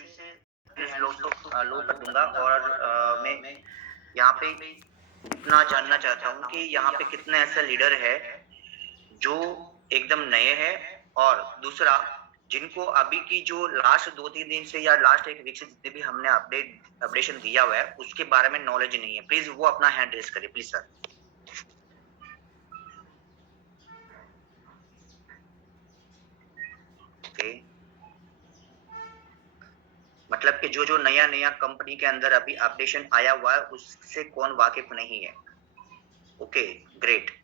फिर से लो कर दूँगा और मैं यहाँ पे इतना जानना चाहता हूँ कि यहाँ पे कितने ऐसे लीडर हैं जो एकदम नए हैं और दूसरा जिनको अभी की जो लास्ट 2-3 दिन से या लास्ट 1 वीक से जितने भी हमने अपडेशन दिया हुआ है, उसके बारे में नॉलेज नहीं है। प्लीज़ वो अपना हैंड रेज़ करें प्लीज़ सर। ओके। मतलब कि जो नया-नया कंपनी के अंदर अभी अपडेशन आया हुआ है, उससे कौन वाकिफ़ नहीं है? Okay, great.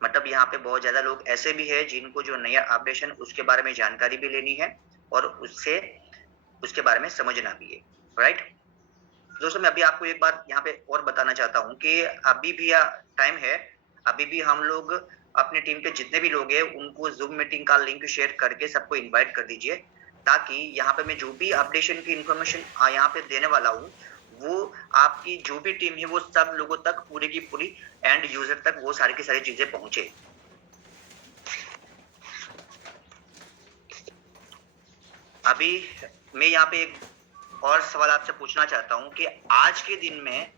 मतलब यहाँ पे बहुत ज़्यादा लोग ऐसे भी हैं जिनको जो नया अपडेशन उसके बारे में जानकारी भी लेनी है और उसके बारे में समझना भी है, राइट? दोस्तों मैं अभी आपको एक बात यहाँ पे और बताना चाहता हूँ कि अभी भी टाइम है, अभी भी हम लोग अपनी टीम के जितने भी लोग हैं उनको ज़ूम मीटिंग का लिंक शेयर करके सबको इनवाइट कर दीजिए, ताकि यहाँ पे मैं जो भी अपडेशन की इन्फॉर्मेशन यहाँ पे देने वाला हूँ, वो आपकी जो भी टीम है वो सब लोगों तक पूरी की पूरी एंड यूज़र तक वो सारी की सारी चीज़ें पहुँचे। अभी मैं यहाँ पे एक और सवाल आपसे पूछना चाहता हूँ कि आज के दिन में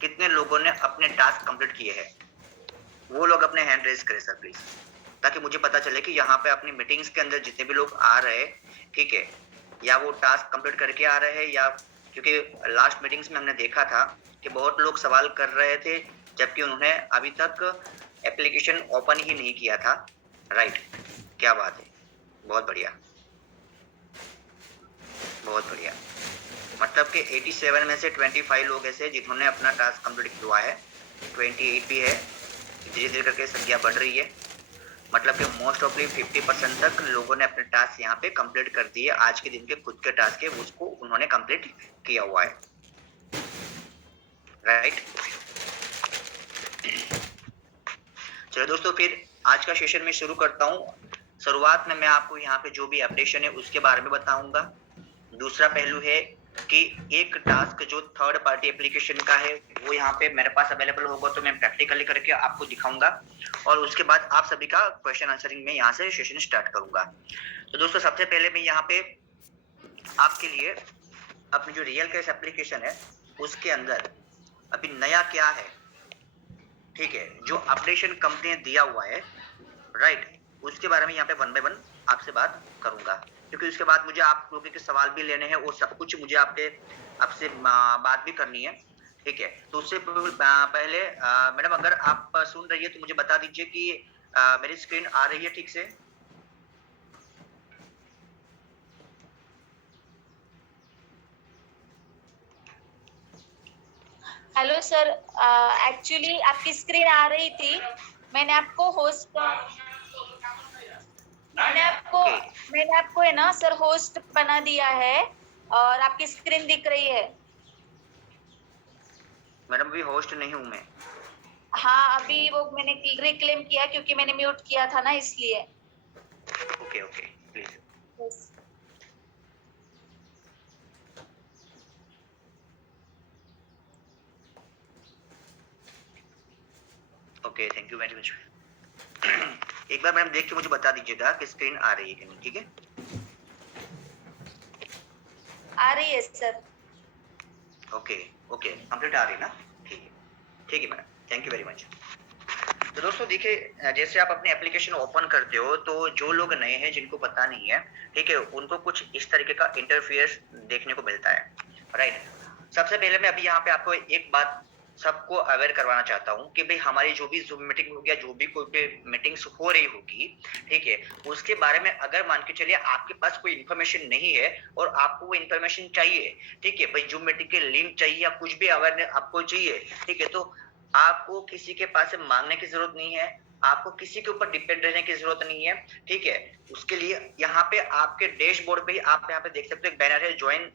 कितने लोगों ने अपने टास्क कंप्लीट किए हैं? वो लोग अपने हैंड रेज़ करें सर प्लीज़, ताकि मुझे पता चले कि यहाँ पे अपनी मीटिंग्स के अंदर जितने भी लोग आ रहे हैं, ठीक है? या वो टास्क कंप्लीट करके आ रहे हैं या क्योंकि लास्ट मीटिंग्स में हमने देखा था कि बहुत लोग सवाल कर रहे थे, जबकि उन्होंने अभी तक एप्लीकेशन ओपन ही नहीं किया था, राइट? क्या बात है! बहुत बढ़िया, बहुत बढ़िया। मतलब कि 87 में से 25 लोग ऐसे हैं जिन्होंने अपना टास्क कंप्लीट किया है, 28 भी है, धीरे-धीरे करके संख्या बढ़ रही है। मतलब कि मोस्ट ऑफली 50% तक लोगों ने अपने टास्क यहाँ पे कंप्लीट कर दिए। आज के दिन के खुद के टास्क है, उसको उन्होंने कंप्लीट किया हुआ है, राइट? चलो दोस्तों फिर आज का सेशन मैं शुरू करता हूँ। शुरुआत में मैं आपको यहाँ पे जो भी अपडेशन है उसके बारे में बताऊँगा। दूसरा पहलू है कि एक टास्क जो थर्ड पार्टी एप्लीकेशन का है वो यहाँ पे मेरे पास अवेलेबल होगा तो मैं प्रैक्टिकली करके आपको दिखाऊंगा और उसके बाद आप सभी का क्वेश्चन आंसरिंग में यहाँ से सेशन स्टार्ट करूंगा। तो दोस्तों सबसे पहले मैं यहाँ पे आपके लिए अपनी जो रियल केस एप्लीकेशन है उसके अंदर अभी नया क्या है, ठीक है, जो अपडेशन कंपनी ने दिया हुआ है, राइट, उसके बारे में यहाँ पे वन बाय वन आपसे बात करूंगा, क्योंकि उसके बाद मुझे आप लोगों के सवाल भी लेने हैं और सब कुछ मुझे आपसे बात भी करनी है, ठीक है। तो उससे पहले मैडम अगर आप सुन रही है तो मुझे बता दीजिए कि मेरी स्क्रीन आ रही है ठीक से। हेलो सर, एक्चुअली आपकी स्क्रीन आ रही थी, मैंने आपको है ना सर होस्ट बना दिया है और आपकी स्क्रीन दिख रही है। मैडम अभी होस्ट नहीं हूँ मैं। हाँ, अभी वो मैंने रिक्लेम किया क्योंकि मैंने म्यूट किया था ना इसलिए। Okay okay please. Yes. Okay thank you very much. एक बार मैडम देख के मुझे बता दीजिएगा कि स्क्रीन आ रही है कि नहीं, ठीक है? आ रही है सर। ओके ओके कंप्लीट आ रही है ना, ठीक है madam, thank you very much. तो दोस्तों देखिए जैसे आप अपनी एप्लीकेशन ओपन करते हो तो जो लोग नए हैं जिनको पता नहीं है, ठीक है, उनको कुछ इस तरीके का इंटरफेस देखने को मिलता है, राइट। सबसे पहले मैं अभी यहाँ पे आपको एक बात सबको अवेयर करवाना चाहता हूँ कि भाई हमारी जो भी जूम मीटिंग होगी या जो भी कोई भी मीटिंग्स हो रही होगी, ठीक है, उसके बारे में अगर मान के चलिए आपके पास कोई इन्फॉर्मेशन नहीं है और आपको वो इन्फॉर्मेशन चाहिए, ठीक है, भाई जूम मीटिंग के लिंक चाहिए या कुछ भी अवेयरनेस आपको चाहिए, ठीक है, तो आपको किसी के पास से मांगने की जरूरत नहीं है, आपको किसी के ऊपर डिपेंड रहने की जरूरत नहीं है, ठीक है। उसके लिए यहाँ पे आपके डैशबोर्ड पे ही आप यहाँ पे देख सकते हो एक बैनर है ज्वाइन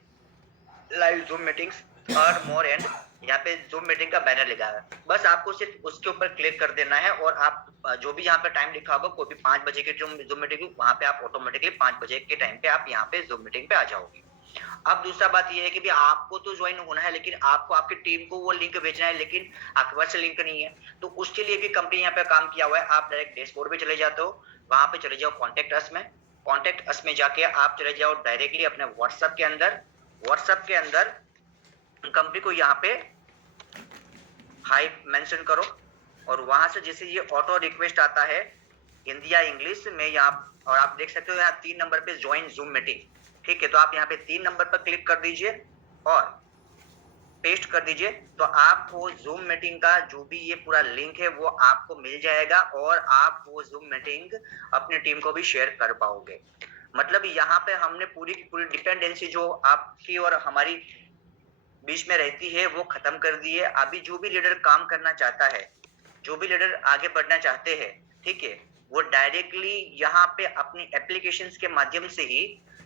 लाइव जूम मीटिंग्स और मोर एंड, यहाँ पे जूम मीटिंग का बैनर लिखा है, बस आपको सिर्फ उसके ऊपर क्लिक कर देना है और आप जो भी यहाँ पे टाइम लिखा होगा कोई भी 5 बजे की जूम मीटिंग वहां पे आप ऑटोमेटिकली 5 बजे के टाइम पे आप यहाँ पे जूम मीटिंग पे आ जाओगे। अब दूसरा बात ये है कि भी आपको तो ज्वाइन होना है लेकिन आपको आपकी टीम को वो लिंक भेजना है, लेकिन आपके पास लिंक नहीं है, तो उसके लिए भी कंपनी यहाँ पे काम किया हुआ है। आप डायरेक्ट डैशबोर्ड पे चले जाते हो, वहां पे चले जाओ कॉन्टेक्ट अस में, कॉन्टेक्ट अस में जाके आप चले जाओ डायरेक्टली अपने व्हाट्सएप के अंदर कंपनी को यहाँ पे हाई मेंशन करो और वहां से जैसे ये ऑटो रिक्वेस्ट आता है हिंदी या इंग्लिश में यहाँ, और आप देख सकते हो यहाँ 3 नंबर पे ज्वाइन जूम मीटिंग, ठीक है। तो आप यहाँ पे 3 नंबर पर क्लिक कर दीजिए और पेस्ट कर दीजिए, तो आपको जूम मीटिंग का जो भी ये पूरा लिंक है वो आपको मिल जाएगा और आप वो जूम मीटिंग अपनी टीम को भी शेयर कर पाओगे। मतलब यहाँ पे हमने पूरी की पूरी डिपेंडेंसी जो आपकी और हमारी बीच में रहती है वो खत्म कर दी है। अभी जो भी लीडर काम करना चाहता है, जो भी लीडर आगे बढ़ना चाहते हैं, ठीक है, वो डायरेक्टली यहाँ पे अपनी एप्लीकेशंस के माध्यम से ही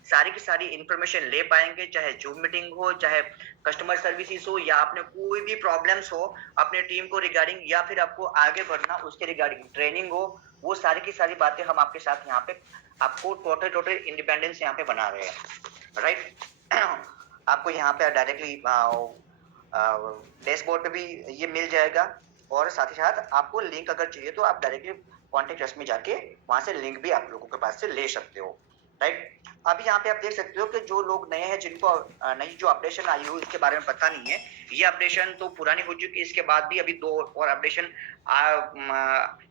सारी की सारी इंफॉर्मेशन ले पाएंगे, चाहे जूम मीटिंग हो, चाहे कस्टमर सर्विसेज हो, या आपने कोई भी प्रॉब्लम्स हो अपने टीम को रिगार्डिंग, या फिर आपको आगे बढ़ना उसके रिगार्डिंग ट्रेनिंग हो, वो सारी की सारी बातें हम आपके साथ यहाँ पे आपको टोटल इंडिपेंडेंस यहाँ पे बना रहे हैं, राइट। आपको यहाँ पे डायरेक्टली डैशबोर्ड पे भी ये मिल जाएगा और साथ ही साथ आपको लिंक अगर चाहिए तो आप डायरेक्टली कॉन्टेक्ट अस में जाके वहां से लिंक भी आप लोगों के पास से ले सकते हो, राइट। अभी यहाँ पे आप देख सकते हो कि जो लोग नए हैं जिनको नई जो अपडेशन आई हुई इसके बारे में पता नहीं है, ये अपडेशन तो पुरानी हो चुकी है, इसके बाद भी अभी 2 और अपडेशन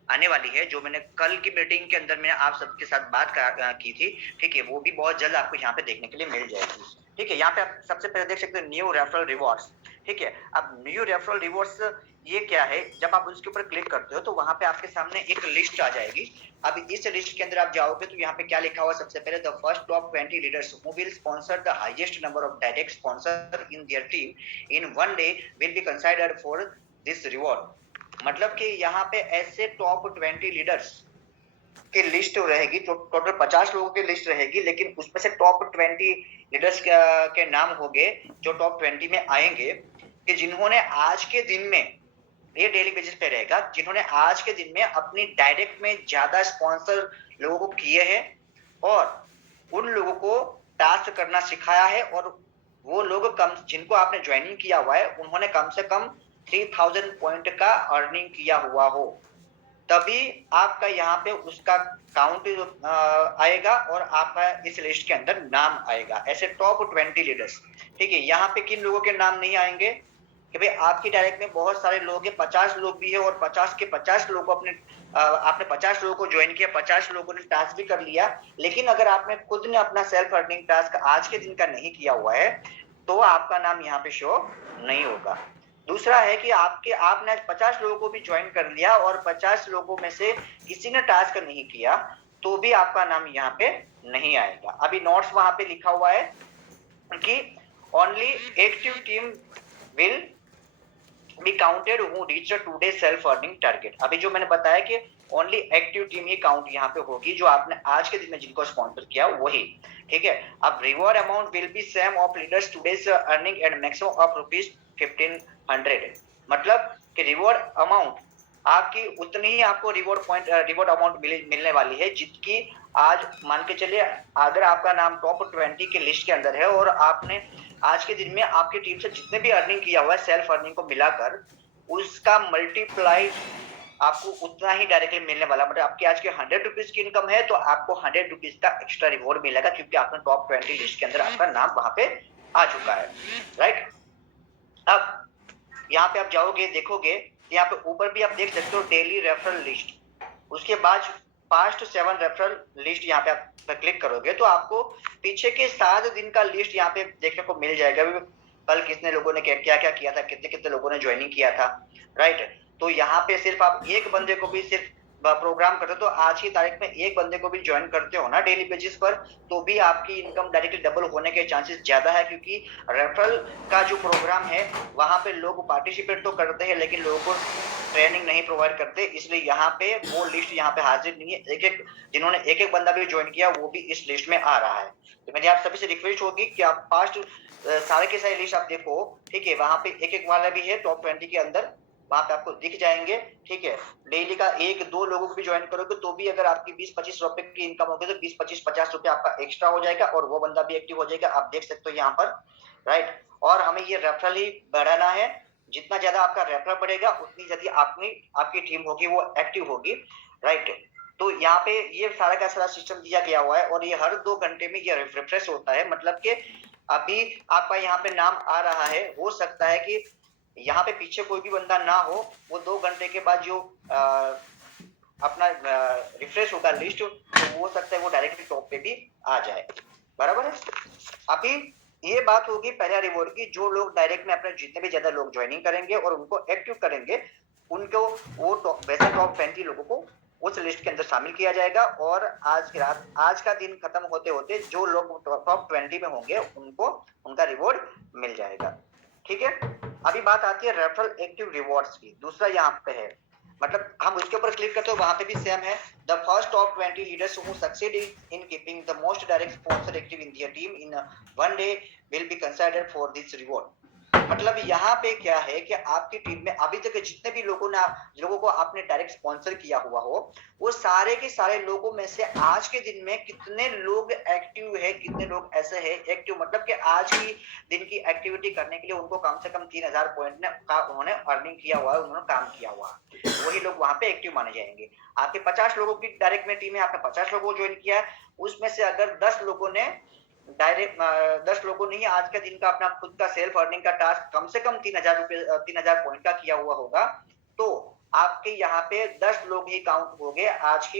आने वाली है जो मैंने कल की मीटिंग के अंदर मैंने आप सबके साथ बात की थी, ठीक है। वो भी बहुत जल्द आपको यहाँ पे देखने के लिए मिल जाएगी, ठीक है। यहाँ पे आप सबसे पहले देख सकते हो न्यू रेफरल रिवॉर्ड्स, ठीक है। अब न्यू रेफरल रिवॉर्ड्स ये क्या है, जब आप उसके ऊपर क्लिक करते हो तो वहां पे आपके सामने एक लिस्ट आ जाएगी। अब इस लिस्ट के अंदर आप जाओगे तो यहाँ पे क्या लिखा हुआ, सबसे पहले the first top 20 leaders who will sponsor the highest number of direct sponsor in their team in one day will be considered for this reward. मतलब कि यहाँ पे ऐसे टॉप 20 लीडर्स की लिस्ट रहेगी, टोटल 50 लोगों की लिस्ट रहेगी, लेकिन उसमें से टॉप 20 लीडर्स के नाम होंगे जो टॉप 20 में आएंगे, कि जिन्होंने आज के दिन में, ये डेली बेसिस पे रहेगा, जिन्होंने आज के दिन में अपनी डायरेक्ट में ज्यादा स्पॉन्सर लोगों को किए हैं और उन लोगों को टास्क करना सिखाया है, और वो लोग कम, जिनको आपने ज्वाइनिंग किया हुआ है उन्होंने कम से कम 3000 पॉइंट का अर्निंग किया हुआ हो, तभी आपका यहाँ पे उसका काउंट आएगा और आपका इस लिस्ट के अंदर नाम आएगा, ऐसे टॉप 20 लीडर्स, ठीक है। यहाँ पे किन लोगों के नाम नहीं आएंगे कि भाई आपकी डायरेक्ट में बहुत सारे लोग हैं, 50 लोग भी है और 50 के 50 लोग अपने आपने 50 लोगों को ज्वाइन किया, 50 लोगों ने टास्क भी कर लिया, लेकिन अगर आपने खुद ने अपना सेल्फ अर्निंग टास्क आज के दिन का नहीं किया हुआ है तो आपका नाम यहाँ पे शो नहीं होगा। दूसरा है कि आपने 50 लोगों को भी ज्वाइन कर लिया और 50 लोगों में से किसी ने टास्क नहीं किया तो भी आपका नाम यहाँ पे नहीं आएगा। अभी नोट्स वहां पे लिखा हुआ है कि only active team will be counted who reach today self earning target. अभी जो मैंने बताया कि ओनली एक्टिव टीम ही काउंट यहाँ पे होगी, जो आपने आज के दिन में जिनको स्पॉन्सर किया वही, ठीक है। अब reward amount will be same of leaders today's earning and maximum of ₹1500। मतलब कि रिवॉर्ड अमाउंट आपकी उतनी ही आपको रिवॉर्ड अमाउंट मिलने वाली है जितकी आज मान के चलिए अगर आपका नाम टॉप 20 के लिस्ट के अंदर है और आपने आज के दिन में आपकी टीम से जितने भी अर्निंग किया हुआ है सेल्फ अर्निंग को मिलाकर उसका मल्टीप्लाई आपको उतना ही डायरेक्टली मिलने वाला। मतलब आपकी आज के 100 रुपीज की इनकम है तो आपको 100 रुपीज का एक्स्ट्रा रिवॉर्ड मिलेगा क्योंकि आपने टॉप 20 लिस्ट के अंदर आपका नाम वहां पे आ चुका है, राइट। अब यहाँ पे आप जाओगे देखोगे, यहाँ पे ऊपर भी आप देख सकते हो डेली रेफरल लिस्ट, उसके बाद पास्ट 7 रेफरल लिस्ट यहाँ पे आप क्लिक करोगे तो आपको पीछे के 7 दिन का लिस्ट यहाँ पे देखने को मिल जाएगा। कल कितने लोगों ने क्या क्या किया था, कितने कितने लोगों ने ज्वाइनिंग किया था, राइट। तो यहाँ पे सिर्फ आप एक बंदे को भी सिर्फ प्रोग्राम करते हो तो आज की तारीख में एक बंदे को भी ज्वाइन करते हो ना डेली बेसिस पर, तो भी आपकी इनकम डायरेक्टली डबल होने के चांसेस ज्यादा है, क्योंकि रेफरल का जो प्रोग्राम है वहां पे लोग पार्टिसिपेट तो करते हैं लेकिन लोगों को ट्रेनिंग नहीं प्रोवाइड करते, इसलिए यहाँ पे वो लिस्ट यहाँ पे हाजिर नहीं है। जिन्होंने एक बंदा भी ज्वाइन किया वो भी इस लिस्ट में आ रहा है। तो मेरी आप सभी से रिक्वेस्ट होगी कि आप पास्ट सारे के सारे लिस्ट आप देखो, ठीक है। वहां पे एक वाला भी है टॉप 20 के अंदर, वहां पे आपको दिख जाएंगे, ठीक है। डेली का 1-2 लोगों को भी ज्वाइन करोगे तो भी अगर आपकी 20-25 रुपए की इनकम होगी तो 20-25-50 रुपए आपका एक्स्ट्रा हो जाएगा और वो बंदा भी एक्टिव हो जाएगा, आप देख सकते हो यहाँ पर, राइट। और हमें ये रेफरल ही बढ़ाना है, जितना ज्यादा आपका रेफरल बढ़ेगा उतनी ज्यादा आपकी टीम होगी वो एक्टिव होगी, राइट। तो यहाँ पे ये सारा का सारा सिस्टम दिया गया हुआ है और ये हर 2 घंटे में ये रिफ्रेश होता है। मतलब कि अभी आपका यहाँ पे नाम आ रहा है, हो सकता है कि यहाँ पे पीछे कोई भी बंदा ना हो, वो 2 घंटे के बाद जो अपना रिफ्रेश होगा लिस्ट, तो हो सकता है वो डायरेक्टली टॉप पे भी आ जाए। बराबर है। अभी ये बात होगी पहला रिवॉर्ड की, जो लोग डायरेक्ट में अपने जितने भी ज्यादा लोग ज्वाइनिंग करेंगे और उनको एक्टिव करेंगे, उनको वो वैसे टॉप 20 लोगों को उस लिस्ट के अंदर शामिल किया जाएगा और आज की रात, आज का दिन खत्म होते होते जो लोग टॉप 20 में होंगे उनको उनका रिवॉर्ड मिल जाएगा। ठीक है। अभी बात आती है रेफरल एक्टिव रिवॉर्ड्स की। दूसरा यहाँ पे है, मतलब हम उसके ऊपर क्लिक करते हो, वहां पे भी सेम है। The first top 20 leaders who succeed in keeping the most direct sponsor active in their team in one day will be considered for this reward. मतलब यहाँ पे क्या है कि आपकी टीम में अभी तक जितने भी लोगों को आपने डायरेक्ट स्पॉन्सर किया हुआ हो, वो सारे के सारे लोगों में से आज के दिन में कितने लोग एक्टिव है, कितने लोग ऐसे है एक्टिव, मतलब कि आज की दिन की एक्टिविटी करने के लिए उनको कम से कम 3000 पॉइंट ने का उन्होंने अर्निंग किया हुआ है, उन्होंने काम किया हुआ है, वही लोग वहां पे एक्टिव माने जाएंगे। आपके 50 लोगों की डायरेक्ट में टीम है, आपने 50 लोगों को ज्वाइन किया है, उसमें से अगर 10 लोगों ने डायरेक्ट 10 लोगों ने ही आज के दिन का अपना खुद का सेल्फ अर्निंग का टास्क कम से कम 3000 पॉइंट का किया हुआ होगा, तो आपके यहाँ पे 10 लोग ही काउंट हो गए आज की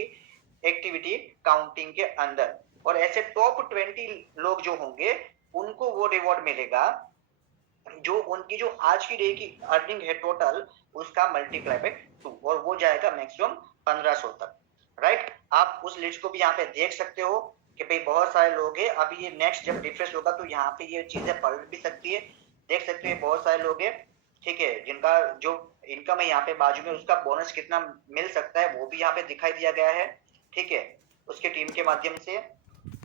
एक्टिविटी काउंटिंग के अंदर। और ऐसे टॉप 20 लोग जो होंगे उनको वो रिवॉर्ड मिलेगा जो उनकी जो आज की डे की अर्निंग है टोटल, उसका मल्टीप्लाई बाय 2, और वो जाएगा मैक्सिमम 1500 तक। राइट। आप उस लिस्ट को भी यहाँ पे देख सकते हो कि भाई बहुत सारे लोग हैं। अभी ये नेक्स्ट जब रिफ्रेश होगा तो यहाँ पे ये चीजें पलट भी सकती है, देख सकते हैं बहुत सारे लोग हैं, ठीक है, जिनका जो इनकम है यहाँ पे बाजू में उसका बोनस कितना मिल सकता है वो भी यहाँ पे दिखाई दिया गया है, ठीक है, उसके टीम के माध्यम से।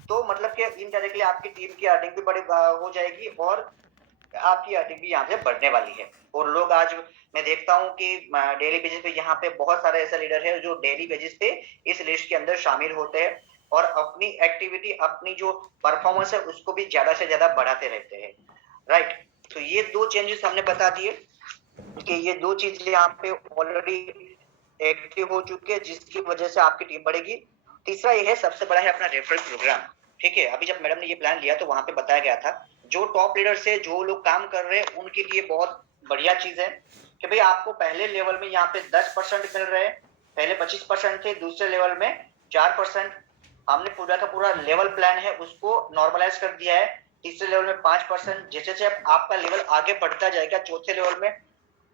तो मतलब कि इनडायरेक्टली आपकी टीम की अर्निंग भी बड़ी हो जाएगी और आपकी अर्निंग भी यहाँ से बढ़ने वाली है। और लोग आज मैं देखता हूँ कि डेली बेसिस पे यहाँ पे बहुत सारे ऐसे लीडर है जो डेली बेसिस पे इस लिस्ट के अंदर शामिल होते हैं और अपनी एक्टिविटी, अपनी जो परफॉर्मेंस है उसको भी ज्यादा से ज्यादा बढ़ाते रहते हैं। राइट। तो ये 2 चेंजेस हमने बता दिए कि ये 2 चीजें यहाँ पे ऑलरेडी एक्टिव हो चुके हैं जिसकी वजह से आपकी टीम बढ़ेगी। तीसरा ये है, सबसे बड़ा है अपना रेफरल प्रोग्राम। ठीक है। अभी जब मैडम ने ये प्लान लिया तो वहां पे बताया गया था जो टॉप लीडर से जो लोग काम कर रहे हैं उनके लिए बहुत बढ़िया चीज है कि भाई आपको पहले लेवल में यहाँ पे 10% मिल रहे हैं, पहले 25% थे, दूसरे लेवल में 4%। हमने पूरा का पूरा लेवल प्लान है उसको नॉर्मलाइज कर दिया है। तीसरे लेवल में 5%। जैसे जैसे आपका लेवल आगे बढ़ता जाएगा, चौथे लेवल में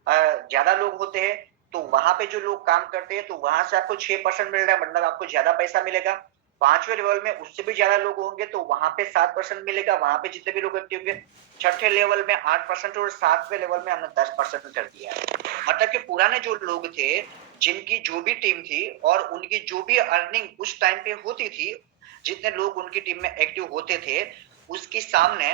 ज्यादा लोग होते हैं तो वहां पे जो लोग काम करते हैं तो वहां से आपको 6% मिल रहा है, मतलब आपको ज्यादा पैसा मिलेगा। 5वें लेवल में उससे भी ज्यादा लोग होंगे तो वहां पे 7% मिलेगा, वहां पे जितने भी लोग एक्टिव होंगे। छठे लेवल में 8% और 7वें लेवल में हमने 10% कर दिया है। मतलब कि पुराने जो लोग थे, जिनकी जो भी टीम थी और उनकी जो भी अर्निंग उस टाइम पे होती थी, जितने लोग उनकी टीम में एक्टिव होते थे, उसके सामने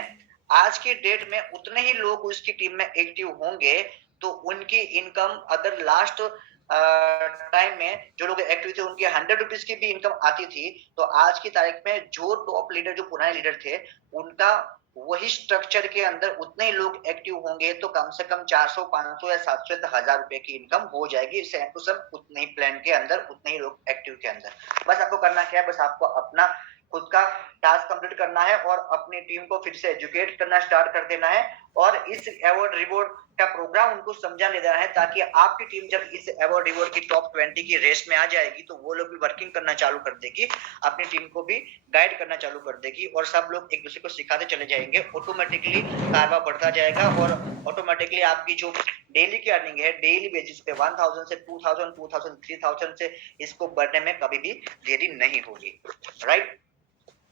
आज की डेट में उतने ही लोग उसकी टीम में एक्टिव होंगे तो उनकी इनकम अगर लास्ट टाइम में जो लोग एक्टिव थे उनकी 100 रुपीज की भी इनकम आती थी, तो आज की तारीख में जो टॉप लीडर, जो पुराने लीडर थे, उनका वही स्ट्रक्चर के अंदर उतने ही लोग एक्टिव होंगे तो कम से कम 400, 500 या 700 या 1000 रुपए की इनकम हो जाएगी। सेम टू सेम उतने ही प्लान के अंदर, उतने ही लोग एक्टिव के अंदर। बस आपको करना क्या है, बस आपको अपना खुद का टास्क कंप्लीट करना है और अपनी टीम को फिर से एजुकेट करना स्टार्ट कर देना है और इस अवार्ड रिवॉर्ड का प्रोग्राम उनको समझाने देना है ताकि आपकी टीम जब इस अवार्ड रिवॉर्ड की टॉप 20 की रेस में आ जाएगी तो वो लोग भी वर्किंग करना चालू कर देगी, अपनी टीम को भी गाइड करना चालू कर देगी और सब लोग एक दूसरे को सिखाते चले जाएंगे। ऑटोमेटिकली कारवा बढ़ता जाएगा और ऑटोमेटिकली आपकी जो डेली की अर्निंग है, डेली बेसिस पे 1000 से 2000, 2000, 3000 से इसको बढ़ने में कभी भी देरी नहीं होगी। राइट।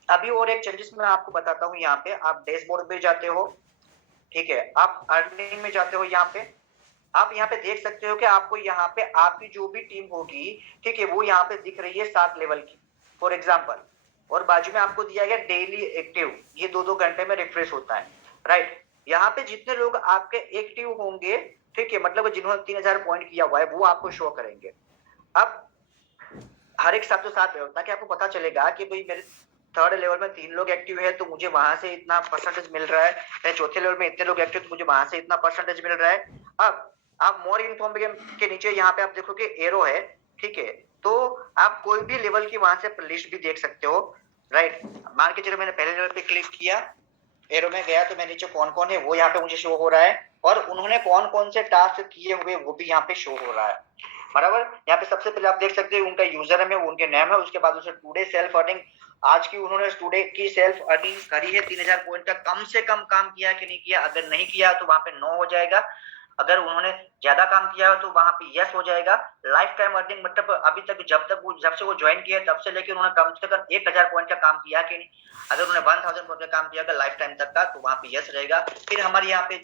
अभी और एक चेंजेस मैं आपको बताता हूँ। यहाँ पे आप डैशबोर्ड पे जाते हो, ठीक है, आप अर्निंग में जाते हो, यहाँ पे आप यहाँ पे देख सकते हो कि आपको यहाँ पे आपकी जो भी टीम होगी, ठीक है, वो यहाँ पे दिख रही है 7 लेवल की फॉर एग्जांपल, और बाजू में आपको दिया गया डेली एक्टिव, ये 2-2 घंटे में रिफ्रेश होता है। राइट। यहाँ पे जितने लोग आपके एक्टिव होंगे, ठीक है, मतलब जिन्होंने 3000 पॉइंट किया हुआ है वो आपको शो करेंगे। अब हर एक 7 ताकि आपको पता चलेगा कि भाई मेरे थर्ड लेवल में 3 लोग एक्टिव है तो मुझे वहां से इतना परसेंटेज मिल रहा है, मेरे चौथे लेवल में इतने लोग एक्टिव तो मुझे वहां से इतना परसेंटेज मिल रहा है। अब आप मोर इन्फॉर्मेशन के नीचे यहाँ पे आप देखोगे एरो है, ठीक है, तो आप कोई भी लेवल की वहां से लिस्ट भी देख सकते हो, राइट। मान के चलो मैंने पहले लेवल पे क्लिक किया, एरो में गया तो मैं नीचे कौन कौन है वो यहाँ पे मुझे शो हो रहा है, और उन्होंने कौन कौन से टास्क किए हुए वो भी यहाँ पे शो हो रहा है, बराबर। यहाँ पे सबसे पहले आप देख सकते हैं उनका यूजर है, उनके नेम है, उसके बाद उसे टुडे सेल्फ अर्निंग, आज की उन्होंने टुडे की सेल्फ अर्निंग करी है 3000 पॉइंट का, कम से कम काम किया कि नहीं किया, अगर नहीं किया तो वहां पे 9 हो जाएगा, अगर उन्होंने ज्यादा काम किया हो तो वहां पे यस हो जाएगा। लाइफ टाइम अर्निंग मतलब अभी तक जब से वो ज्वाइन किया तब से लेकर उन्होंने कम से कम 1000 पॉइंट का काम किया कि नहीं, अगर उन्होंने 1000 पॉइंट का काम किया लाइफ टाइम तक का तो वहां पे यस रहेगा। फिर हमारे यहाँ पे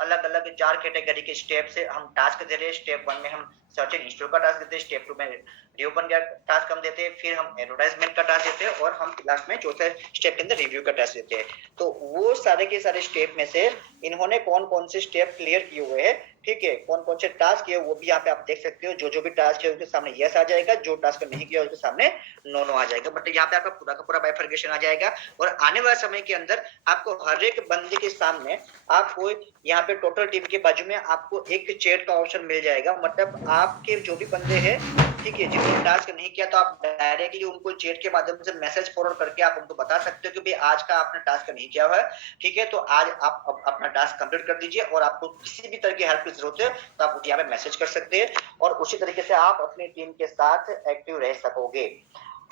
अलग अलग चार कैटेगरी के स्टेप से हम टास्क दे रहे हैं। स्टेप 1 में हम सर्च एंड इंस्टॉल का टास्क देते हैं, स्टेप 2 में रीओपन का टास्क हम देते हैं, फिर हम एडवर्टाइजमेंट का टास्क देते हैं, और हम लास्ट में चौथे स्टेप के अंदर रिव्यू का टास्क देते हैं। तो वो सारे के सारे स्टेप में से इन्होंने कौन कौन से स्टेप क्लियर किए हुए हैं, ठीक है, कौन कौन से टास्क किए वो भी यहाँ पे आप देख सकते हो। जो भी टास्क है उसके सामने यस आ जाएगा, जो टास्क नहीं किया उसके सामने नो नो आ जाएगा। बट यहाँ पे आपका पूरा का पूरा बाइफर्केशन आ जाएगा, और आने वाले समय के अंदर आपको हर एक बंदे के सामने आपको यहाँ पे टोटल टीम के बाजू में आपको एक चैट का ऑप्शन मिल जाएगा। मतलब आपके जो भी बंदे हैं, ठीक है, जिन्होंने टास्क नहीं किया तो आप डायरेक्टली उनको चैट के माध्यम से मैसेज फॉरवर्ड करके आप उनको बता सकते हो कि भाई आज का आपने टास्क नहीं किया हुआ है, ठीक है, तो आज आप अपना टास्क कंप्लीट कर दीजिए, और आपको किसी भी तरह की हेल्प की जरूरत है तो आप यहाँ पे मैसेज कर सकते हैं, और उसी तरीके से आप अपनी टीम के साथ एक्टिव रह सकोगे,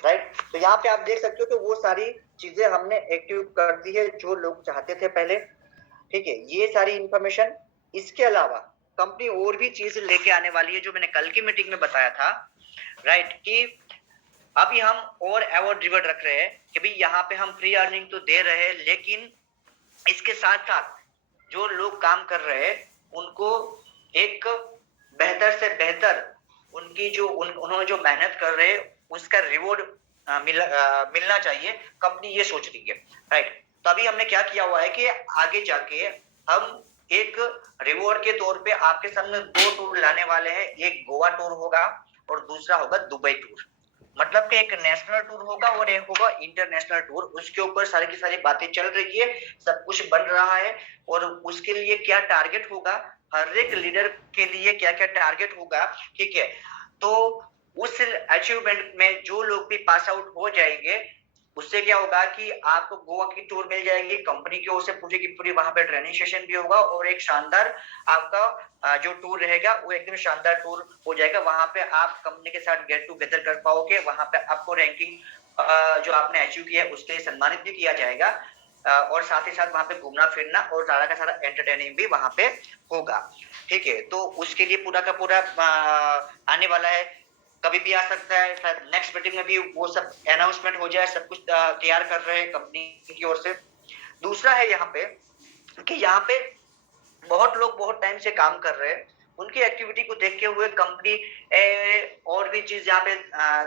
राइट। तो यहाँ पे आप देख सकते हो कि वो सारी चीजें हमने एक्टिव कर दी है जो लोग चाहते थे पहले, ठीक है, ये सारी इंफॉर्मेशन। इसके अलावा कंपनी और भी चीज लेके आने वाली है जो मैंने कल की मीटिंग में बताया था, राइट, कि अभी हम और अवार्ड रिवॉर्ड रख रहे हैं कि भाई यहाँ पे हम फ्री अर्निंग तो दे रहे हैं, लेकिन इसके साथ साथ जो लोग काम कर रहे हैं उनको एक बेहतर से बेहतर उनकी जो उन्होंने जो मेहनत कर रहे हैं उसका रिवॉर्ड मिलना चाहिए, कंपनी ये सोच रही है, राइट। तो अभी हमने क्या किया हुआ है कि आगे जाके हम एक रिवॉर्ड के तौर पे आपके सामने 2 टूर लाने वाले हैं, एक गोवा टूर होगा और दूसरा होगा दुबई टूर। मतलब कि एक नेशनल टूर होगा और एक होगा इंटरनेशनल टूर। उसके ऊपर सारी की सारी बातें चल रही है, सब कुछ बन रहा है, और उसके लिए क्या टारगेट होगा, हर एक लीडर के लिए क्या क्या टारगेट होगा, ठीक है। तो उस अचीवमेंट में जो लोग भी पास आउट हो जाएंगे उससे क्या होगा कि आपको गोवा की टूर मिल जाएगी, कंपनी की ओर से पूरी की पूरी वहां पे ट्रेनिंग सेशन भी होगा, और एक शानदार आपका जो टूर रहेगा वो एकदम शानदार टूर हो जाएगा। वहां पे आप कंपनी के साथ गेट टूगेदर कर पाओगे, वहां पे आपको रैंकिंग जो आपने अचीव किया है उसके लिए सम्मानित भी किया जाएगा, और साथ ही साथ वहां पे घूमना फिरना और सारा का सारा एंटरटेनिंग भी वहां पे होगा, ठीक है। तो उसके लिए पूरा का पूरा आने वाला है, कभी भी आ सकता है, शायद नेक्स्ट मीटिंग में भी वो सब अनाउंसमेंट हो जाए, सब कुछ तैयार कर रहे हैं कंपनी की ओर से। दूसरा है यहाँ पे कि यहाँ पे बहुत लोग बहुत टाइम से काम कर रहे हैं, उनकी एक्टिविटी को देखते हुए कंपनी और भी चीज यहाँ पे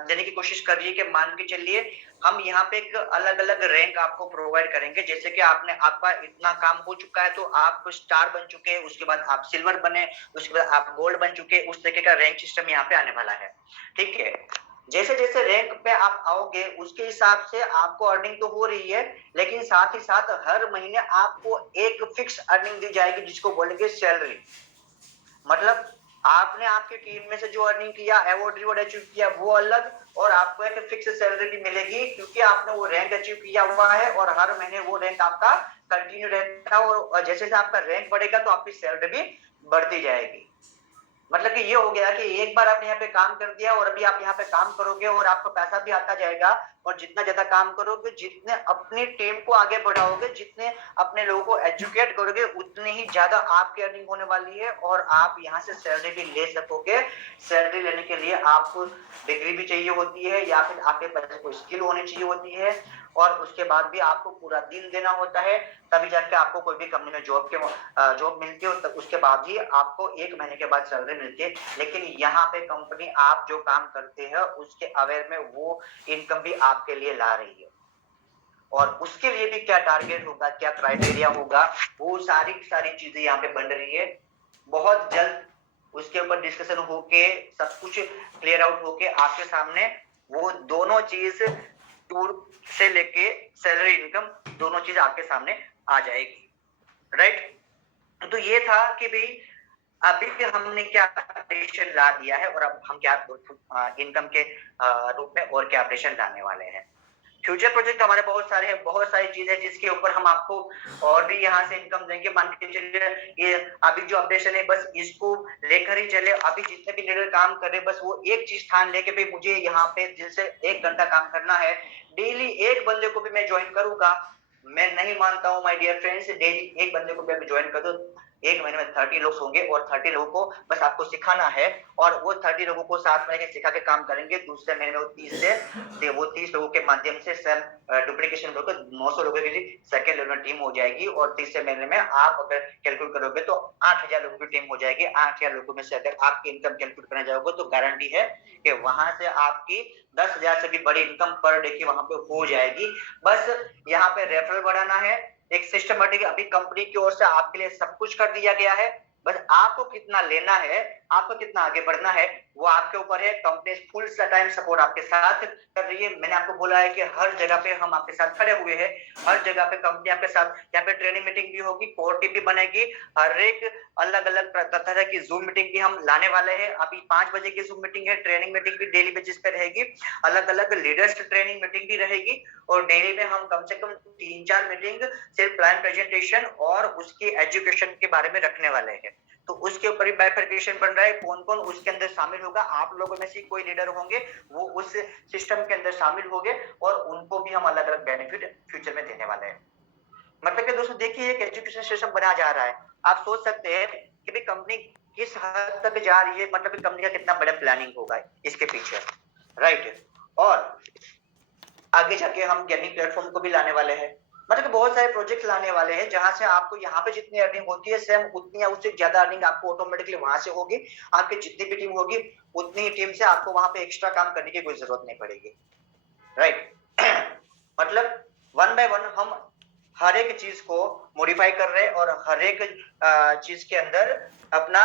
देने की कोशिश कर रही है कि मान के चलिए हम यहाँ पे एक अलग अलग रैंक आपको प्रोवाइड करेंगे। जैसे कि आपका इतना काम हो चुका है तो आप स्टार बन चुके हैं, उसके बाद आप सिल्वर बने, उसके बाद आप गोल्ड बन चुके, उस तरीके का रैंक सिस्टम यहाँ पे आने वाला है, ठीक है। जैसे जैसे रैंक पे आप आओगे उसके हिसाब से आपको अर्निंग तो हो रही है, लेकिन साथ ही साथ हर महीने आपको एक फिक्स अर्निंग दी जाएगी जिसको बोलेंगे सैलरी। मतलब आपने आपकी टीम में से जो अर्निंग किया, अवार्ड रिवॉर्ड अचीव किया वो अलग, और आपको एक फिक्स सैलरी भी मिलेगी क्योंकि आपने वो रैंक अचीव किया हुआ है, और हर महीने वो रैंक आपका कंटिन्यू रहता है, और जैसे जैसे आपका रैंक बढ़ेगा तो आपकी सैलरी भी बढ़ती जाएगी। मतलब कि ये हो गया कि एक बार आपने यहाँ पे काम कर दिया और अभी आप यहाँ पे काम करोगे और आपको पैसा भी आता जाएगा, और जितना ज्यादा काम करोगे, जितने अपनी टीम को आगे बढ़ाओगे, जितने अपने लोगों को एजुकेट करोगे, उतनी ही ज्यादा आपकी अर्निंग होने वाली है, और आप यहाँ से सैलरी भी ले सकोगे। सैलरी लेने के लिए आपको डिग्री भी चाहिए होती है, या फिर आपके पास कोई स्किल होनी चाहिए होती है, और उसके बाद भी आपको पूरा दिन देना होता है, तभी जाके आपको कोई भी कंपनी में जॉब मिलती है, तो उसके बाद ही आपको 1 महीने के बाद सैलरी मिलती है। लेकिन यहाँ पे कंपनी आप जो काम करते हैं उसके अवेयर में वो इनकम भी आपके लिए ला रही है, और उसके लिए भी क्या टारगेट होगा, क्या क्राइटेरिया होगा, वो सारी सारी चीजें यहाँ पे बन रही है। बहुत जल्द उसके ऊपर डिस्कशन होके सब कुछ क्लियर आउट होके आपके सामने वो दोनों चीज, टूर से लेके सैलरी इनकम, दोनों चीज आपके सामने आ जाएगी, राइट। तो ये था कि भाई अभी भी हमने क्या अपडेशन ला दिया है और अब हम क्या इनकम के रूप में और क्या अपडेशन लाने वाले हैं। फ्यूचर प्रोजेक्ट हमारे बहुत सारे हैं, बहुत सारी चीजें जिसके ऊपर हम आपको और भी यहाँ से इनकम देंगे। मान के चलिए ये अभी जो अपडेशन है बस इसको लेकर ही चले। अभी जितने भी लीडर काम कर रहे हैं बस वो एक चीज ठान ले के भाई मुझे यहाँ पे दिल से 1 घंटा काम करना है, डेली एक बंदे को भी मैं ज्वाइन करूंगा। मैं नहीं मानता हूँ माय डियर फ्रेंड्स, डेली एक बंदे को भी अभी ज्वाइन कर दो, एक महीने में 30 लोग होंगे और 30 लोगों को बस आपको सिखाना है और वो 30 लोगों को 7 महीने के सिखा के काम करेंगे। दूसरे महीने में वो 30 लोगों के माध्यम से सेल्फ डुप्लीकेशन होकर 900 लोगों की सेकेंड लेवल टीम हो जाएगी और तीसरे महीने में आप अगर कैलकुलेट करोगे तो 8000 लोगों की टीम हो जाएगी। 8000 लोगों में से अगर आपकी इनकम कैलकुलेट करने जाओगे तो गारंटी है कि वहां से आपकी 10,000 से भी बड़ी इनकम पर डे की वहां पे हो जाएगी। बस यहाँ पे रेफरल बढ़ाना है, एक सिस्टमेटिक अभी कंपनी की ओर से आपके लिए सब कुछ कर दिया गया है। बस आपको कितना लेना है, आपको कितना आगे बढ़ना है वो आपके ऊपर है। कंपनी फुल टाइम सपोर्ट आपके साथ कर रही है। मैंने आपको बोला है कि हर जगह पे हम आपके साथ खड़े हुए हैं, हर जगह पे कंपनी आपके साथ, यहाँ पे ट्रेनिंग मीटिंग भी होगी, कोर टीम भी बनेगी, हर एक अलग अलग तरह की जूम मीटिंग भी हम लाने वाले हैं। अभी 5 बजे की जूम मीटिंग है, ट्रेनिंग मीटिंग भी डेली बेसिस पे रहेगी, अलग अलग लीडर्स ट्रेनिंग मीटिंग भी रहेगी और डेली में हम कम से कम 3-4 मीटिंग सिर्फ प्लान प्रेजेंटेशन और उसकी एजुकेशन के बारे में रखने वाले हैं। तो उसके ऊपर भी बाइफरकेशन बन रहा है, कौन कौन उसके अंदर शामिल होगा। आप लोगों में से कोई लीडर होंगे वो उस सिस्टम के अंदर शामिल होंगे और उनको भी हम अलग अलग बेनिफिट फ्यूचर में देने वाले हैं। मतलब कि दोस्तों देखिए एक एजुकेशन सिस्टम बना जा रहा है। आप सोच सकते हैं कि भाई कंपनी किस हद तक जा रही है, मतलब कंपनी का कितना बड़ा प्लानिंग होगा इसके पीछे, राइट। और आगे जाके हम गेमिंग प्लेटफॉर्म को भी लाने वाले हैं। मतलब बहुत सारे प्रोजेक्ट लाने वाले हैं जहां से आपको यहाँ पे जितनी अर्निंग होती है सेम उतनी या उससे ज्यादा अर्निंग आपको ऑटोमेटिकली वहां से होगी। आपकी जितनी भी टीम होगी उतनी ही टीम से आपको वहां पे एक्स्ट्रा काम करने की कोई जरूरत नहीं पड़ेगी, राइट। मतलब वन बाय वन हम हर एक चीज को मॉडिफाई कर रहे हैं और हर एक चीज के अंदर अपना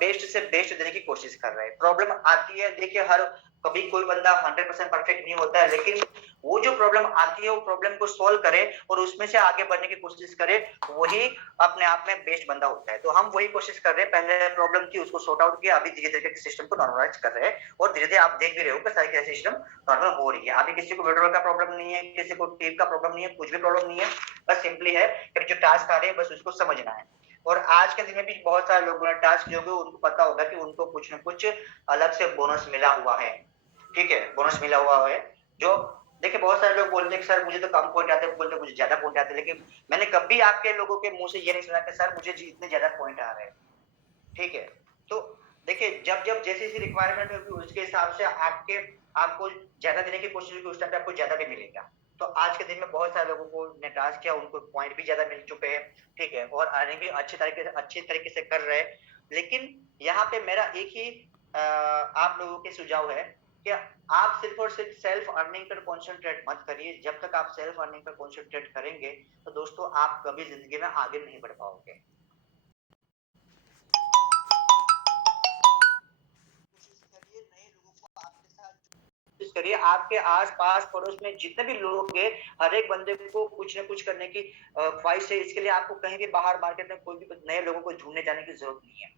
बेस्ट से बेस्ट देने की कोशिश कर रहे हैं। प्रॉब्लम आती है, देखिए हर कभी कोई बंदा 100% परफेक्ट नहीं होता है, लेकिन वो जो प्रॉब्लम आती है वो प्रॉब्लम को सॉल्व करे और उसमें से आगे बढ़ने की कोशिश करे, वही अपने आप में बेस्ट बंदा होता है। तो हम वही कोशिश कर रहे हैं। पहले प्रॉब्लम थी उसको सॉर्ट आउट किया, अभी धीरे धीरे सिस्टम को नॉर्मलाइज कर रहे हैं और धीरे धीरे आप देख भी रहे हो कि सारी सिस्टम नॉर्मल हो रही है। अभी किसी को विड्रॉल का प्रॉब्लम नहीं है, किसी को टीम का प्रॉब्लम नहीं है, कुछ भी प्रॉब्लम नहीं है। बस सिंपली है कि जो टास्क आ रहे हैं बस उसको समझना है। और आज के दिन में भी बहुत सारे लोगों ने टास्क जो है उनको पता होगा कि उनको कुछ न कुछ अलग से बोनस मिला हुआ है, ठीक है, बोनस मिला हुआ है। जो देखिए बहुत सारे लोग बोलते हैं सर मुझे तो कम पॉइंट आते हैं, बोलते मुझे ज्यादा पॉइंट आते हैं, लेकिन मैंने कभी आपके लोगों के मुंह से ये नहीं सुना कि सर मुझे इतने ज्यादा पॉइंट आ रहे हैं, ठीक है। तो देखिए जब जब जैसी जैसी रिक्वायरमेंट होगी उसके हिसाब से आपको ज्यादा देने की कोशिश होगी, उस टाइम पे आपको ज्यादा भी मिलेगा। तो आज के दिन में बहुत सारे लोगों को ने टास्क किया, उनको पॉइंट भी ज्यादा मिल चुके हैं, ठीक है, और अर्निंग भी अच्छे तरीके से कर रहे हैं। लेकिन यहाँ पे मेरा एक ही आप लोगों के सुझाव है कि आप सिर्फ और सिर्फ सेल्फ अर्निंग पर कॉन्सेंट्रेट मत करिए। जब तक आप सेल्फ अर्निंग पर कॉन्सेंट्रेट करेंगे तो दोस्तों आप कभी जिंदगी में आगे नहीं बढ़ पाओगे। करिए, आपके आस पास पड़ोस में जितने भी लोग हैं हर एक बंदे को कुछ ना कुछ करने की ख्वाहिश है। इसके लिए आपको कहीं भी बाहर मार्केट में कोई भी नए लोगों को ढूंढने जाने की जरूरत नहीं है,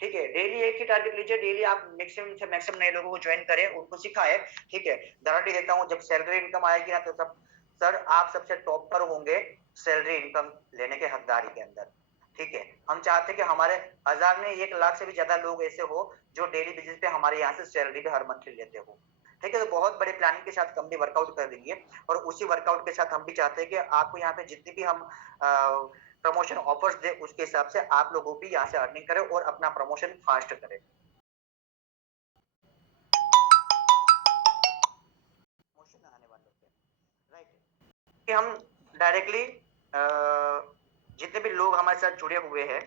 ठीक है। डेली एक ही टारगेट लीजिए, डेली आप मैक्सिमम से मैक्सिमम नए लोगों को ज्वाइन करें, उनको सिखाएं, ठीक है। गारंटी देता हूँ जब सैलरी इनकम आएगी ना तो सब सर आप सबसे टॉप पर होंगे सैलरी इनकम लेने के हकदारी के अंदर, ठीक है। हम चाहते हैं कि हमारे 1000 नहीं 1 लाख से भी ज्यादा लोग ऐसे हो जो डेली बेसिस पे हमारे यहाँ से सैलरी पे हर मंथ लेते हो, ठीक है। तो बहुत बड़े प्लानिंग के साथ कंपनी वर्कआउट कर रही है और उसी वर्कआउट के साथ हम भी चाहते हैं कि आपको यहाँ पे जितनी भी हम प्रमोशन ऑफर्स दे उसके हिसाब से आप लोगों भी यहाँ से अर्निंग करें और अपना प्रमोशन फास्ट करें। आने वाले हैं, राइट, कि हम डायरेक्टली जितने भी लोग हमारे साथ जुड़े हुए हैं,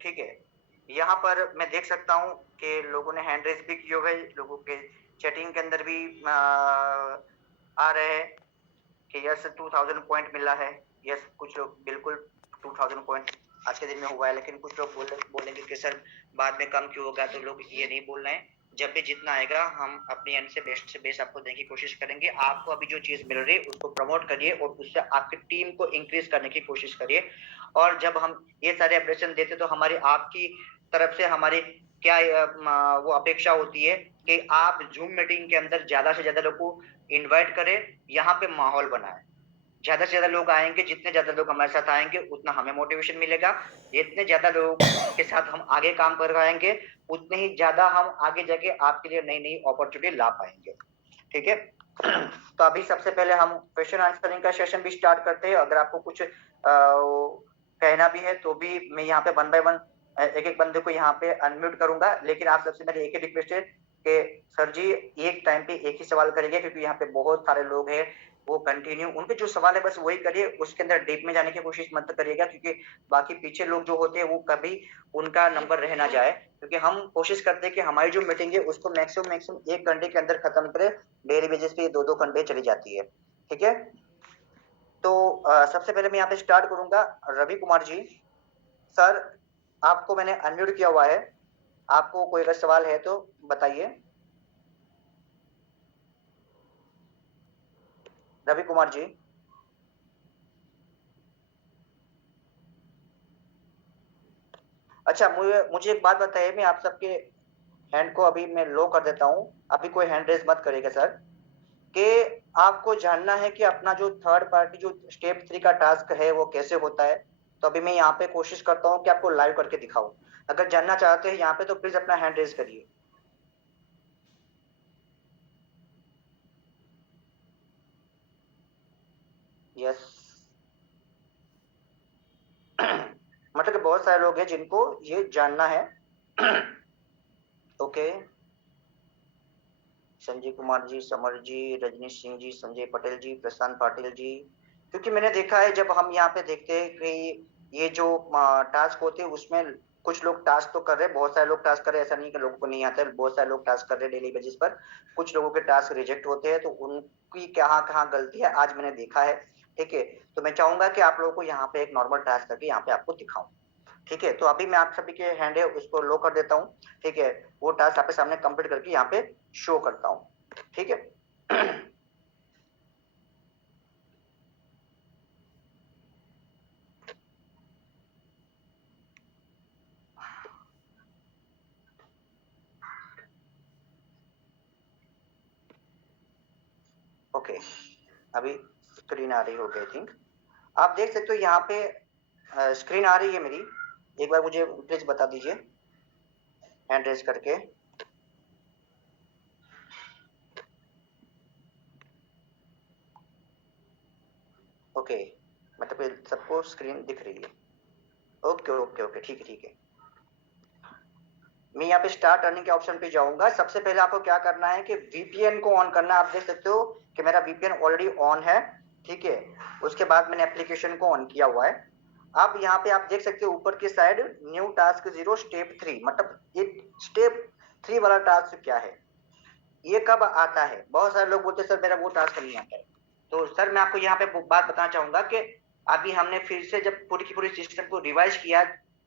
ठीक है, यहाँ पर मैं देख सकता हूँ कि लोगों ने हैंड रेज भी किए हुए, लोगों के चैटिंग के अंदर भी आ रहे हैं कि यस 2000 पॉइंट मिला है। यस कुछ लोग बिल्कुल 2000 पॉइंट आज के दिन में हुआ है, लेकिन कुछ लोग बोलेंगे कि सर बाद में कम क्यों होगा। तो लोग ये नहीं बोल रहे हैं, जब भी जितना आएगा हम अपनी एंड से बेस्ट आपको देने की कोशिश करेंगे। आपको अभी जो चीज मिल रही है उसको प्रमोट करिए और उससे आपकी टीम को इंक्रीज करने की कोशिश करिए। और जब हम ये सारे अपडेशन देते तो हमारी आपकी तरफ से हमारी क्या वो अपेक्षा होती है कि आप जूम मीटिंग के अंदर ज्यादा से ज्यादा लोग को इनवाइट करें, यहाँ पे माहौल बनाएं। ज्यादा से ज्यादा लोग आएंगे, जितने ज्यादा लोग हमारे साथ आएंगे उतना हमें मोटिवेशन मिलेगा। जितने ज्यादा लोग के साथ हम आगे काम कर पाएंगे उतने ही ज्यादा हम आगे जाके आपके लिए नई नई अपॉर्चुनिटी ला पाएंगे। ठीक है। तो अभी सबसे पहले हम क्वेश्चन आंसरिंग का सेशन भी स्टार्ट करते हैं। अगर आपको कुछ कहना भी है तो भी मैं यहाँ पे वन बाय वन एक एक बंदे को यहाँ पे अनम्यूट करूंगा, लेकिन आप सबसे मेरी एक ही रिक्वेस्ट है कि सर जी एक टाइम पे एक ही सवाल करेंगे, क्योंकि यहाँ पे बहुत सारे लोग हैं। वो कंटिन्यू उनके जो सवाल है बस वही करिए, उसके अंदर डीप में जाने की कोशिश मत करिएगा, क्योंकि बाकी पीछे लोग जो होते हैं वो कभी उनका नंबर रह ना जाए। क्योंकि हम कोशिश करते हैं कि हमारी जो मीटिंग है उसको मैक्सिमम 1 घंटे के अंदर खत्म करें। डेली बेसिस पे 2-2 घंटे चली जाती है। ठीक है। तो सबसे पहले मैं यहाँ पे स्टार्ट करूंगा। रवि कुमार जी, सर आपको मैंने अनम्यूट किया हुआ है, आपको कोई अगर सवाल है तो बताइए। रवि कुमार जी। अच्छा, मुझे एक बात बताइए, मैं आप सबके हैंड को अभी मैं लो कर देता हूँ, अभी कोई हैंड रेज मत करिएगा सर। कि आपको जानना है कि अपना जो थर्ड पार्टी जो स्टेप 3 का टास्क है वो कैसे होता है। तो अभी मैं यहाँ पे कोशिश करता हूँ कि आपको लाइव करके दिखाऊं। अगर जानना चाहते हैं यहाँ पे तो प्लीज अपना हैंड रेज करिए। यस। मतलब कि बहुत सारे लोग हैं जिनको ये जानना है। ओके। संजय कुमार जी, समर जी, रजनीश सिंह जी, संजय पटेल जी, प्रशांत पाटिल जी। क्योंकि मैंने देखा है जब हम यहाँ पे देखते हैं कि ये जो टास्क होते हैं उसमें कुछ लोग टास्क तो कर रहे हैं, बहुत सारे लोग टास्क कर रहे हैं, ऐसा नहीं कि लोगों को नहीं आता है, बहुत सारे लोग टास्क कर रहे हैं डेली बेसिस पर। कुछ लोगों के टास्क रिजेक्ट होते हैं, तो उनकी कहाँ कहाँ गलती है आज मैंने देखा है। ठीक है। तो मैं चाहूंगा कि आप लोगों को यहाँ पे एक नॉर्मल टास्क करके यहाँ पे आपको दिखाऊं। ठीक है। तो अभी मैं आप सभी के हैंड है उसको लो कर देता हूँ। ठीक है। वो टास्क आपके सामने कंप्लीट करके यहाँ पे शो करता हूँ। ठीक है। ओके। अभी स्क्रीन आ रही हो गई थिंक। आप देख सकते हो यहाँ पे स्क्रीन आ रही है मेरी। एक बार मुझे प्लीज बता दीजिए हैंड रेज करके। ओके। मतलब सबको स्क्रीन दिख रही है। ओके ओके ओके, ठीक है ठीक है। मैं यहाँ पे स्टार्ट अर्निंग के ऑप्शन पे जाऊंगा। सबसे पहले आपको क्या करना है कि वीपीएन को ऑन करना है। आप देख सकते हो कि मेरा वीपीएन ऑलरेडी ऑन है। ठीक है। उसके बाद मैंने एप्लीकेशन को ऑन किया हुआ है। अब यहाँ पे आप देख सकते हो ऊपर की साइड न्यू टास्क 0 स्टेप 3, मतलब ये स्टेप 3 वाला टास्क क्या है, ये कब आता है। बहुत सारे लोग बोलते हैं सर मेरा वो टास्क नहीं आता है। तो सर मैं आपको यहाँ पे बात बताना चाहूंगा कि अभी हमने फिर से जब पूरी की पूरी सिस्टम को रिवाइज किया,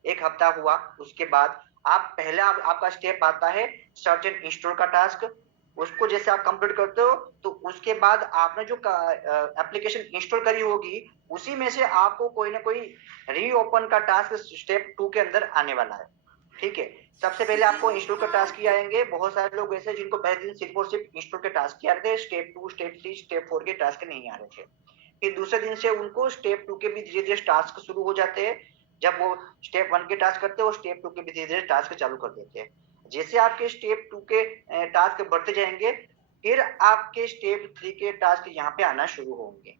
1 हफ्ता हुआ, उसके बाद आप पहला आपका स्टेप आता है सर्टेन इंस्टॉल का टास्क। उसको जैसे आप कंप्लीट करते हो तो उसके बाद आपने जो एप्लीकेशन इंस्टॉल करी होगी उसी में से आपको कोई ना कोई रीओपन का टास्क स्टेप 2 के अंदर आने वाला है। ठीक है। सबसे पहले आपको इंस्टॉल के टास्क ही आएंगे। बहुत सारे लोग ऐसे जिनको पहले दिन सिर्फ और सिर्फ इंस्टॉल के टास्क ही आ रहे थे, स्टेप 2 स्टेप 3 स्टेप 4 के टास्क नहीं आ रहे थे। फिर दूसरे दिन से उनको स्टेप 2 के भी धीरे धीरे टास्क शुरू हो जाते हैं। जब वो स्टेप 1 के टास्क करते हैं वो स्टेप 2 के भी धीरे धीरे टास्क चालू कर देते हैं। जैसे आपके स्टेप 2 के टास्क बढ़ते जाएंगे फिर आपके स्टेप 3 के टास्क यहाँ पे आना शुरू होंगे।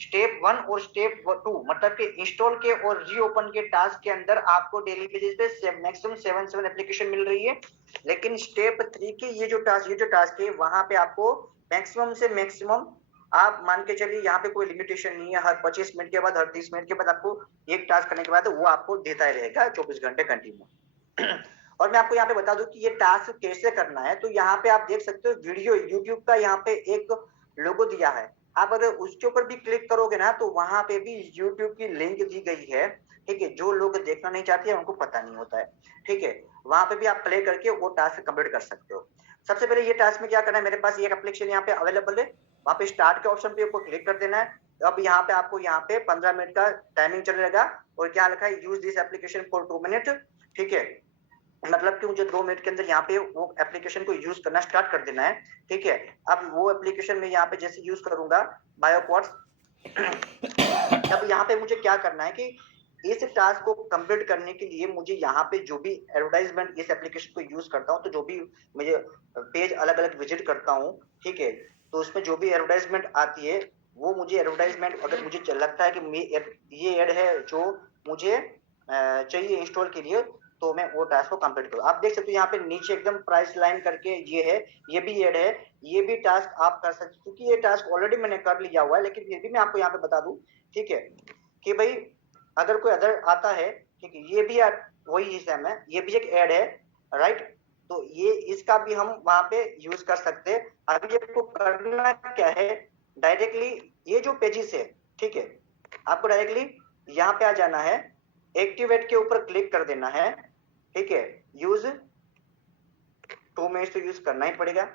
स्टेप 1 और स्टेप 2 मतलब कि इंस्टॉल के और रीओपन के टास्क के अंदर आपको डेली बेसिस पे मैक्सिमम 7 एप्लीकेशन मिल रही है। लेकिन स्टेप 3 की ये जो टास्क है वहां पे आपको मैक्सिमम से मैक्सिमम आप मान के चलिए यहाँ पे कोई लिमिटेशन नहीं है। हर 25 मिनट के बाद, हर 30 मिनट के बाद आपको एक टास्क करने के बाद वो आपको देता ही रहेगा 24 घंटे कंटिन्यू। और मैं आपको यहाँ पे बता दूं कि ये टास्क कैसे करना है। तो यहाँ पे आप देख सकते हो वीडियो यूट्यूब का यहाँ पे एक लोगो दिया है। आप अगर उसके ऊपर भी क्लिक करोगे ना तो वहां पे भी यूट्यूब की लिंक दी गई है। ठीक है। जो लोग देखना नहीं चाहते हैं उनको पता नहीं होता है। ठीक है। वहां पे भी आप प्ले करके वो टास्क कंप्लीट कर सकते हो। सबसे पहले ये टास्क में क्या करना है, मेरे पास एक एप्लीकेशन यहाँ पे अवेलेबल है, वहां पे स्टार्ट के ऑप्शन पे आपको क्लिक कर देना है। अब यहाँ पे आपको यहाँ पे 15 मिनट का टाइमिंग चलेगा और क्या लिखा है use this application for 2 minute. ठीक है। मतलब कि मुझे 2 मिनट के अंदर यहाँ पे वो एप्लीकेशन को यूज करना स्टार्ट कर देना है। ठीक है, अब वो एप्लीकेशन में यहाँ पे जैसे यूज करूंगा बायोक्वार्ट्स, अब यहाँ पे मुझे क्या करना है कि इस टास्क को कंप्लीट करने के लिए मुझे यहाँ पे जो भी एडवर्टाइजमेंट इस एप्लीकेशन को यूज करता हूँ, तो जो भी मुझे पेज अलग अलग विजिट करता हूँ, ठीक है, तो उसमें जो भी एडवर्टाइजमेंट आती है वो मुझे एडवर्टाइजमेंट अगर मुझे लगता है कि ये एड है जो मुझे चाहिए इंस्टॉल के लिए, तो मैं वो टास्क को कंप्लीट करूँ। आप देख सकते हो यहाँ पे नीचे एकदम प्राइस लाइन करके ये है, ये भी एड है, ये भी टास्क आप कर सकते, क्योंकि ये टास्क ऑलरेडी मैंने कर लिया हुआ है, लेकिन फिर भी मैं आपको यहाँ पे बता दूं, ठीक है, कि भाई अगर कोई अदर आता है, ठीक है, ये भी वही ही सेम है, ये भी एक ऐड है, राइट, तो ये इसका भी हम वहां पे यूज कर सकते हैं। अभी आपको करना क्या है, डायरेक्टली ये जो पेजेस है, ठीक है, आपको डायरेक्टली यहाँ पे आ जाना है, एक्टिवेट के ऊपर क्लिक कर देना है, ठीक है, यूज 2 मिनट तो यूज करना ही पड़ेगा।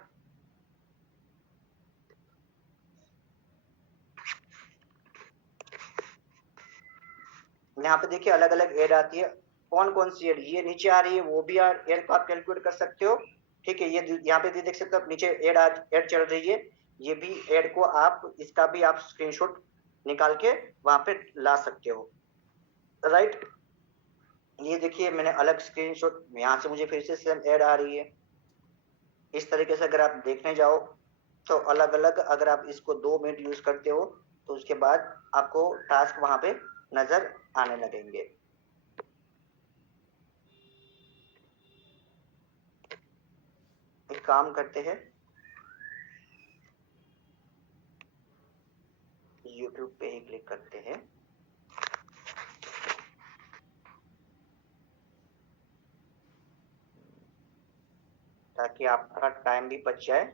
यहाँ पे देखिए अलग अलग एड आती है, कौन कौन सी एड ये नीचे आ रही है, वो भी एड को आप कैलकुलेट कर सकते हो, ठीक है, ये यहाँ पे देख सकते हो नीचे एड चल रही है, ये भी एड को आप इसका भी आप स्क्रीनशॉट निकाल के वहां पे ला सकते हो, राइट। ये देखिए मैंने अलग स्क्रीनशॉट, यहाँ से मुझे फिर से सेम एड आ रही है। इस तरीके से अगर आप देखने जाओ तो अलग अलग, अगर आप इसको 2 मिनट यूज करते हो तो उसके बाद आपको टास्क वहां पे नजर आने लगेंगे। एक काम करते हैं, यूट्यूब पे ही क्लिक करते हैं, ताकि आपका टाइम भी बच जाए।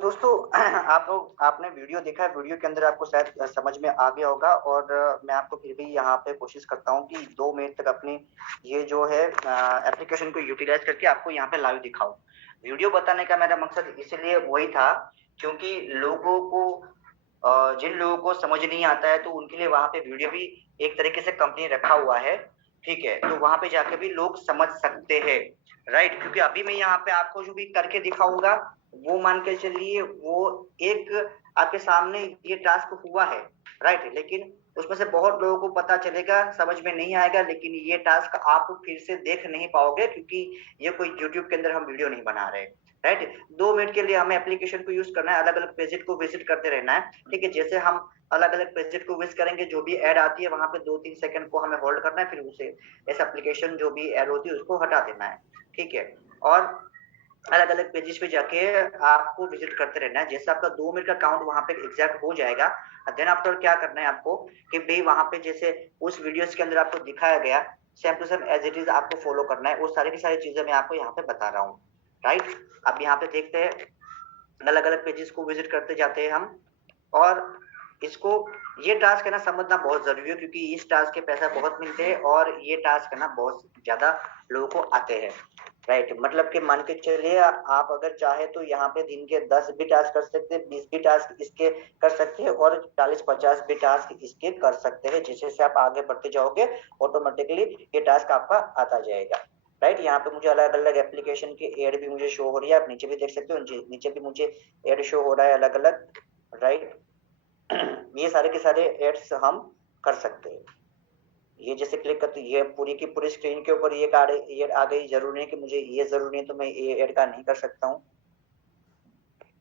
दोस्तों आप लोग आपने वीडियो देखा है, वीडियो के अंदर आपको शायद समझ में आ गया होगा। और मैं आपको फिर भी यहाँ पे कोशिश करता हूँ कि 2 मिनट तक अपनी ये जो है एप्लीकेशन को यूटिलाइज करके आपको यहाँ पे लाइव दिखाऊं। वीडियो बताने का मेरा मकसद इसलिए वही था क्योंकि लोगों को जिन लोगों को समझ नहीं आता है तो उनके लिए वहां पे वीडियो भी एक तरीके से कंपनी रखा हुआ है, ठीक है, तो वहां पे जाके भी लोग समझ सकते हैं, राइट। क्योंकि अभी मैं यहाँ पे आपको जो भी करके दिखाऊंगा वो मान के चलिए वो एक आपके सामने ये टास्क हुआ है, राइट, लेकिन उसमें से बहुत लोगों को पता चलेगा, समझ में नहीं आएगा, लेकिन ये टास्क आप फिर से देख नहीं पाओगे क्योंकि ये कोई यूट्यूब के अंदर हम वीडियो नहीं बना रहे, राइट। 2 मिनट के लिए हमें एप्लीकेशन को यूज करना है, अलग अलग पेजेस को विजिट करते रहना है, ठीक है। जैसे हम अलग अलग पेजेस को विजिट करेंगे, जो भी ऐड आती है वहां पे 2-3 सेकंड को हमें होल्ड करना है, फिर उसे इस एप्लीकेशन जो भी ऐड होती है उसको हटा देना है, ठीक है। और अलग अलग पेजेस पे जाके आपको विजिट करते रहना है। जैसे आपका 2 मिनट का काउंट वहां पे एग्जैक्ट हो जाएगा, देन आफ्टर क्या करना है आपको कि भाई वहां पे जैसे उस वीडियोस के अंदर आपको दिखाया गया same to same as it is आपको फॉलो करना है। वो सारी की सारी चीजें मैं आपको यहाँ पे बता रहा हूँ, राइट। अब यहाँ पे देखते हैं, अलग अलग पेजेस को विजिट करते जाते हैं हम। और इसको ये टास्क है ना समझना बहुत जरूरी है क्योंकि इस टास्क के पैसा बहुत मिलते हैं और ये टास्क है ना बहुत ज्यादा लोगों को आते हैं, राइट। मतलब कि मान के चलिए आप अगर चाहे तो यहाँ पे दिन के 10 भी टास्क कर सकते हैं, 20 भी टास्क इसके कर सकते हैं और 40-50 भी टास्क इसके कर सकते हैं। जैसे जैसे आप आगे बढ़ते जाओगे ऑटोमेटिकली ये टास्क आपका आता जाएगा, राइट। यहाँ पे मुझे अलग अलग एप्लीकेशन की एड भी मुझे शो हो रही है, आप नीचे भी देख सकते हो, नीचे भी मुझे एड शो हो रहा है अलग अलग, राइट। ये सारे के सारे एड्स हम कर सकते हैं। ये जैसे क्लिक करते ये पूरी की पूरी स्क्रीन के ऊपर ये आ गई, जरूरी नहीं कि मुझे ये जरूरी नहीं तो मैं ये ऐड का नहीं कर सकता हूँ।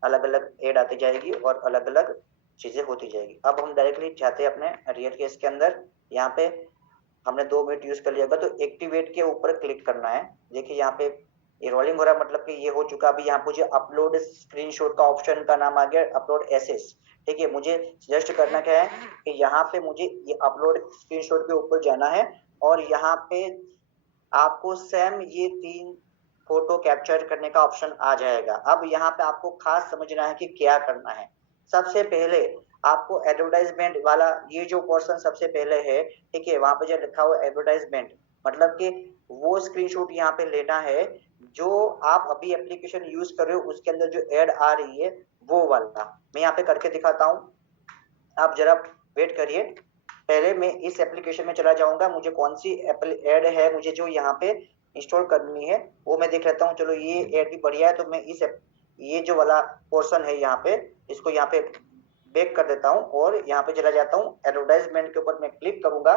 अलग अलग ऐड आती जाएगी और अलग अलग चीजें होती जाएगी। अब हम डायरेक्टली जाते हैं अपने रियल केस के अंदर। यहाँ पे हमने 2 मिनट यूज कर लिया होगा तो एक्टिवेट के ऊपर क्लिक करना है। देखिए यहाँ पे ये रोलिंग हो रहा है, मतलब कि ये हो चुका। अभी यहाँ मुझे अपलोड स्क्रीनशॉट का ऑप्शन का नाम आ गया अपलोड एसेस, ठीक है। मुझे सजेस्ट करना क्या है कि यहाँ पे मुझे ये अपलोड स्क्रीनशॉट के ऊपर जाना है और यहाँ पे आपको सेम ये 3 फोटो कैप्चर करने का ऑप्शन आ जाएगा। अब यहाँ पे आपको खास समझना है कि क्या करना है। सबसे पहले आपको एडवर्टाइजमेंट वाला ये जो पोर्शन सबसे पहले है, ठीक है, वहां पे जो लिखा हुआ एडवर्टाइजमेंट, मतलब कि वो स्क्रीनशॉट यहाँ पे लेना है जो आप अभी एप्लीकेशन यूज कर रहे हो उसके अंदर जो एड आ रही है वो वाला। मैं यहाँ पे करके दिखाता हूँ, आप जरा वेट करिए। पहले मैं इस एप्लीकेशन में चला जाऊंगा, मुझे कौन सी ऐड है मुझे जो यहाँ पे इंस्टॉल करनी है वो मैं देख लेता हूँ। चलो ये ऐड भी बढ़िया है तो मैं ये जो वाला पोर्शन है यहाँ पे इसको यहाँ पे बैक कर देता हूँ और यहाँ पे चला जाता हूँ। एडवर्टाइजमेंट के ऊपर मैं क्लिक करूंगा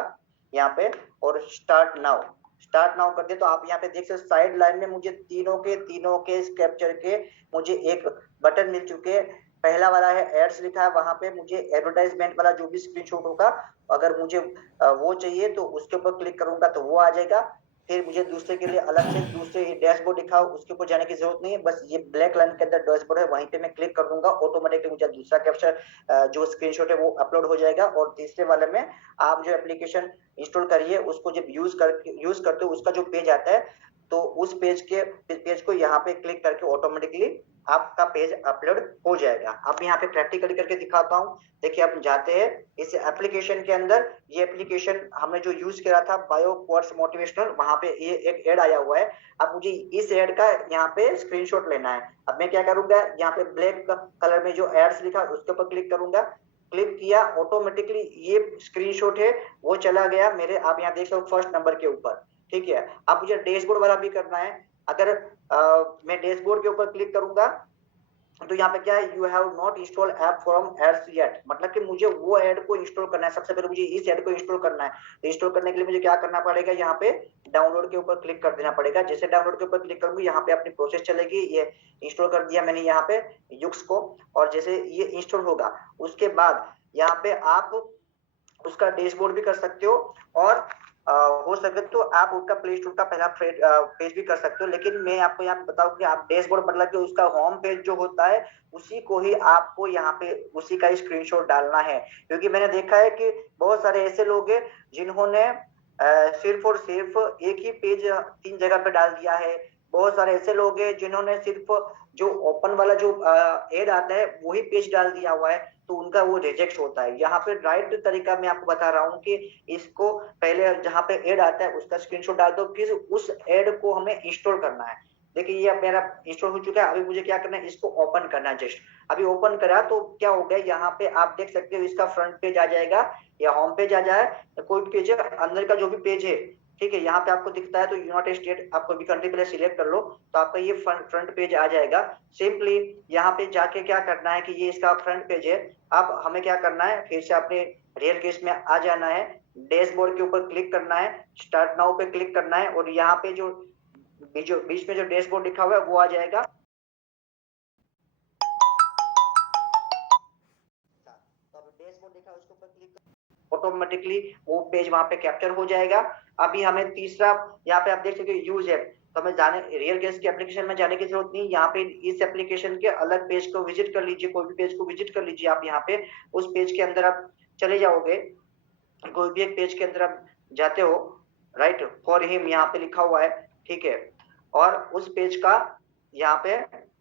यहाँ पे और स्टार्ट नाउ कर दे तो आप यहाँ पे देख सकते साइड लाइन में मुझे तीनों के कैप्चर के मुझे एक बटन मिल चुके हैं। पहला वाला है एड्स लिखा है, वहां पे मुझे एडवर्टाइजमेंट वाला जो भी स्क्रीनशॉट होगा अगर मुझे वो चाहिए तो उसके ऊपर क्लिक करूंगा तो वो आ जाएगा। फिर मुझे दूसरे के लिए अलग से दूसरे डैशबोर्ड दिखा उसके ऊपर जाने की जरूरत नहीं है, बस ये ब्लैक लाइन के अंदर डैशबोर्ड है वहीं पे मैं क्लिक कर दूंगा, ऑटोमेटिकली मुझे दूसरा कैप्चर जो स्क्रीनशॉट है वो अपलोड हो जाएगा। और तीसरे वाले में आप जो एप्लीकेशन इंस्टॉल करिए उसको जब यूज करते हो उसका जो पेज आता है तो उस पेज को यहाँ पे क्लिक करके ऑटोमेटिकली आपका पेज अपलोड हो जाएगा। अब यहाँ पे प्रैक्टिकली करके दिखाता हूँ। देखिए आप जाते हैं इस एप्लीकेशन के अंदर, ये एप्लीकेशन हमने जो यूज किया था बायो क्वाड्स मोटिवेशनल, वहां पे ये एक ऐड आया हुआ है। अब मुझे इस ऐड का यहाँ पे स्क्रीनशॉट लेना है। अब मैं क्या करूंगा, यहाँ पे ब्लैक कलर में जो एड्स लिखा उसके ऊपर क्लिक करूंगा। क्लिक किया, ऑटोमेटिकली ये स्क्रीनशॉट है वो चला गया मेरे, आप यहाँ देख सकते हो फर्स्ट नंबर के ऊपर, ठीक है। अब मुझे डैशबोर्ड वाला भी करना है। अगर मैं डैशबोर्ड के ऊपर क्लिक करूंगा तो यहाँ पे क्या है, you have not install app from ads yet, मतलब कि मुझे वो ऐड को इंस्टॉल करना है। सबसे पहले मुझे इस ऐड को इंस्टॉल करना है, तो इंस्टॉल करने के लिए मुझे क्या करना पड़ेगा, यहाँ पे डाउनलोड के ऊपर क्लिक कर देना पड़ेगा। जैसे डाउनलोड के ऊपर क्लिक करूंगी यहाँ पे अपनी प्रोसेस चलेगी। ये इंस्टॉल कर दिया मैंने यहाँ पे युक्स को, और जैसे ये इंस्टॉल होगा उसके बाद यहाँ पे आप उसका डैशबोर्ड भी कर सकते हो और हो सके तो आप उसका प्ले स्टोर का पहला पेज भी कर सकते हो। लेकिन मैं आपको यहाँ पे बताऊं कि आप डैशबोर्ड मतलब कि उसका होम पेज जो होता है उसी को ही आपको यहाँ पे उसी का स्क्रीनशॉट डालना है। क्योंकि मैंने देखा है कि बहुत सारे ऐसे लोग हैं जिन्होंने सिर्फ और सिर्फ एक ही पेज 3 जगह पे डाल दिया है। बहुत सारे ऐसे लोग हैं जिन्होंने सिर्फ जो ओपन वाला जो एड आता है वही पेज डाल दिया हुआ है, तो उनका वो रिजेक्ट होता है। यहाँ पे राइट तरीका मैं आपको बता रहा हूँ कि इसको पहले जहाँ पे एड आता है उसका स्क्रीनशॉट डाल दो, फिर उस एड को हमें इंस्टॉल करना है। देखिए ये मेरा इंस्टॉल हो चुका है, अभी मुझे क्या करना है, इसको ओपन करना है। जस्ट अभी ओपन करा तो क्या हो गया, यहाँ पे आप देख सकते हो इसका फ्रंट पेज आ जाएगा या होम पेज आ जाए, कोई पेज है अंदर का जो भी पेज है, ठीक है। यहाँ पे आपको दिखता है तो यूनाइटेड स्टेट, आपको भी कंट्री पहले सिलेक्ट कर लो, तो आपका ये फ्रंट पेज आ जाएगा। सिंपली यहाँ पे जाके क्या करना है कि ये इसका फ्रंट पेज है। अब हमें क्या करना है, फिर से अपने रियल केस में आ जाना है, डैशबोर्ड के ऊपर क्लिक करना है, स्टार्ट नाउ पे क्लिक करना है, और यहाँ पे जो बीच में जो डैशबोर्ड लिखा हुआ है वो आ जाएगा। तो अब डैशबोर्ड लिखा है उसके ऊपर क्लिक, ऑटोमेटिकली वो पेज वहां पे कैप्चर हो जाएगा। अभी हमें तीसरा यहाँ पे आप देख सकते हो यूज ऐप, तो हमें जाने रियल केस के एप्लीकेशन में जाने की जरूरत नहीं। यहाँ पे इस एप्लीकेशन के अलग पेज को विजिट कर लीजिए, कोई भी पेज को विजिट कर लीजिए। आप यहाँ पे उस पेज के अंदर आप चले जाओगे, कोई भी एक पेज के अंदर आप जाते हो, राइट, फॉर हिम यहाँ पे लिखा हुआ है, ठीक है। और उस पेज का यहाँ पे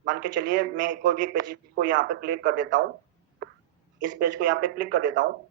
मान के चलिए मैं कोई भी एक पेज को यहाँ पे क्लिक कर देता हूँ, इस पेज को यहाँ पे क्लिक कर देता हूँ,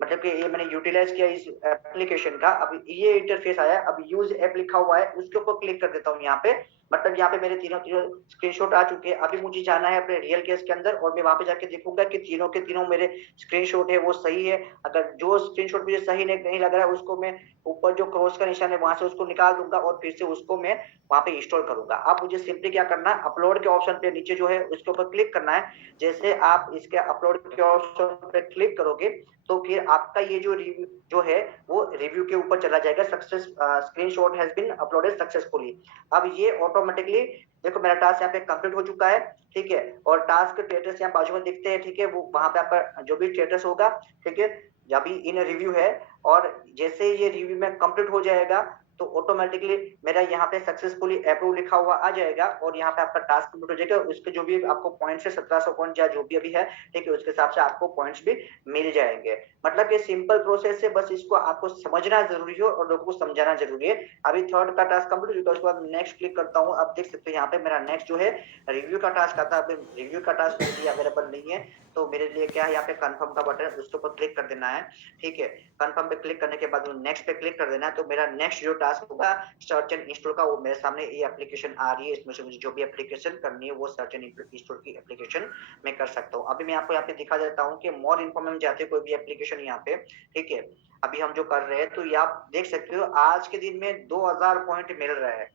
मतलब कि ये मैंने यूटिलाइज किया इस एप्लीकेशन का। अब ये इंटरफेस आया, अब यूज ऐप लिखा हुआ है उसके ऊपर क्लिक कर देता हूँ यहाँ पे, मतलब यहाँ पे मेरे तीनों तीनों स्क्रीनशॉट आ चुके हैं। अभी मुझे जाना है अपने रियल केस के अंदर, और मैं वहां पे जाके देखूंगा कि तीनों के तीनों मेरे स्क्रीनशॉट है वो सही है। अगर जो स्क्रीनशॉट मुझे सही नहीं लग रहा है उसको मैं ऊपर जो क्रॉस का निशान है वहां से उसको निकाल दूंगा, और फिर से उसको मैं वहां पे इंस्टॉल करूंगा। अब मुझे सिंपली क्या करना है, अपलोड के ऑप्शन पे नीचे जो है उसके ऊपर क्लिक करना है। जैसे आप इसके अपलोड के ऑप्शन पे क्लिक करोगे तो फिर आपका ये जो रिव्यू जो है वो रिव्यू के ऊपर चला जाएगा, success screenshot has been uploaded successfully. अब ये ऑटोमेटिकली देखो मेरा टास्क यहाँ पे कंप्लीट हो चुका है, ठीक है। और टास्क स्टेटस यहाँ बाजू में दिखते हैं, ठीक है, वो वहां पे आपका जो भी स्टेटस होगा, ठीक है, जब भी इन रिव्यू है, और जैसे ये रिव्यू में कंप्लीट हो जाएगा तो ऑटोमेटिकली मेरा यहाँ पे सक्सेसफुली अप्रूव लिखा हुआ आ जाएगा, और यहाँ पे आपका टास्क कंप्लीट हो जाएगा। उसके जो भी आपको पॉइंट्स है 1700 पॉइंट या जो भी अभी है, ठीक है, उसके हिसाब से आपको पॉइंट्स भी मिल जाएंगे। मतलब ये सिंपल प्रोसेस है, बस इसको आपको समझना जरूरी है और लोगों को समझाना जरूरी है। अभी थर्ड का टास्क कंप्लीट हो चुका है, उसके बाद नेक्स्ट क्लिक करता हूँ। अब देख सकते हो यहाँ पे मेरा नेक्स्ट जो है रिव्यू का टास्क आता है। अभी रिव्यू का टास्क मेरे लिए अवेलेबल नहीं है, तो मेरे लिए क्या है, यहाँ पे कंफर्म का बटन उसके ऊपर क्लिक कर देना है, ठीक है। कंफर्म पे क्लिक करने के बाद नेक्स्ट पे क्लिक कर देना है, तो मेरा नेक्स्ट जो टास्क होगा सर्च एंड इंस्टॉल का, वो मेरे सामने ये एप्लीकेशन आ रही है, इसमें से मुझे जो भी एप्लीकेशन करनी है वो सर्च एंड इंस्टॉल की एप्लीकेशन मैं कर सकता हूँ। अभी मैं आपको यहाँ पे दिखा देता हूँ कि मोर इन्फॉर्मेशन जाते कोई भी एप्लीकेशन यहाँ पे, ठीक है। अभी हम जो कर रहे हैं तो ये आप देख सकते हो आज के दिन में 2000 पॉइंट मिल रहे हैं।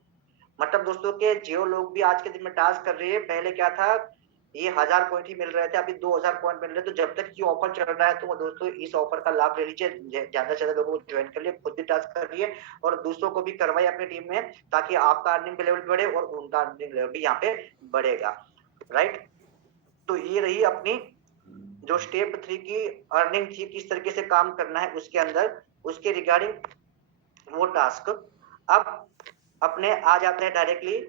मतलब दोस्तों के जो लोग भी आज के दिन में टास्क कर रहे हैं, पहले क्या था, ये 1000 पॉइंट ही मिल रहे थे, अभी 2000 पॉइंट मिल रहे हैं। तो जब तक ये ऑफर चल रहा है तो दोस्तों इस ऑफर का लाभ ले लीजिए, ज्यादा से ज्यादा लोगों को ज्वाइन कर लिए, खुद भी टास्क कर रही है और दूसरों को भी करवाइए अपनी टीम में, ताकि आपका अर्निंग लेवल बढ़े और उनका अर्निंग लेवल भी यहाँ पे बढ़ेगा, राइट। तो ये रही अपनी जो स्टेप 3 की अर्निंग थी, किस तरीके से काम करना है उसके अंदर, उसके रिगार्डिंग वो टास्क। अब अपने आ जाते हैं डायरेक्टली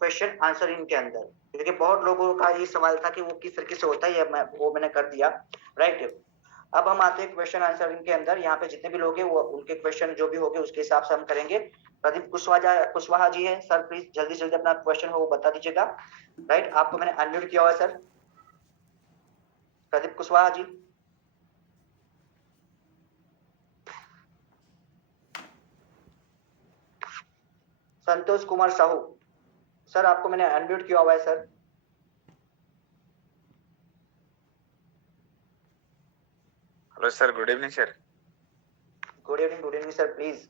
क्वेश्चन आंसरिंग के अंदर, क्योंकि बहुत लोगों का ये सवाल था कि वो किस तरीके से होता है, वो मैंने कर दिया, राइट। अब हम आते हैं क्वेश्चन आंसरिंग के अंदर। यहाँ पे जितने भी लोग हैं वो उनके क्वेश्चन जो भी होंगे उसके हिसाब से हम करेंगे। प्रदीप कुशवाहा जी है सर, प्लीज जल्दी जल्दी अपना क्वेश्चन हो वो बता दीजिएगा, राइट। आपको मैंने अनम्यूट किया हुआ है सर, प्रदीप कुशवाहा जी। संतोष कुमार साहू सर, आपको मैंने अनम्यूट किया हुआ है sir. Hello sir, good evening sir. Good evening sir, please.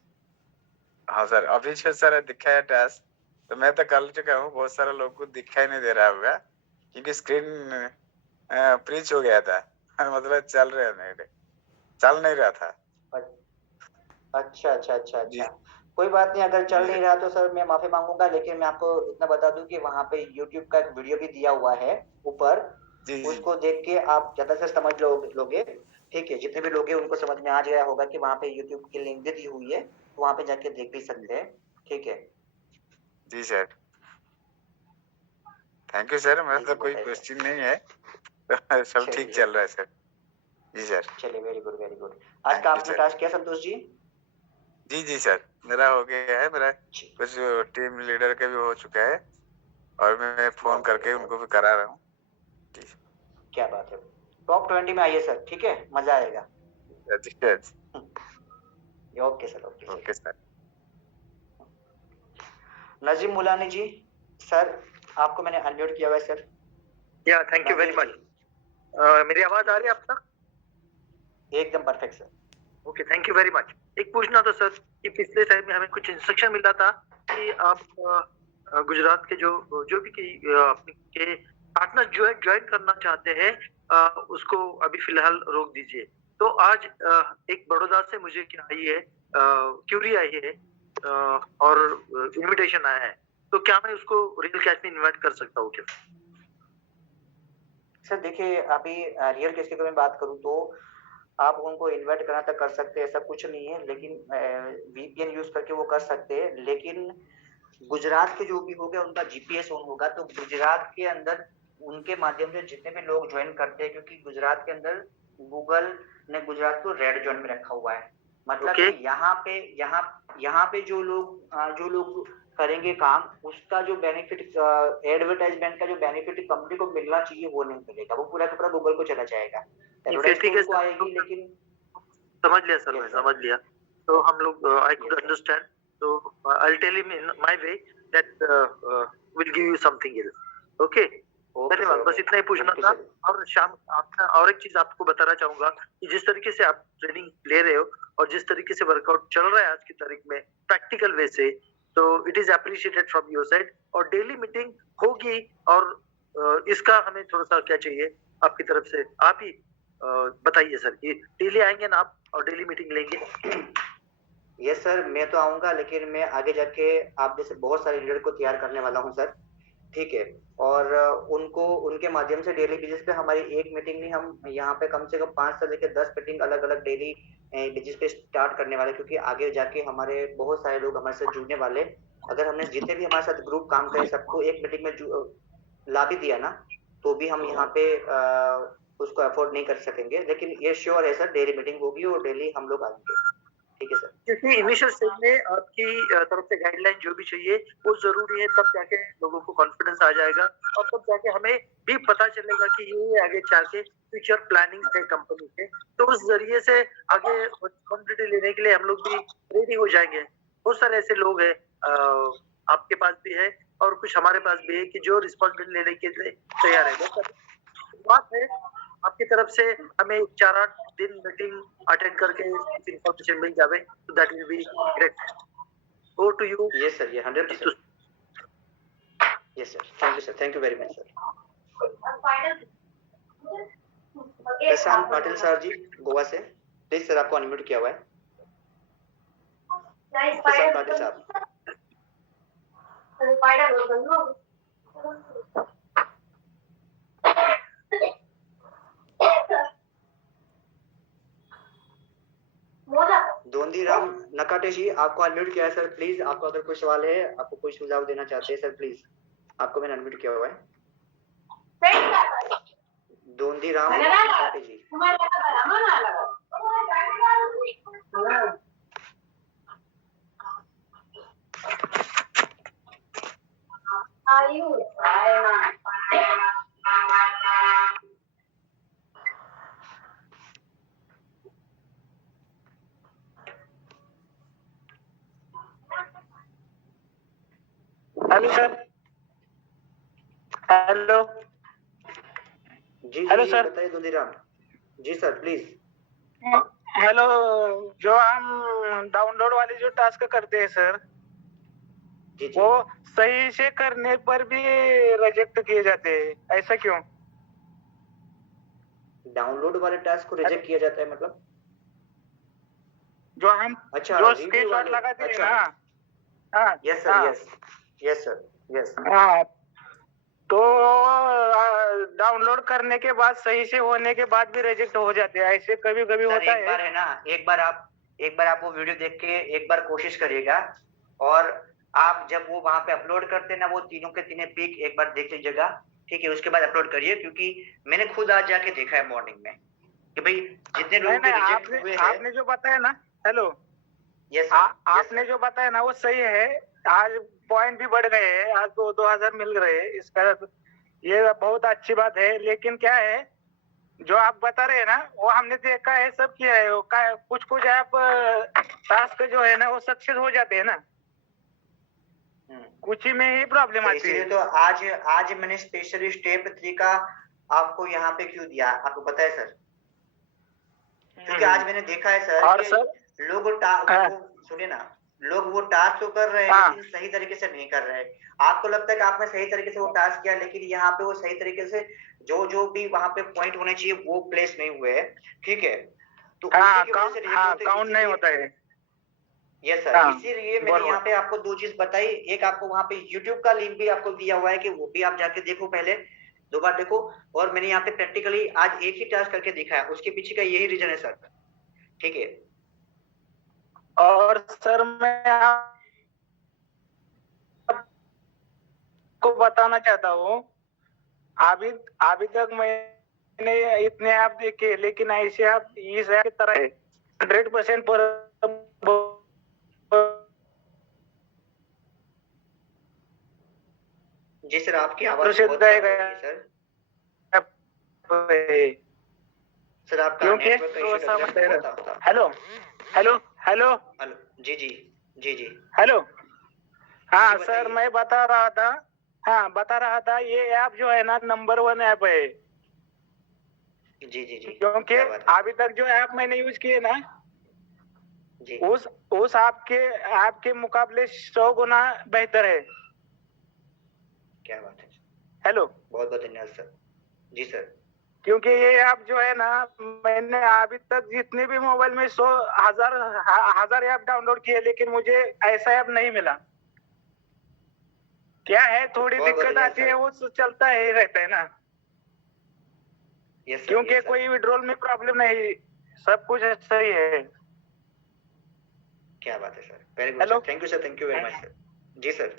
हाँ सर, अभी जो सर दिखाया टास्क, तो मैं तो कर चुका हूँ, बहुत सारे लोगों को दिखाई नहीं दे रहा होगा क्योंकि स्क्रीन फ्रीज हो गया था मतलब चल नहीं रहा था। अच्छा, कोई बात नहीं, अगर चल नहीं रहा तो सर मैं माफी मांगूंगा, लेकिन मैं आपको इतना बता दूं कि वहां पे YouTube का एक वीडियो भी दिया हुआ है ऊपर, उसको देख के आप ज्यादा से समझ लोगे, ठीक है। जितने भी लोग हैं उनको समझ में आ गया होगा कि वहां पे YouTube की लिंक भी दी हुई है, तो वहां पे जाके देख भी सकते हैं, ठीक है। जी सर, थैंक यू सर। मेरा तो कोई क्वेश्चन नहीं है सब ठीक चल रहा है सर। जी सर, चलिए, वेरी गुड। आज का आपने टास्क किया संतोष जी? जी सर, मेरा हो गया है। मेरा कुछ टीम लीडर का भी हो चुका है, और मैं फोन करके उनको भी करा रहा हूँ। जी क्या बात है, टॉप 20 में आइए सर, ठीक है, मजा आएगा। Okay sir, okay okay sir. Najeem Mulani ji, sir आपको मैंने अनम्यूट किया हुआ है सर। या थैंक यू वेरी मच। मेरी आवाज आ रही है आप तक? एकदम perfect sir. Okay, thank you very much. एक पूछना था सर कि पिछले टाइम में हमें कुछ इंस्ट्रक्शन मिला था कि आप गुजरात के जो भी अपने के पार्टनर जो है ज्वाइन करना चाहते हैं उसको अभी फिलहाल रोक दीजिए। तो आज एक बड़ौदा से मुझे क्या आई है, क्यूरी आई है और इनविटेशन आया है, तो क्या मैं उसको रियल कैश में इनवाइट कर सकता हूँ क्या? सर देखिए, अभी रियल केस की अगर मैं बात करूं तो आप उनको इनवाइट करना तक कर सकते हैं, ऐसा कुछ नहीं है, लेकिन वीपीएन यूज करके वो कर सकते हैं। लेकिन गुजरात के जो भी होगा उनका जीपीएस ऑन होगा, तो गुजरात के अंदर उनके माध्यम से जितने भी लोग ज्वाइन करते हैं, क्योंकि गुजरात के अंदर गूगल ने गुजरात को रेड जोन में रखा हुआ है, मतलब Okay. कि यहाँ पे जो लोग करेंगे काम, उसका जो बेनिफिट एडवर्टाइजमेंट का जो बेनिफिट कंपनी को मिलना चाहिए वो नहीं मिलेगा, वो पूरा का पूरा गूगल को चला जाएगा। ठीक है को आएगी, लेकिन समझ लिया सर, मैं समझ लिया। तो हम लोग आई कुड अंडरस्टैंड, तो I will tell him in my way that will give you something else. Okay, धन्यवाद, बस इतना ही पूछना था। और शाम आपका और एक चीज आपको बताना चाहूंगा कि जिस तरीके से आप ट्रेनिंग ले रहे हो और जिस तरीके से वर्कआउट चल रहा है आज की तारीख में प्रैक्टिकल वे से, तो it is appreciated from your side. और डेली मीटिंग होगी और इसका हमें थोड़ा सा क्या चाहिए आपकी तरफ से, आप ही बताइए सर कि डेली आएंगे ना आप और डेली मीटिंग लेंगे? यस सर, मैं तो आऊंगा, लेकिन मैं आगे जाके आप जैसे बहुत सारे लीडर को तैयार करने वाला हूं सर, ठीक है। और उनको उनके माध्यम से डेली बेसिस पे हमारी एक मीटिंग नहीं, हम यहाँ पे कम से कम 5 से लेकर 10 मीटिंग अलग अलग डेली बेसिस पे स्टार्ट करने वाले, क्योंकि आगे जाके हमारे बहुत सारे लोग हमारे साथ जुड़ने वाले। अगर हमने जितने भी हमारे साथ ग्रुप काम करे सबको एक मीटिंग में ला भी दिया ना, तो भी हम यहाँ पे उसको अफोर्ड नहीं कर सकेंगे, लेकिन ये श्योर है सर, डेली मीटिंग होगी और डेली हम लोग आएंगे, ठीक है सर। क्योंकि इनिशियल स्टेज में आपकी तरफ से गाइडलाइन जो भी चाहिए वो जरूरी है, तब जाके लोगों को कॉन्फिडेंस आ जाएगा और तब जाके हमें भी पता चलेगा कि ये आगे जाके फ्यूचर प्लानिंग है कंपनी के, तो उस जरिए से आगे रिस्पॉन्सिबिलिटी लेने के लिए हम लोग भी रेडी हो जाएंगे। बहुत सारे ऐसे लोग हैं आपके पास भी है और कुछ हमारे पास भी है कि जो रिस्पॉन्सिबिलिटी लेने के लिए तैयार है। बात है आपकी तरफ से हमें 4-8 दिन मीटिंग अटेंड करके इंफॉर्मेशन मिल जावे, तो that will be great. Go to you. Yes sir, ये 100%। Yes sir, thank you very much sir. Prashant Patil sir ji Goa से, प्लीज सर, आपको अनम्यूट किया हुआ है। प्रशांत पाटिल साहब। दोंदीराम नकाटे जी, आपको अनम्यूट किया है सर, प्लीज आपको अगर कोई सवाल है, आपको कोई सुझाव देना चाहते हैं सर, प्लीज, आपको मैंने अनम्यूट किया हुआ है। Dondiram Nakate ji. Hello sir. Hello ji hello जी सर। बताइए Dondiram ji sir, please. Hello, जो हम डाउनलोड वाली जो टास्क करते हैं सर, जी जी, वो सही से करने पर भी रिजेक्ट किए जाते हैं, ऐसा क्यों? डाउनलोड वाले टास्क को रिजेक्ट किया जाता है मतलब? जो हम अच्छा, जो वीडियो स्क्रीनशॉट वाले, लगाते हैं अच्छा। ना। हाँ yes sir, yes yes sir, yes. हाँ, तो डाउनलोड करने के बाद सही से होने के बाद भी रिजेक्ट हो जाते हैं, ऐसे कभी कभी सर होता एक बार है। है ना, एक बार आप वो वीडियो देख के एक बार कोशिश करिएगा, और आप जब वो वहां पे अपलोड करते हैं ना, वो तीनों के तीनों पिक एक बार देख लीजिएगा, ठीक है, उसके बाद अपलोड करिए, क्योंकि मैंने खुद आज जाके देखा है मॉर्निंग में कि भाई जितने लोगों के रिजेक्ट हुए हैं। आपने जो बताया ना, हेलो, यस आपने जो बताया ना वो सही है, आज पॉइंट भी बढ़ गए हैं, आज 2000 मिल रहे हैं, इसका ये बहुत अच्छी बात है। लेकिन क्या है, जो आप बता रहे हैं ना, वो हमने देखा है, सब किया है। कुछ कुछ ऐप टास्क जो है ना वो सक्सेस हो जाते हैं ना, कुछ ही में ही प्रॉब्लम तो आती इसीलिए है। तो आज मैंने स्पेशली स्टेप 3 का आपको यहाँ पे क्यों दिया, आपको पता है सर? क्योंकि आज मैंने देखा है सर और कि सर लोग हाँ, वो सुनिए ना, लोग वो टास्क तो कर रहे हैं हाँ, लेकिन सही तरीके से नहीं कर रहे। आपको लगता है कि आपने सही तरीके से वो टास्क किया, लेकिन यहाँ पे वो सही तरीके से जो भी वहां पे पॉइंट होने चाहिए वो प्लेस नहीं हुए हैं, ठीक है? तो उसी की वजह से रिजेक्ट होते हैं। काउंट नहीं इसीलिए होता है। यस सर, हाँ, इसीलिए मैंने बरोबर। यहाँ पे आपको 2 चीज बताई। एक आपको वहां पे यूट्यूब का लिंक भी आपको दिया हुआ है कि वो भी आप जाके देखो, पहले 2 बार देखो। और मैंने यहाँ पे प्रैक्टिकली आज एक ही टास्क करके दिखाया, उसके पीछे का यही रीजन है सर, ठीक है? और सर मैं आपको बताना चाहता हूँ, अभी अभी तक मैंने इतने ऐप देखे, लेकिन ऐसे ऐप इस ऐप की तरह है 100% पर जी सर, आपकी आवाज प्रसिद्ध बहुत कट हो रही है सर। है, सर आपका क्योंकि नेटवर्क का इशू लग रहा है बहुत आपका। हेलो हेलो हेलो हेलो, जी जी, जी जी, हेलो। जी हाँ सर, बताइए। मैं बता रहा था, हाँ बता रहा था, ये ऐप जो है ना नंबर 1 ऐप है। जी जी जी, क्योंकि क्या बात है अभी तक जो ऐप मैंने यूज किए ना, जी, उस आपके मुकाबले 100 गुना बेहतर है। क्या बात है, हेलो, बहुत बहुत धन्यवाद सर। जी सर, क्योंकि ये ऐप जो है ना, मैंने अभी तक जितने भी मोबाइल में 100 हजार ऐप डाउनलोड किए, लेकिन मुझे ऐसा ऐप नहीं मिला। क्या है, थोड़ी बहुत बहुत दिक्कत धन्यवाद आती है, सर। वो चलता ही रहता है ना, यस सर, क्योंकि यस सर, कोई विड्रॉल में प्रॉब्लम नहीं, सब कुछ सही है। क्या बात है sir, very good hello, sir, thank you sir, thank you very much sir. जी सर,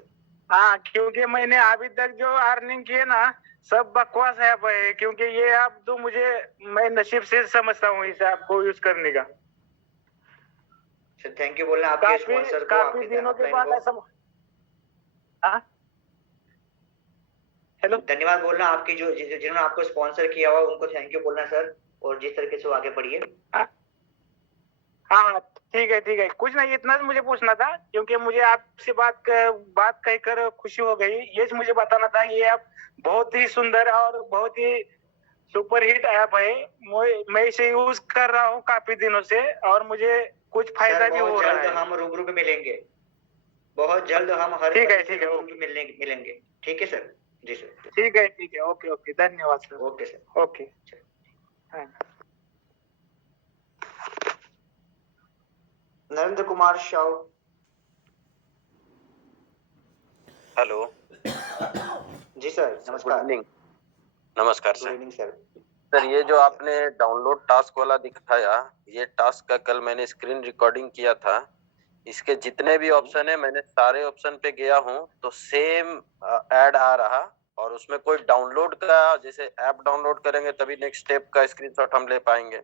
हाँ, क्योंकि मैंने अभी तक जो अर्निंग किए ना, सब बकवास ऐप है। क्योंकि ये ऐप तो मैं नसीब से समझता हूँ इस ऐप को यूज करने का। सर थैंक यू बोलना आपके काफी स्पॉन्सर को, काफी आपके दिनों के अपलाइन बाद को। ऐसा। हाँ, हेलो, धन्यवाद बोलना आपकी जिन्होंने आपको स्पॉन्सर किया हुआ उनको थैंक यू बोलना सर। और जिस तरीके से वो आगे बढ़िए। हाँ, हाँ, ठीक है, ठीक है, कुछ नहीं, इतना मुझे पूछना था, क्योंकि मुझे आपसे बात कहकर खुशी हो गई। ये मुझे बताना था, ये ऐप बहुत ही सुंदर और बहुत ही सुपर हिट ऐप है। मैं इसे यूज कर रहा हूँ काफी दिनों से, और मुझे कुछ सर फायदा भी बहुत हो रहा जल्द है। हम रूबरू पे मिलेंगे, बहुत जल्द हम हर ठीक है, बंदे से ठीक है, रूबरू ओके, पे मिलेंगे, ठीक है सर? जी सर, ठीक है, ठीक है, ओके, ओके, धन्यवाद सर, ओके सर। ओके। हाँ। नरेंद्र कुमार शाह। हेलो जी सर, गुड नमस्कार। इवनिंग। नमस्कार good sir. Evening sir. Sir ये जो आपने डाउनलोड टास्क वाला दिखाया, ये टास्क का कल मैंने स्क्रीन रिकॉर्डिंग किया था। इसके जितने भी ऑप्शन है, मैंने सारे ऑप्शन पे गया हूँ तो सेम ऐड आ रहा, और उसमें कोई डाउनलोड का, जैसे ऐप डाउनलोड करेंगे तभी नेक्स्ट स्टेप का स्क्रीनशॉट हम ले पाएंगे।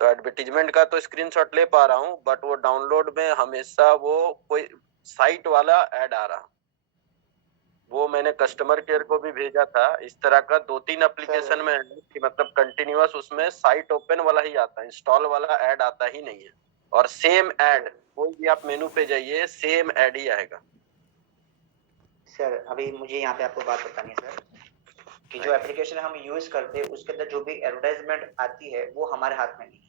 तो एडवर्टीजमेंट का तो स्क्रीनशॉट ले पा रहा हूँ, बट वो डाउनलोड में हमेशा वो कोई साइट वाला ऐड आ रहा। वो मैंने कस्टमर केयर को भी भेजा था। इस तरह का 2-3 एप्लीकेशन में है कि मतलब कंटिन्यूअस उसमें साइट ओपन वाला ही आता है, इंस्टॉल वाला ऐड आता ही नहीं है। और सेम ऐड, कोई भी आप मेनू पे जाइए, सेम ऐड ही आएगा। सर अभी मुझे यहाँ पे आपको बात बतानी है सर, कि जो एप्लीकेशन हम यूज करते हैं उसके अंदर जो भी एडवर्टाइजमेंट आती है वो हमारे हाथ में नहीं है,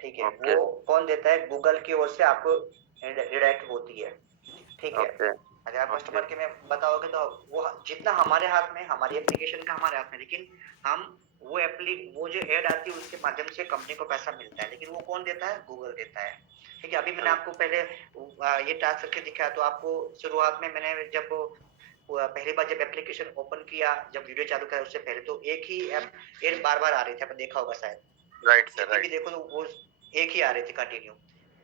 ठीक है? ओके, वो कौन देता है? गूगल की ओर से आपको रिडायरेक्ट होती है, ठीक है? ओके, अगर आप ओके, कस्टमर के में बताओगे तो वो जितना हमारे हाथ में, हमारी एप्लीकेशन का हमारे हाथ में, लेकिन हम वो जो ऐड आती है उसके माध्यम से कंपनी को पैसा मिलता है, लेकिन वो कौन देता है? गूगल देता है, ठीक है? अभी मैंने आपको पहले ये टास्क करके दिखाया, तो आपको शुरुआत में मैंने जब पहली बार जब एप्लीकेशन ओपन किया, जब वीडियो चालू किया, उससे पहले तो एक ही ऐड बार बार आ रही थी, आपने देखा होगा शायद। राइट सर, जितनी भी राइट, देखो तो वो एक ही आ रही थी कंटिन्यू।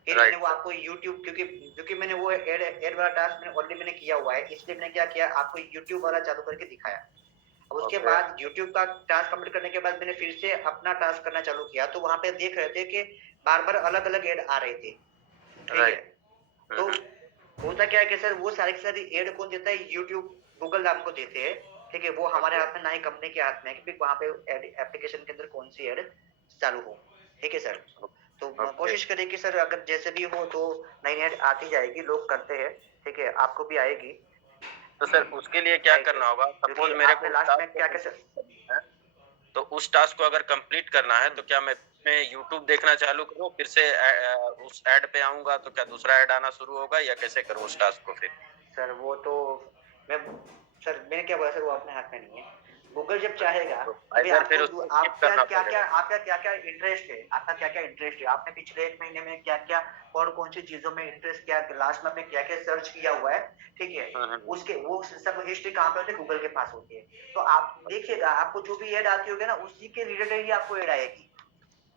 फिर राइट मैंने वो आपको YouTube, क्योंकि मैंने वो ऐड वाला टास्क मैंने किया हुआ है, इसलिए मैंने क्या किया, आपको YouTube वाला चालू करके दिखाया। अब उसके ओके, बाद YouTube का टास्क कंप्लीट करने के बाद मैंने फिर से अपना टास्क करना चालू किया, तो वहां पे देख रहे थे कि बार बार अलग अलग ऐड आ रहे थे, ठीक है? राइट, तो होता क्या है कि सर वो सारी की सारी एड कौन देता है, यूट्यूब गूगल हमको देते हैं, ठीक है, वो हमारे ओके हाथ में ना ही कंपनी के हाथ में है कि वहाँ पे एप्लीकेशन के अंदर कौन सी एड चालू हो, ठीक है सर। तो ओके। कोशिश करिए कि सर अगर जैसे भी हो तो नई एड आती जाएगी, लोग करते हैं, ठीक है, आपको भी आएगी। तो सर उसके लिए क्या राइट करना होगा? क्योंकि सपोज मेरे आपने को लास्ट में टास्क क्या क्या सर, करना है, तो उस टास्क को अगर कंप्लीट करना है तो क्या मैं यूट्यूब देखना चालू करूँ, फिर से उस ऐड पे आऊंगा तो क्या दूसरा ऐड आना शुरू होगा, या कैसे करूँ उस टास्क को फिर? सर वो तो मैं सर मैंने क्या बोला सर, वो अपने हाथ में नहीं है। गूगल जब चाहेगा तो कि भाई इधर फिर आपको उसको स्किप आपका करना क्या क्या पड़ेगा। इंटरेस्ट है, आपका क्या क्या इंटरेस्ट है, आपने पिछले 1 महीने में क्या क्या और कौन सी चीजों में इंटरेस्ट किया, लास्ट में आपने क्या क्या सर्च किया हुआ है, ठीक है, उसके वो सब हिस्ट्री कहाँ पे होती है, गूगल के पास होती है। तो आप देखिएगा आपको जो भी ऐड आती होगी ना उसी के रिलेटेड ही आपको ऐड आएगी,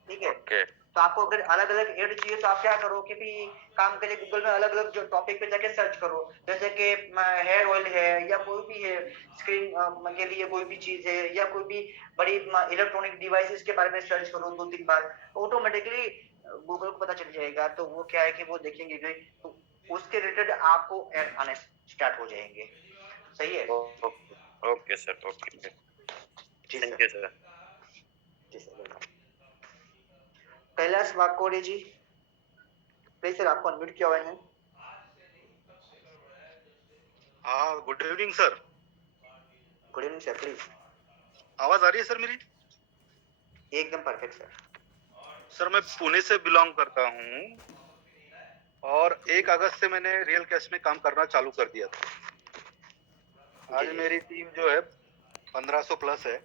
ठीक है। ओके। तो आपको अगर अलग अलग एड चाहिए तो आप क्या करो कि भी काम के लिए गूगल में अलग अलग जो टॉपिक पे जाके सर्च करो, जैसे कि हेयर ऑयल है या कोई भी है, स्क्रीन के लिए कोई भी चीज है या कोई भी बड़ी इलेक्ट्रॉनिक डिवाइसेस के बारे में सर्च करो 2-3 बार, ऑटोमेटिकली गूगल को पता चल जाएगा। तो वो क्या है कि वो देखेंगे कि तो उसके रिलेटेड आपको ऐड आने स्टार्ट हो जाएंगे, सही है। Okay okay sir, okay. जी थैंक सर, यू सर। जी sir. Kailash Wakode ji, please sir आपको अनम्यूट किया हुआ है। हाँ, good evening sir. Good evening sir, please. आवाज आ रही है सर मेरी? एकदम परफेक्ट सर। सर मैं पुणे से बिलोंग करता हूँ और 1 अगस्त से मैंने रियल कैश में काम करना चालू कर दिया था। आज जी, जी। मेरी टीम जो है 1500 प्लस है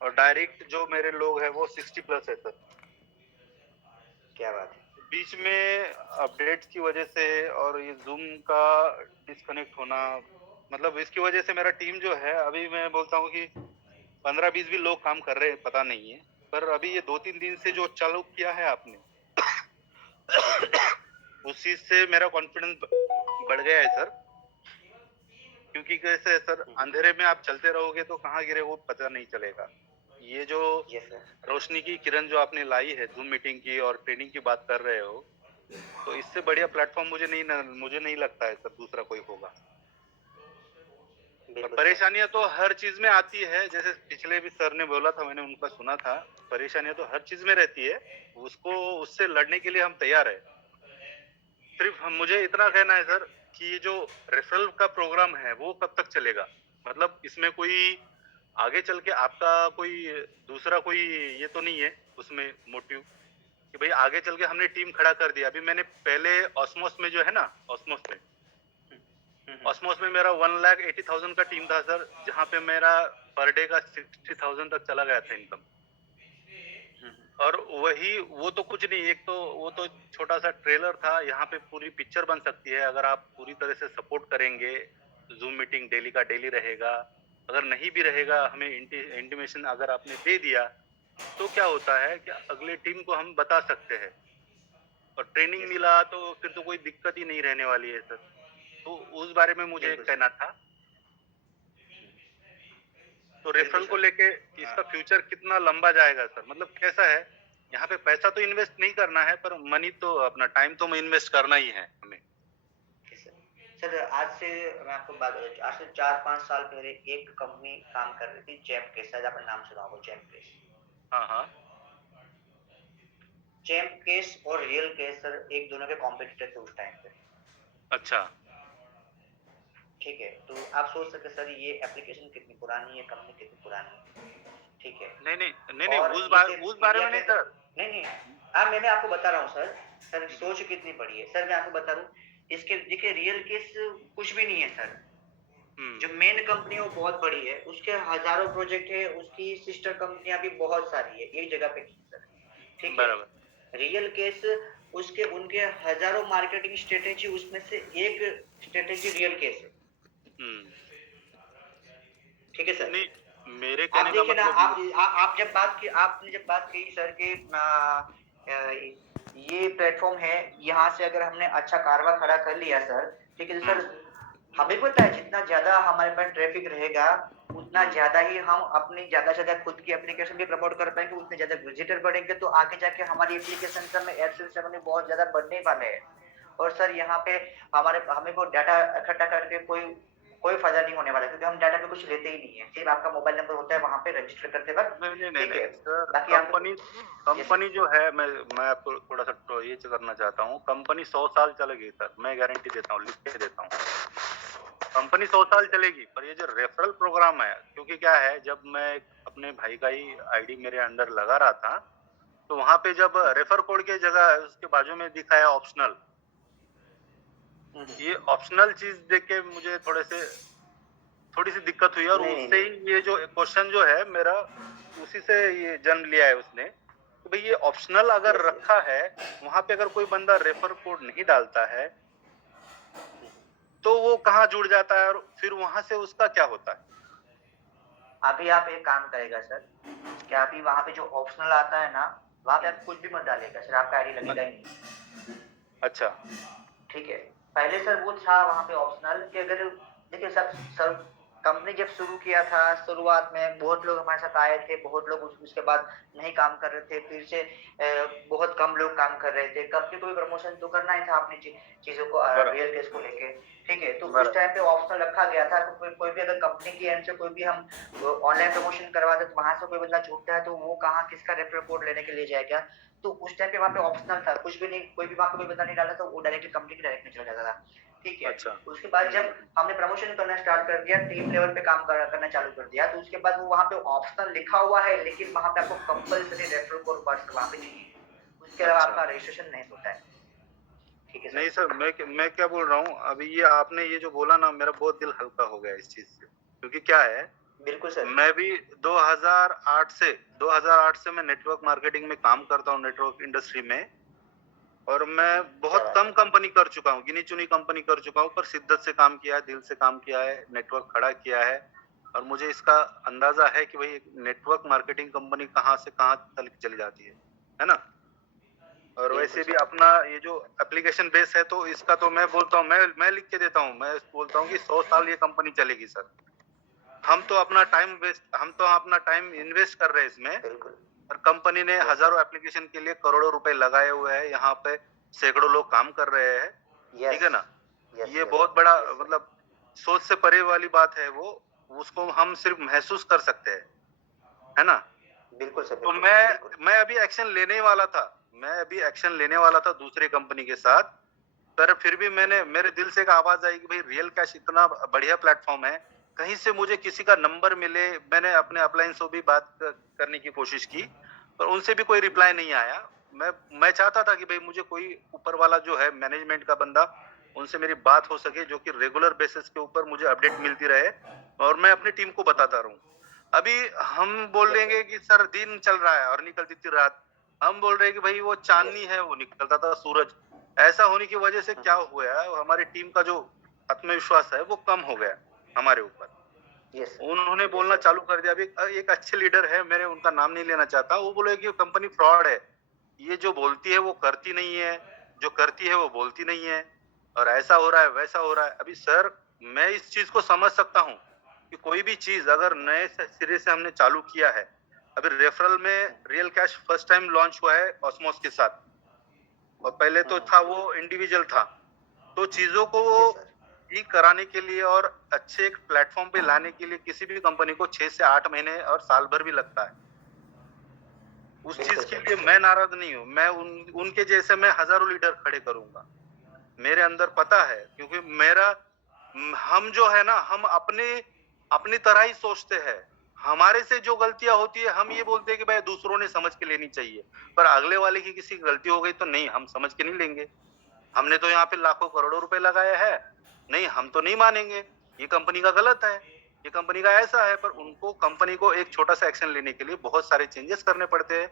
और डायरेक्ट जो मेरे लोग हैं वो 60 प्लस है सर। क्या बात है। बीच में अपडेट्स की वजह से और ये जूम का डिस्कनेक्ट होना, मतलब इसकी वजह से मेरा टीम जो है, अभी मैं बोलता हूँ कि 15-20 भी लोग काम कर रहे हैं, पता नहीं है, पर अभी ये 2-3 दिन से जो चालू किया है आपने उस चीज से मेरा कॉन्फिडेंस बढ़ गया है सर। क्योंकि कैसे है सर, अंधेरे में आप चलते रहोगे तो कहाँ गिरे वो पता नहीं चलेगा। ये जो यस सर। रोशनी की किरण जो आपने लाई है जूम मीटिंग की और ट्रेनिंग की बात कर रहे हो, तो इससे बढ़िया प्लेटफॉर्म मुझे नहीं लगता है सर दूसरा कोई होगा। बिल्कुल सर। परेशानियां तो हर चीज में आती है, जैसे पिछले भी सर ने बोला था, मैंने उनका सुना था, परेशानियां तो हर चीज में रहती है, उससे लड़ने के लिए हम तैयार है। सिर्फ मुझे इतना कहना है सर कि ये जो रेफरल का प्रोग्राम है वो कब तक चलेगा, मतलब इसमें कोई आगे चल के आपका कोई दूसरा कोई ये तो नहीं है उसमें मोटिव कि भाई आगे चल के हमने टीम खड़ा कर दिया। अभी मैंने पहले ऑस्मोस में जो है ना, ऑस्मोस में मेरा 1,80,000 का टीम था सर, जहाँ पे मेरा पर डे का 60,000 तक चला गया था इनकम। और वही वो तो कुछ नहीं, एक तो वो तो छोटा सा ट्रेलर था, यहाँ पे पूरी पिक्चर बन सकती है अगर आप पूरी तरह से सपोर्ट करेंगे। जूम मीटिंग डेली का डेली रहेगा, अगर नहीं भी रहेगा हमें इंटीमेशन अगर आपने दे दिया तो क्या होता है कि अगले टीम को हम बता सकते हैं, और ट्रेनिंग मिला तो फिर तो कोई दिक्कत ही नहीं रहने वाली है सर। तो उस बारे में मुझे कहना था। तो रेफरल को लेके इसका फ्यूचर कितना लंबा जाएगा सर, मतलब कैसा है, यहाँ पे पैसा तो इन्वेस्ट नहीं करना है पर मनी तो अपना टाइम तो इन्वेस्ट करना ही है हमें। सर आज से मैं आपको बात आज से 4-5 साल पहले एक कंपनी काम कर रही थी, चैम्प केस, शायद आपने नाम सुना होगा, चैम्प केस। हाँ हाँ। चैम्प केस और रियल केस सर एक दोनों के कॉम्पिटिटर थे उस टाइम पे। अच्छा। ठीक है, तो आप सोच सकते सर ये एप्लीकेशन कितनी पुरानी है, कंपनी कितनी पुरानी है, ठीक है। नहीं और उस ये बारे में इंडिया नहीं के सर। नहीं हाँ मैं आपको बता रहा हूँ सर। सर सोच कितनी बड़ी है सर, मैं आपको बता रहा हूँ। इसके देखिए रियल केस कुछ भी नहीं है सर। जो मेन कंपनी है वो बहुत बड़ी है, उसके हजारों प्रोजेक्ट है, उसकी सिस्टर कंपनियां भी बहुत सारी है एक जगह पे नहीं सर, ठीक है। बराबर। रियल केस उसके उनके हजारों मार्केटिंग स्ट्रेटेजी, उसमें से एक स्ट्रेटेजी रियल केस है, ठीक है सर। नहीं, मेरे आप कहने का देखिए ना, मतलब आप जब बात की, आपने जब बात की सर कि ये प्लेटफॉर्म है, यहाँ से अगर हमने अच्छा कारवा खड़ा कर लिया सर, ठीक है सर, हमें पता है जितना ज्यादा हमारे पास ट्रैफिक रहेगा उतना ज्यादा ही हम अपनी ज्यादा से ज्यादा खुद की एप्लीकेशन भी प्रमोट कर पाएंगे, उतने ज्यादा विजिटर बढ़ेंगे, तो आगे जाके हमारी एप्लीकेशन का में एडसेंस रेवेन्यू बहुत ज्यादा बढ़ने वाले हैं। और सर यहाँ पे हमें को डाटा इकट्ठा करके कोई फायदा नहीं होने वाला, क्योंकि हम डाटा पे कुछ लेते ही नहीं है, सिर्फ आपका मोबाइल नंबर होता है वहाँ पे रजिस्टर करते वक्त। नहीं ठीक है, सर, बाकी आपको कंपनी जो है, मैं आपको थोड़ा सा तो ये करना चाहता हूँ। कंपनी 100 साल चलेगी सर, मैं गारंटी देता हूँ, लिख के देता हूँ। कंपनी 100 साल चलेगी, पर ये जो रेफरल प्रोग्राम है, क्योंकि क्या है, जब मैं अपने भाई का ही आईडी मेरे अंडर लगा रहा था, तो वहां पे जब रेफर कोड की जगह उसके बाजू में दिखाया ऑप्शनल, ये ऑप्शनल चीज देख के मुझे थोड़ी सी दिक्कत हुई, और नहीं, उससे ही ये जो क्वेश्चन जो है मेरा, उसी से ये जन्म लिया है उसने, तो भाई ये ऑप्शनल अगर रखा है, वहां पे अगर कोई बंदा रेफर कोड नहीं डालता है तो वो कहाँ जुड़ जाता है, और फिर वहां से उसका क्या होता है? अभी आप एक काम करेगा सर, कि अभी वहाँ पे जो ऑप्शनल आता है ना, वहाँ पे आप कुछ भी मत डालेगा सर, आपका आईडी लगेगा ही नहीं। अच्छा, ठीक है, पहले सर वो था वहाँ पे ऑप्शनल कि अगर देखिए सर कंपनी जब शुरू किया था, शुरुआत में बहुत लोग हमारे साथ आए थे, बहुत लोग उसके बाद नहीं काम कर रहे थे, फिर से बहुत कम लोग काम कर रहे थे। कंपनी को भी प्रमोशन तो करना ही था अपनी चीजों को, रियल केस को लेके। ठीक है, तो उस टाइम पे ऑप्शनल रखा गया था, तो कोई भी अगर कंपनी की एंड से कोई भी हम ऑनलाइन प्रमोशन करवाते तो वहां से कोई बंदा छूटता है तो वो कहाँ किसका रेफरल कोड लेने के लिए जाएगा। तो उस टाइम पे वहाँ पे ऑप्शनल था, कुछ भी नहीं, कोई भी वहाँ पे कोई बंदा नहीं डाला, तो वो डायरेक्टली कंपनी के डायरेक्ट में चला जाता था। ठीक है, अच्छा, उसके बाद जब हमने प्रमोशन करना स्टार्ट कर दिया, टीम लेवल पे काम करना चालू कर दिया, तो उसके बाद वो वहाँ पे ऑप्शनल लिखा हुआ है, लेकिन वहाँ पे आपको कंपल्सरी रेफरल कोड पर्सन वहाँ पे चाहिए, उसके अलावा अच्छा। आपका रजिस्ट्रेशन नहीं होता है। ठीक है नहीं सर। सर, मैं क्या बोल रहा हूँ, अभी ये आपने ये जो बोला ना, मेरा बहुत दिल हल्का हो गया इस चीज से, क्योंकि क्या है, बिल्कुल सर। मैं भी 2008 से मैं नेटवर्क मार्केटिंग में काम करता हूँ, नेटवर्क इंडस्ट्री में, और मैं बहुत कम कंपनी कर चुका हूँ, गिनी चुनी कंपनी कर चुका हूँ, पर शिद्दत से काम किया है, दिल से काम किया है, नेटवर्क खड़ा किया है, और मुझे इसका अंदाजा है कि भाई नेटवर्क मार्केटिंग कंपनी कहाँ से कहाँ तक चली जाती है ना। और वैसे भी अपना ये जो एप्लीकेशन बेस है, तो इसका तो मैं बोलता हूँ, मैं लिख के देता हूँ, मैं बोलता हूँ कि 100 साल ये कंपनी चलेगी सर। हम तो अपना टाइम इन्वेस्ट कर रहे हैं इसमें, और कंपनी ने हजारों एप्लीकेशन के लिए करोड़ों रुपए लगाए हुए हैं, यहाँ पे सैकड़ों लोग काम कर रहे हैं। ठीक है ना, ये बहुत बड़ा मतलब सोच से परे वाली बात है, वो उसको हम सिर्फ महसूस कर सकते हैं, है ना। बिल्कुल सर। तो मैं अभी एक्शन लेने वाला था दूसरे कंपनी के साथ, पर फिर भी मेरे दिल से एक आवाज आई कि भाई रियल कैश इतना बढ़िया प्लेटफॉर्म है, कहीं से मुझे किसी का नंबर मिले। मैंने अपने अपलाइन से भी बात करने की कोशिश की, पर उनसे भी कोई रिप्लाई नहीं आया। मैं चाहता था कि भाई मुझे कोई ऊपर वाला जो है मैनेजमेंट का बंदा, उनसे मेरी बात हो सके, जो कि रेगुलर बेसिस के ऊपर मुझे अपडेट मिलती रहे और मैं अपनी टीम को बताता रहूं। अभी हम बोल देंगे कि सर दिन चल रहा है और निकलती थी रात, हम बोल रहे हैं कि भाई वो चांदनी है, वो निकलता था सूरज। ऐसा होने की वजह से क्या हुआ है, हमारी टीम का जो आत्मविश्वास है वो कम हो गया हमारे ऊपर। उन्होंने बोलना चालू कर दिया। अभी एक अच्छे लीडर है, मेरे उनका नाम नहीं लेना चाहता, वो बोले कि कंपनी फ्रॉड है, ये जो बोलती है वो करती नहीं है, जो करती है वो बोलती नहीं है, और ऐसा हो रहा है वैसा हो रहा है। अभी सर मैं इस चीज को समझ सकता हूँ कि कोई भी चीज अगर नए सिरे से हमने चालू किया है, अभी रेफरल में real cash first time launch हुआ है ऑस्मोस के साथ, और पहले तो था वो इंडिविजुअल था, तो चीजों को ठीक कराने के लिए और अच्छे एक प्लेटफॉर्म पे लाने के लिए किसी भी कंपनी को 6 से 8 महीने और साल भर भी लगता है। उस चीज के लिए मैं नाराज नहीं हूँ, मैं उनके जैसे मैं हजारों लीडर खड़े करूंगा, मेरे अंदर पता है, क्योंकि हम जो है ना, हम अपनी तरह ही सोचते हैं। हमारे से जो गलतियां होती है हम ये बोलते हैं कि भाई दूसरों ने समझ के लेनी चाहिए, पर अगले वाले की किसी गलती हो गई तो नहीं, हम समझ के नहीं लेंगे। हमने तो यहाँ पे लाखों करोड़ों रुपए लगाए हैं, नहीं हम तो नहीं मानेंगे, ये कंपनी का गलत है, ये कंपनी का ऐसा है। पर उनको कंपनी को एक छोटा सा एक्शन लेने के लिए बहुत सारे चेंजेस करने पड़ते हैं,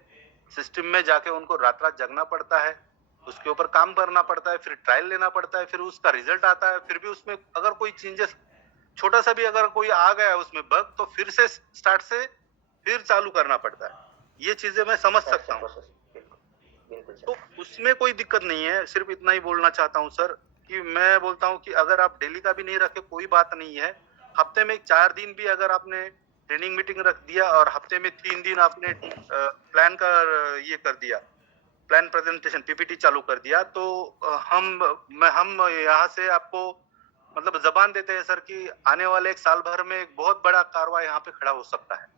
सिस्टम में जाके उनको रात रात जगना पड़ता है, उसके ऊपर काम करना पड़ता है, फिर ट्रायल लेना पड़ता है, फिर उसका रिजल्ट आता है, फिर भी उसमें अगर कोई चेंजेस छोटा सा भी अगर कोई आ गया उसमें बग, तो फिर से स्टार्ट से फिर चालू करना पड़ता है। ये चीजें मैं समझ सकता हूँ, तो उसमें कोई दिक्कत नहीं है। सिर्फ इतना ही बोलना चाहता हूँ सर, कि मैं बोलता हूँ कि अगर आप डेली का भी नहीं रखे कोई बात नहीं है, हफ्ते में 4 दिन भी अगर आपने ट्रेनिंग मीटिंग रख दिया और हफ्ते में 3 दिन आपने प्लान का ये कर दिया, प्लान प्रेजेंटेशन पीपीटी चालू कर दिया, तो हम यहाँ से आपको मतलब जबान देते हैं सर कि आने वाले 1 साल भर में एक बहुत बड़ा कारवां यहाँ पे खड़ा हो सकता है।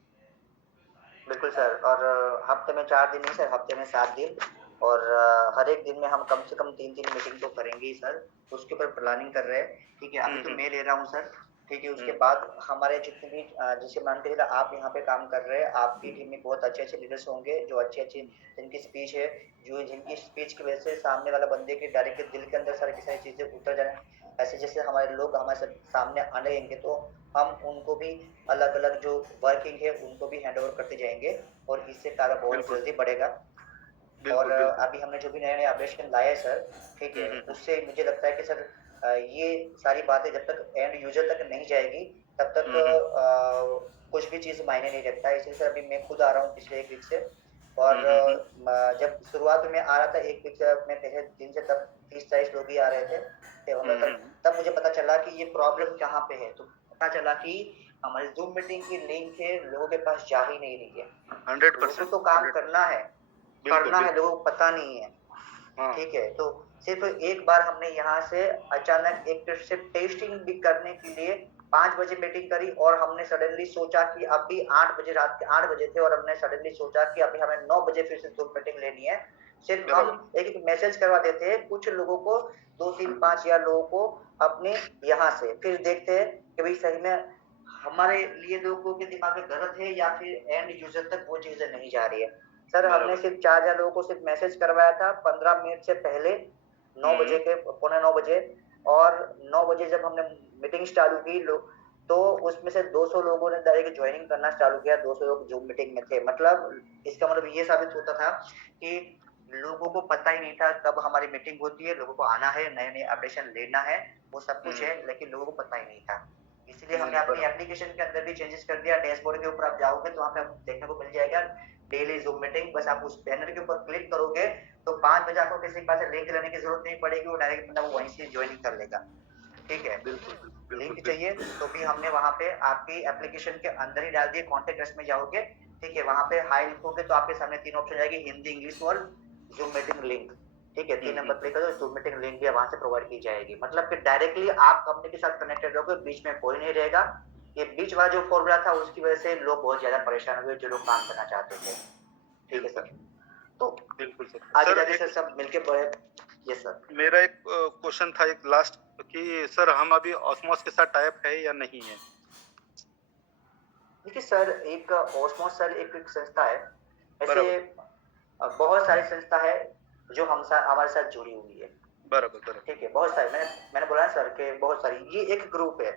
बिल्कुल सर। और हफ्ते में 4 दिन नहीं सर, हफ्ते में 7 दिन, और हर एक दिन में हम कम से कम 3-3 मीटिंग तो करेंगे ही सर। उसके ऊपर प्लानिंग कर रहे हैं, ठीक है। अभी तो मैं ले रहा हूँ सर, ठीक है। उसके बाद हमारे जितने भी जैसे मान के चलिए आप यहाँ पे काम कर रहे हैं, आपकी टीम में बहुत अच्छे लीडर्स होंगे जो अच्छी जिनकी स्पीच है, जो जिनकी स्पीच की वजह से सामने वाला बंदे के डायरेक्ट दिल के अंदर सारी चीजें उतर जाए। ऐसे जैसे हमारे लोग हमारे सामने आने लेंगे तो हम उनको भी अलग अलग जो वर्किंग है उनको भी हैंड ओवर करते जाएंगे, और इससे कार्य बहुत जल्दी बढ़ेगा। और अभी हमने जो भी नए अपडेशन लाए सर, ठीक है, उससे मुझे लगता है कि सर ये सारी बातें जब तक एंड यूजर तक नहीं जाएगी तब तक कुछ भी चीज मायने नहीं रखता है। इसलिए सर अभी मैं खुद आ रहा हूँ पिछले 1 वीक से, और जब शुरुआत में आ रहा था 1 वीक से अपने पहले दिन से, तब 30-40 लोग ही आ रहे थे, तब मुझे पता चला कि ये प्रॉब्लम कहाँ पे है। तो पता चला कि हमारी जूम मीटिंग की लिंक है लोगों के पास जा ही नहीं रही है। 100% तो काम करना है, लोगों को पता नहीं है, ठीक है। तो सिर्फ एक बार हमने यहाँ से अचानक एक सिर्फ टेस्टिंग भी करने के लिए 5 बजे मीटिंग करी, और हमने सडनली सोचा कि अभी 8 बजे, रात के 8 बजे थे, और हमने सडनली सोचा कि अभी हमें 9 बजे फिर से जूम मीटिंग लेनी है। सिर्फ हम एक मैसेज करवा देते हैं कुछ लोगों को, 2-3-5 या लोगों को अपने यहाँ से, फिर देखते हैं कि भाई सही में हमारे लिए लोगों के दिमाग में गलत है या फिर एंड यूजर तक वो चीजें नहीं जा रही है। सर हमने सिर्फ 4 लोगों को सिर्फ मैसेज करवाया था 15 मिनट से पहले, 9 बजे के 8:45 बजे, और 9 बजे जब हमने मीटिंग चालू की तो उसमें से 200 लोगों ने डायरेक्ट ज्वाइनिंग करना चालू किया। 200 लोग जूम मीटिंग में थे। मतलब इसका मतलब ये साबित होता था कि लोगों को पता ही नहीं था कब हमारी मीटिंग होती है, लोगों को आना है, नए अपडेशन लेना है, वो सब कुछ है, लेकिन लोगों को पता ही नहीं था। इसलिए हमने अपनी एप्लीकेशन के अंदर भी चेंजेस कर दिया। डैशबोर्ड के ऊपर आप जाओगे तो वहाँ पे देखने को मिल जाएगा डेली जूम मीटिंग। बस आप उस बैनर के ऊपर क्लिक करोगे तो 5 बजे आपको किसी के पास लिंक लेने की जरूरत नहीं पड़ेगी, वो डायरेक्ट बंदा वहीं से ज्वाइनिंग कर लेगा, ठीक है। लिंक चाहिए तो भी हमने वहाँ पे आपकी एप्लीकेशन के अंदर ही डाल दिए। कॉन्टेक्ट में जाओगे, ठीक है, वहाँ पे हाई लिखोगे तो आपके सामने 3 ऑप्शन आएगी, हिंदी, इंग्लिश और जूम मीटिंग लिंक, ठीक है। 3 नंबर क्लिक करो, जूम मीटिंग लिंक भी वहाँ से प्रोवाइड की जाएगी। मतलब कि डायरेक्टली आप कंपनी के साथ कनेक्टेड रहोगे, बीच में कोई नहीं रहेगा। ये बीच वाला जो फॉर्मूला था उसकी वजह से लोग बहुत ज्यादा परेशान हुए जो लोग काम करना चाहते थे, ठीक है सर। तो बिल्कुल सर। आगे जाके सर सब मिलके बढ़े। Yes sir. मेरा एक क्वेश्चन था एक लास्ट कि सर हम अभी ऑस्मोस के साथ टाइप है या नहीं है? देखिए सर, एक ऑस्मोस सर एक संस्था है, ऐसे बहुत सारी संस्था है जो हमारे साथ जुड़ी हुई है, बराबर, ठीक है। बहुत सारी, मैंने बोला सर कि बहुत सारी, ये एक ग्रुप है,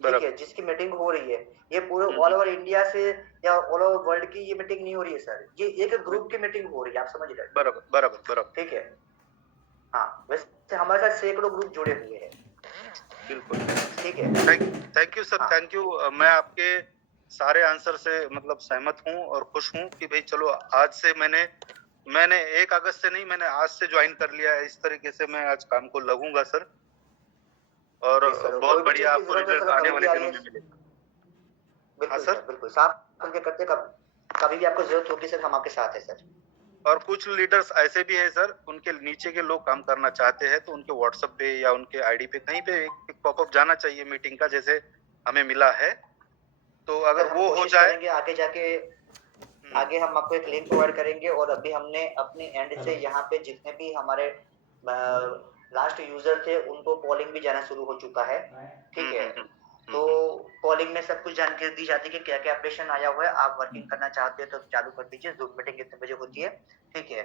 ठीक है, जिसकी मीटिंग हो रही है। ये पूरे ऑल ओवर इंडिया से या ऑल ओवर वर्ल्ड की ये मीटिंग नहीं हो रही है सर, ये एक ग्रुप की मीटिंग हो रही है, आप समझ रहे हैं? बराबर, ठीक है। हाँ, वैसे हमारे साथ सैकड़ों ग्रुप जुड़े हुए हैं। बिल्कुल, ठीक है। Thank you sir, thank you. मैं आपके सारे आंसर से मतलब सहमत हूँ और खुश हूँ कि भाई चलो आज से मैंने 1 अगस्त से नहीं, मैंने आज से ज्वाइन कर लिया है। इस तरीके से मैं आज काम को लगूंगा सर, और बहुत बढ़िया आपको रिजल्ट आने वाले दिनों में मिलेगा। बिल्कुल सर, बिल्कुल साफ करके करते, कभी भी आपको जरूरत होगी सर, हम आपके साथ हैं सर। और कुछ लीडर्स ऐसे भी हैं सर, उनके नीचे के लोग काम करना चाहते हैं तो उनके व्हाट्सएप पे या उनके आईडी पे कहीं पे एक पॉपअप जाना चाहिए मीटिंग का, जैसे हमें मिला है। तो अगर वो हो जाए, आगे जाके आगे हम आपको एक लिंक प्रोवाइड करेंगे। और अभी हमने अपने एंड से यहाँ पे जितने भी हमारे लास्ट यूजर थे उनको कॉलिंग भी जाना शुरू हो चुका है, ठीक है। तो कॉलिंग में सब कुछ जानकारी दी जाती है कि क्या क्या अपडेशन आया हुआ है, आप वर्किंग करना चाहते हो तो चालू कर दीजिए, जूम मीटिंग कितने बजे होती है, ठीक है।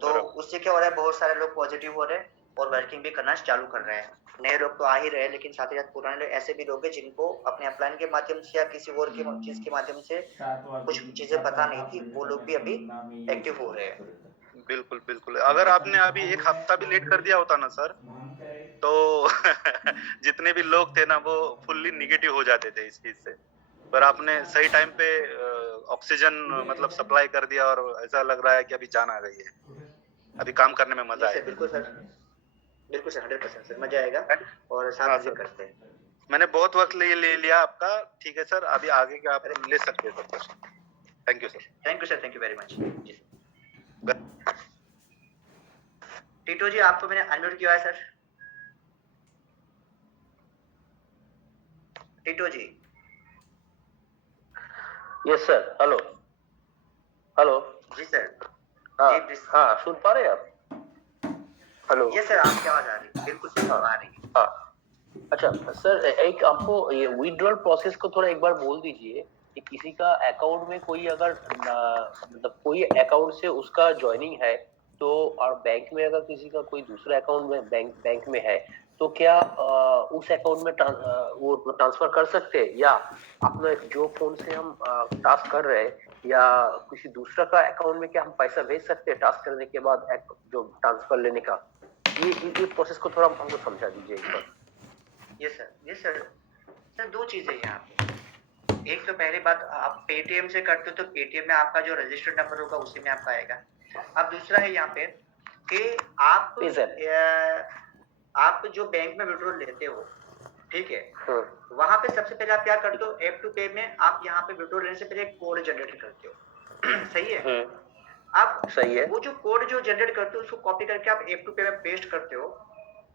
तो उससे क्या हो रहा है, बहुत सारे लोग पॉजिटिव हो रहे हैं और वर्किंग भी करना चालू कर रहे हैं। नए लोग तो आ ही रहे हैं, लेकिन साथ ही साथ पुराने लोग ऐसे भी लोग हैं जिनको अपने अपलाइन के माध्यम से या किसी और की चीज के माध्यम से कुछ चीजें पता नहीं थी, वो लोग भी अभी एक्टिव हो रहे हैं। बिल्कुल। अगर आपने अभी 1 हफ्ता भी लेट कर दिया होता ना सर, तो जितने भी लोग थे ना वो फुल्ली निगेटिव हो जाते थे इस चीज से। पर आपने सही टाइम पे ऑक्सीजन मतलब सप्लाई कर दिया और ऐसा लग रहा है कि अभी जान आ गई है, अभी काम करने में मजा आएगा। बिल्कुल सर, 100% सर, मजा आएगा और साथ में करते हैं। मैंने बहुत वक्त ले लिया आपका, ठीक है सर, अभी आगे का आप ले सकते हैं सर। Thank you sir. Thank you sir, thank you very much. Tito ji आपको मैंने अनम्यूट किया है sir. Tito ji. Yes sir. Hello hello. जी सर। हाँ जी प्लीज। हाँ, सुन पा रहे हैं आप? हेलो। ये सर आपकी आवाज आ रही है, बिल्कुल सही हाँ आ रही है। हाँ। अच्छा सर, एक आपको ये विड्रॉल प्रोसेस को थोड़ा एक बार बोल दीजिए कि किसी का अकाउंट में कोई अगर मतलब कोई अकाउंट से उसका ज्वाइनिंग है तो, और बैंक में अगर किसी का कोई दूसरा अकाउंट में बैंक में है तो क्या उस अकाउंट में वो ट्रांसफर कर सकते हैं, या अपने जो फोन से हम टास्क कर रहे हैं या किसी दूसरा का अकाउंट में क्या हम पैसा भेज सकते हैं टास्क करने के बाद जो ट्रांसफर लेने का? ये प्रोसेस को थोड़ा हमको समझा दीजिए एक बार। ये सर सर दो चीजें हैं यहाँ पे। एक तो पहली बात, आप पेटीएम से करते हो तो पेटीएम में आपका जो रजिस्टर्ड नंबर होगा उसी में आपका आएगा। अब दूसरा है यहाँ पे कि आप जो बैंक में विड्रॉल लेते हो, ठीक है, वहां पे सबसे पहले आप क्या करते हो, एप टू पे में आप यहाँ पे विड्रॉल लेने से पहले एक कोड जनरेट करते हो। सही है। आप सही है। वो जो कोड जो जनरेट करते हो उसको कॉपी करके आप एप टू पे में पेस्ट करते हो,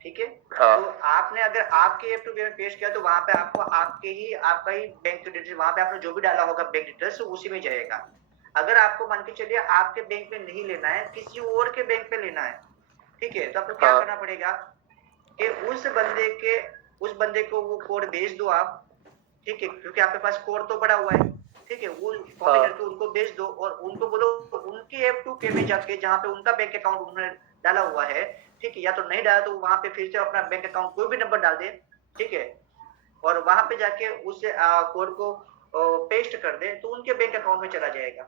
ठीक है। हाँ। तो आपने अगर आपके एप टू पे में पेस्ट किया तो वहां पे आपको आपका ही बैंक डिटेल्स, वहां पे आपने जो भी डाला होगा बैंक डिटेल्स उसी में जाएगा। अगर आपको मान के चलिए आपके बैंक में नहीं लेना है, किसी और के बैंक पे लेना है, ठीक है, तो आपको क्या करना पड़ेगा कि उस बंदे को वो कोड भेज दो आप, ठीक है, क्योंकि आपके पास कोड तो पड़ा हुआ है, ठीक है, वो कॉपी करके उनको भेज दो और उनको बोलो उनके एप टू पे में जाके जहाँ पे उनका बैंक अकाउंट उन्होंने डाला हुआ है, ठीक है, या तो नहीं डाला तो वहां पे फिर से अपना बैंक अकाउंट कोई भी नंबर डाल दे, ठीक है, और वहां पे जाके उस कोड को पेस्ट कर दे तो उनके बैंक अकाउंट में चला जाएगा।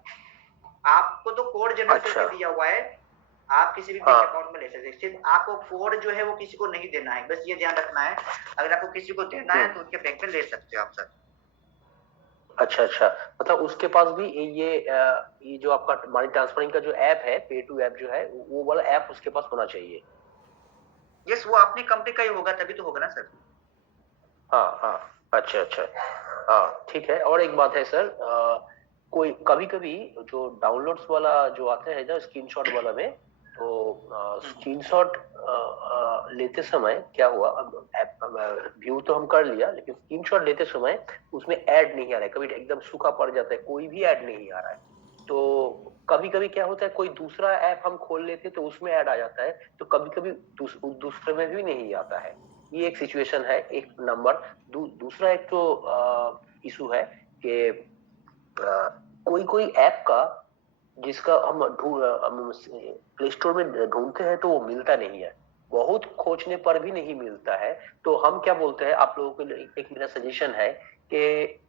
आपको तो कोड जनरेट करके दिया हुआ है, आप किसी भी बैंक अकाउंट में ले सकते हैं। सिर्फ आपको कोड जो है वो किसी को नहीं देना है, बस ये ध्यान रखना है। अगर आपको किसी को देना है तो उनके बैंक में ले सकते हो आप सर। अच्छा अच्छा, मतलब उसके पास भी ये जो आपका मनी ट्रांसफरिंग का जो ऐप है, पे टू ऐप जो है, वो वाला ऐप उसके पास होना चाहिए। यस, वो अपनी कंपनी का ही होगा तभी तो होगा ना सर। हाँ हाँ, अच्छा अच्छा, हाँ ठीक है। और एक बात है सर, कोई कभी कभी जो डाउनलोड्स वाला जो आता है ना स्क्रीनशॉट वाला में, तो स्क्रीनशॉट लेते समय क्या हुआ, अब व्यू तो हम कर लिया लेकिन स्क्रीनशॉट लेते समय उसमें ऐड नहीं आ रहा है, कभी एकदम सूखा पड़ जाता है, कोई भी ऐड नहीं आ रहा है। तो कभी कभी क्या होता है, कोई दूसरा ऐप हम खोल लेते हैं तो उसमें ऐड आ जाता है, तो कभी कभी दूसरे में भी नहीं आता है। ये एक सिचुएशन है, एक नंबर। दूसरा एक तो इशू है कि कोई कोई ऐप का जिसका हम प्ले स्टोर में ढूंढते हैं तो वो मिलता नहीं है, बहुत खोजने पर भी नहीं मिलता है। तो हम क्या बोलते हैं आप लोगों के लिए, एक मेरा सजेशन है कि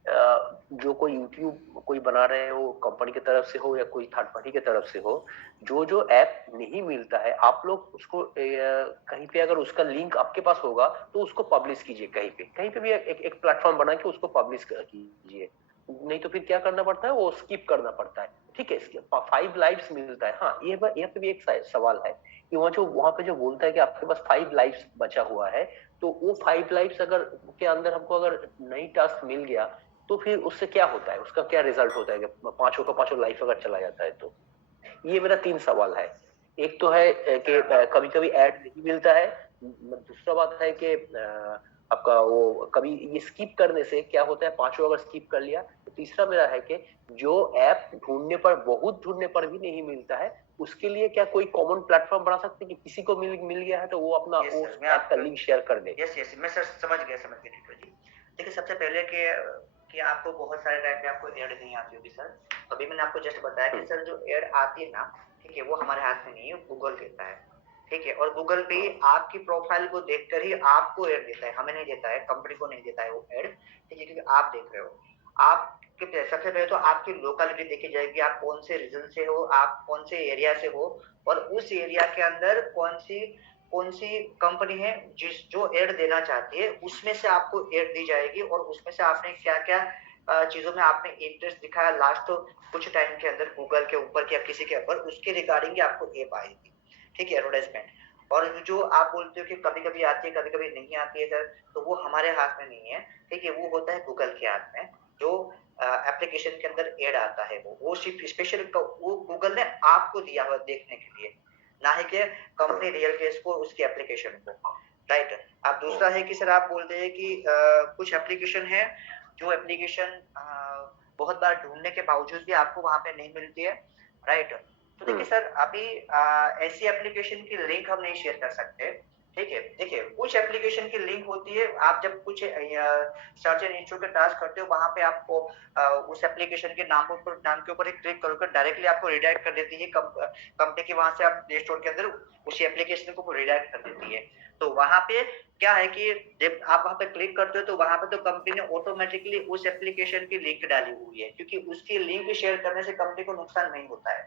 जो कोई यूट्यूब कोई बना रहे हो, कंपनी की तरफ से हो या कोई थर्ड पार्टी की तरफ से हो, जो जो ऐप नहीं मिलता है आप लोग उसको कहीं पे अगर उसका लिंक आपके पास होगा तो उसको पब्लिश कीजिए, कहीं पे भी एक प्लेटफॉर्म बना के उसको पब्लिश कीजिए। नहीं तो फिर क्या करना पड़ता है, वो स्किप करना पड़ता है, ठीक है। 5 लाइव्स मिलता है। हाँ, ये पे भी एक सवाल है कि वहां पे जो बोलता है कि आपके पास 5 लाइव्स बचा हुआ है, तो वो 5 लाइव्स अगर के अंदर हमको अगर नई टास्क मिल गया तो फिर उससे क्या होता है, उसका क्या रिजल्ट होता है कि पांचों का पांचों लाइफ अगर चला जाता है तो? ये मेरा 3 सवाल है। एक तो है कि कभी कभी ऐड नहीं मिलता है, दूसरा बात है कि आपका वो कभी ये स्किप करने से क्या होता है, पांचों अगर स्किप कर लिया, तो तीसरा मेरा है कि जो ऐप बहुत ढूंढने पर भी नहीं मिलता है, उसके लिए क्या कोई कॉमन प्लेटफॉर्म बना सकते हैं कि किसी को मिल गया है तो वो अपना वो ऐप का लिंक शेयर कर दे? यस मैं सर समझ गया टीटू जी। देखिए सबसे पहले कि आपको बहुत सारे टाइम पे आपको एड नहीं आती होगी सर। अभी मैंने आपको जस्ट बताया कि सर जो एड आती है ना, ठीक है, वो हमारे हाथ में नहीं है, गूगल देता है, ठीक है, और गूगल पे आपकी प्रोफाइल को देखकर ही आपको एड देता है, हमें नहीं देता है, कंपनी को नहीं देता है वो एड, ठीक है, क्योंकि आप देख रहे हो। आपके सबसे पहले तो आपकी लोकेलिटी देखी जाएगी, आप कौन से रीजन से हो, आप कौन से एरिया से हो, और उस एरिया के अंदर कौन सी कंपनी है जो एड देना चाहती है, उसमें से आपको एड दी जाएगी, और उसमें से आपने क्या क्या चीजों में आपने इंटरेस्ट दिखाया लास्ट कुछ टाइम के अंदर गूगल के ऊपर या किसी के ऊपर, उसके रिगार्डिंग आपको ऐप आएगी, ठीक है, एडवर्टाइजमेंट। और जो आप बोलते हो कि कभी कभी आती है कभी कभी नहीं आती है सर, तो वो हमारे हाथ में नहीं है, ठीक है, वो होता है गूगल के हाथ में। जो एप्लीकेशन के अंदर एड आता है वो सिर्फ स्पेशल वो गूगल ने आपको दिया हुआ देखने के लिए, ना ही कि कंपनी रियल केस को उसकी एप्लीकेशन को, राइट। अब दूसरा है कि सर आप बोलते हैं कि कुछ एप्लीकेशन है जो एप्लीकेशन बहुत बार ढूंढने के बावजूद भी आपको वहां पे नहीं मिलती है, राइट। तो देखिए सर अभी ऐसी एप्लीकेशन की लिंक हम नहीं शेयर कर सकते, ठीक है। देखिए कुछ एप्लीकेशन की लिंक होती है, आप जब कुछ सर्च एंड इंस्टॉल का टास्क करते हो वहां पे आपको उस एप्लीकेशन के नाम के ऊपर क्लिक करोगे, डायरेक्टली आपको रिडायरेक्ट कर देती है कंपनी के, वहां से आप प्ले स्टोर के अंदर उसी एप्लीकेशन को रिडायरेक्ट कर देती है। तो वहां पे क्या है कि जब आप वहां पे क्लिक करते हो तो वहां पे तो कंपनी ने ऑटोमेटिकली उस एप्लीकेशन की लिंक डाली हुई है, क्योंकि उसकी लिंक शेयर करने से कंपनी को नुकसान नहीं होता है,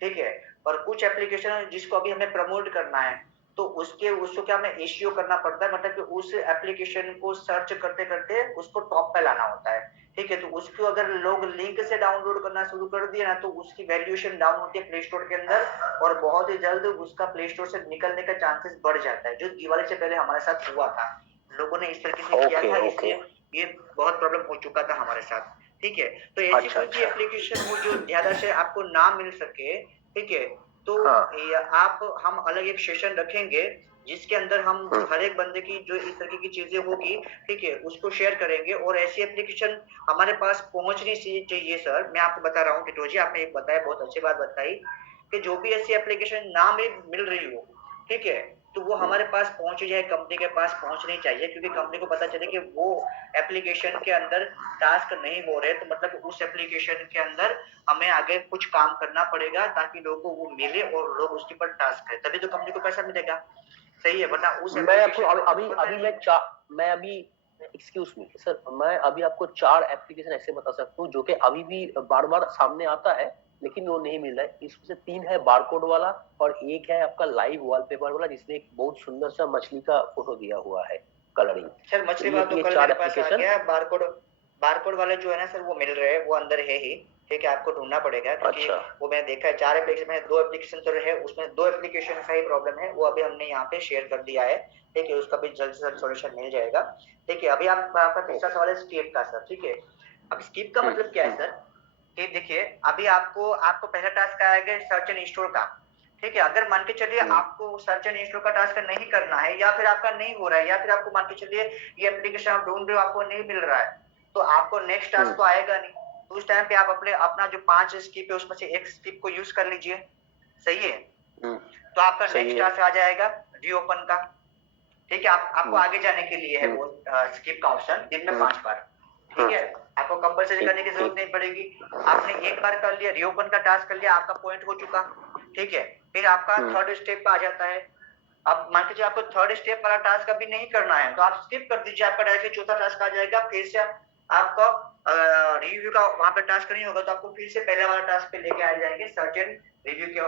ठीक है। और कुछ एप्लीकेशन जिसको अभी हमें प्रमोट करना है तो उसको क्या हमें एसईओ करना पड़ता है, मतलब कि उस एप्लीकेशन को सर्च करते करते उसको टॉप पे लाना होता है, ठीक है। तो उसको अगर लोग लिंक से डाउनलोड करना शुरू कर दिए ना तो उसकी वैल्यूएशन डाउन होती है प्ले स्टोर के अंदर, और बहुत ही जल्द उसका प्ले स्टोर से निकलने का चांसेस बढ़ जाता है, जो दिवाली से पहले हमारे साथ हुआ था। लोगों ने इस तरीके से किया था, इसलिए ये बहुत प्रॉब्लम हो चुका था हमारे साथ, ठीक है। तो ऐसी कोई भी एप्लीकेशन हो जो ज्यादा से आपको ना मिल सके, ठीक है, तो हम अलग एक सेशन रखेंगे जिसके अंदर हम हर एक बंदे की जो इस तरीके की चीजें होगी, ठीक है, उसको शेयर करेंगे। और ऐसी एप्लीकेशन हमारे पास पहुंचनी चाहिए सर। मैं आपको बता रहा हूँ टिटो जी, आपने एक बताया, बहुत अच्छी बात बताई कि जो भी ऐसी एप्लीकेशन ना मिल रही हो, ठीक है, तो वो हमारे पास पहुंच जाए, कंपनी के पास पहुंचनी चाहिए, क्योंकि कंपनी को पता चले कि वो एप्लीकेशन के अंदर टास्क नहीं हो रहे, तो मतलब उस एप्लीकेशन के अंदर हमें आगे कुछ काम करना पड़ेगा ताकि लोगों को वो मिले और लोग उसके ऊपर टास्क करें, तभी तो कंपनी को पैसा मिलेगा, सही है। वरना उस मैं अभी एक्सक्यूज मी सर, मैं अभी आपको 4 एप्लीकेशन ऐसे बता सकता हूँ जो कि अभी भी बार बार सामने आता है लेकिन वो नहीं मिल रहा है। इसमें से 3 है बारकोड वाला और एक है आपका लाइव वॉलपेपर वाला जिसमें एक बहुत सुंदर सा मछली का फोटो दिया हुआ है कलरिंग। सर मछली वाला तो कल मेरे पास आ गया, बारकोड वाले जो है ना सर वो मिल रहे हैं, वो अंदर है ही, ठीक है, आपको ढूंढना पड़ेगा, क्योंकि वो मैंने देखा है 4 एप्लीकेशन में 2 एप्लीकेशन तो है, उसमें 2 एप्लीकेशन का ही प्रॉब्लम है, वो अभी हमने यहाँ पे शेयर कर दिया है, ठीक है, उसका भी जल्द से जल्द सॉल्यूशन मिल जाएगा, ठीक है। अभी आपका तीसरा सवाल है स्किप का सर, ठीक है। अब स्किप का मतलब क्या है सर, कि देखिए अभी आपको पहला टास्क आएगा सर्च एंड इंस्टॉल का, ठीक है। अगर मान के चलिए आपको सर्च एंड इंस्टॉल का टास्क नहीं करना है, या फिर आपका नहीं हो रहा है, या फिर आपको मान के चलिए ये एप्लीकेशन आप ढूंढ रहे हो आपको नहीं मिल रहा है, तो आपको नेक्स्ट टास्क तो आएगा नहीं, तो उस टाइम पे आप अपना जो 5 स्किप है उसमें से एक स्किप को यूज कर लीजिए, सही है। तो आपका नेक्स्ट टास्क आ जाएगा रीओपन का, ठीक है। आपको आगे जाने के लिए है वो स्किप का ऑप्शन दिन में 5 बार, ठीक है, आपको कंपलसरी करने की जरूरत नहीं पड़ेगी। आपने एक बार कर लिया, रीओपन का टास्क कर लिया, आपका पॉइंट हो चुका, ठीक है। फिर आपका थर्ड स्टेप पे आ जाता है। अब मान लीजिए आपको थर्ड स्टेप वाला टास्क अभी नहीं करना है तो आप स्किप कर दीजिए, आपका डायरेक्टली चौथा टास्क आ जाएगा, फिर से आपका रिव्यू का वहां पे टास्क नहीं होगा तो आपको फिर से पहले वाला टास्क पे लेके आ जाएंगे सर्च एंड रिव्यू के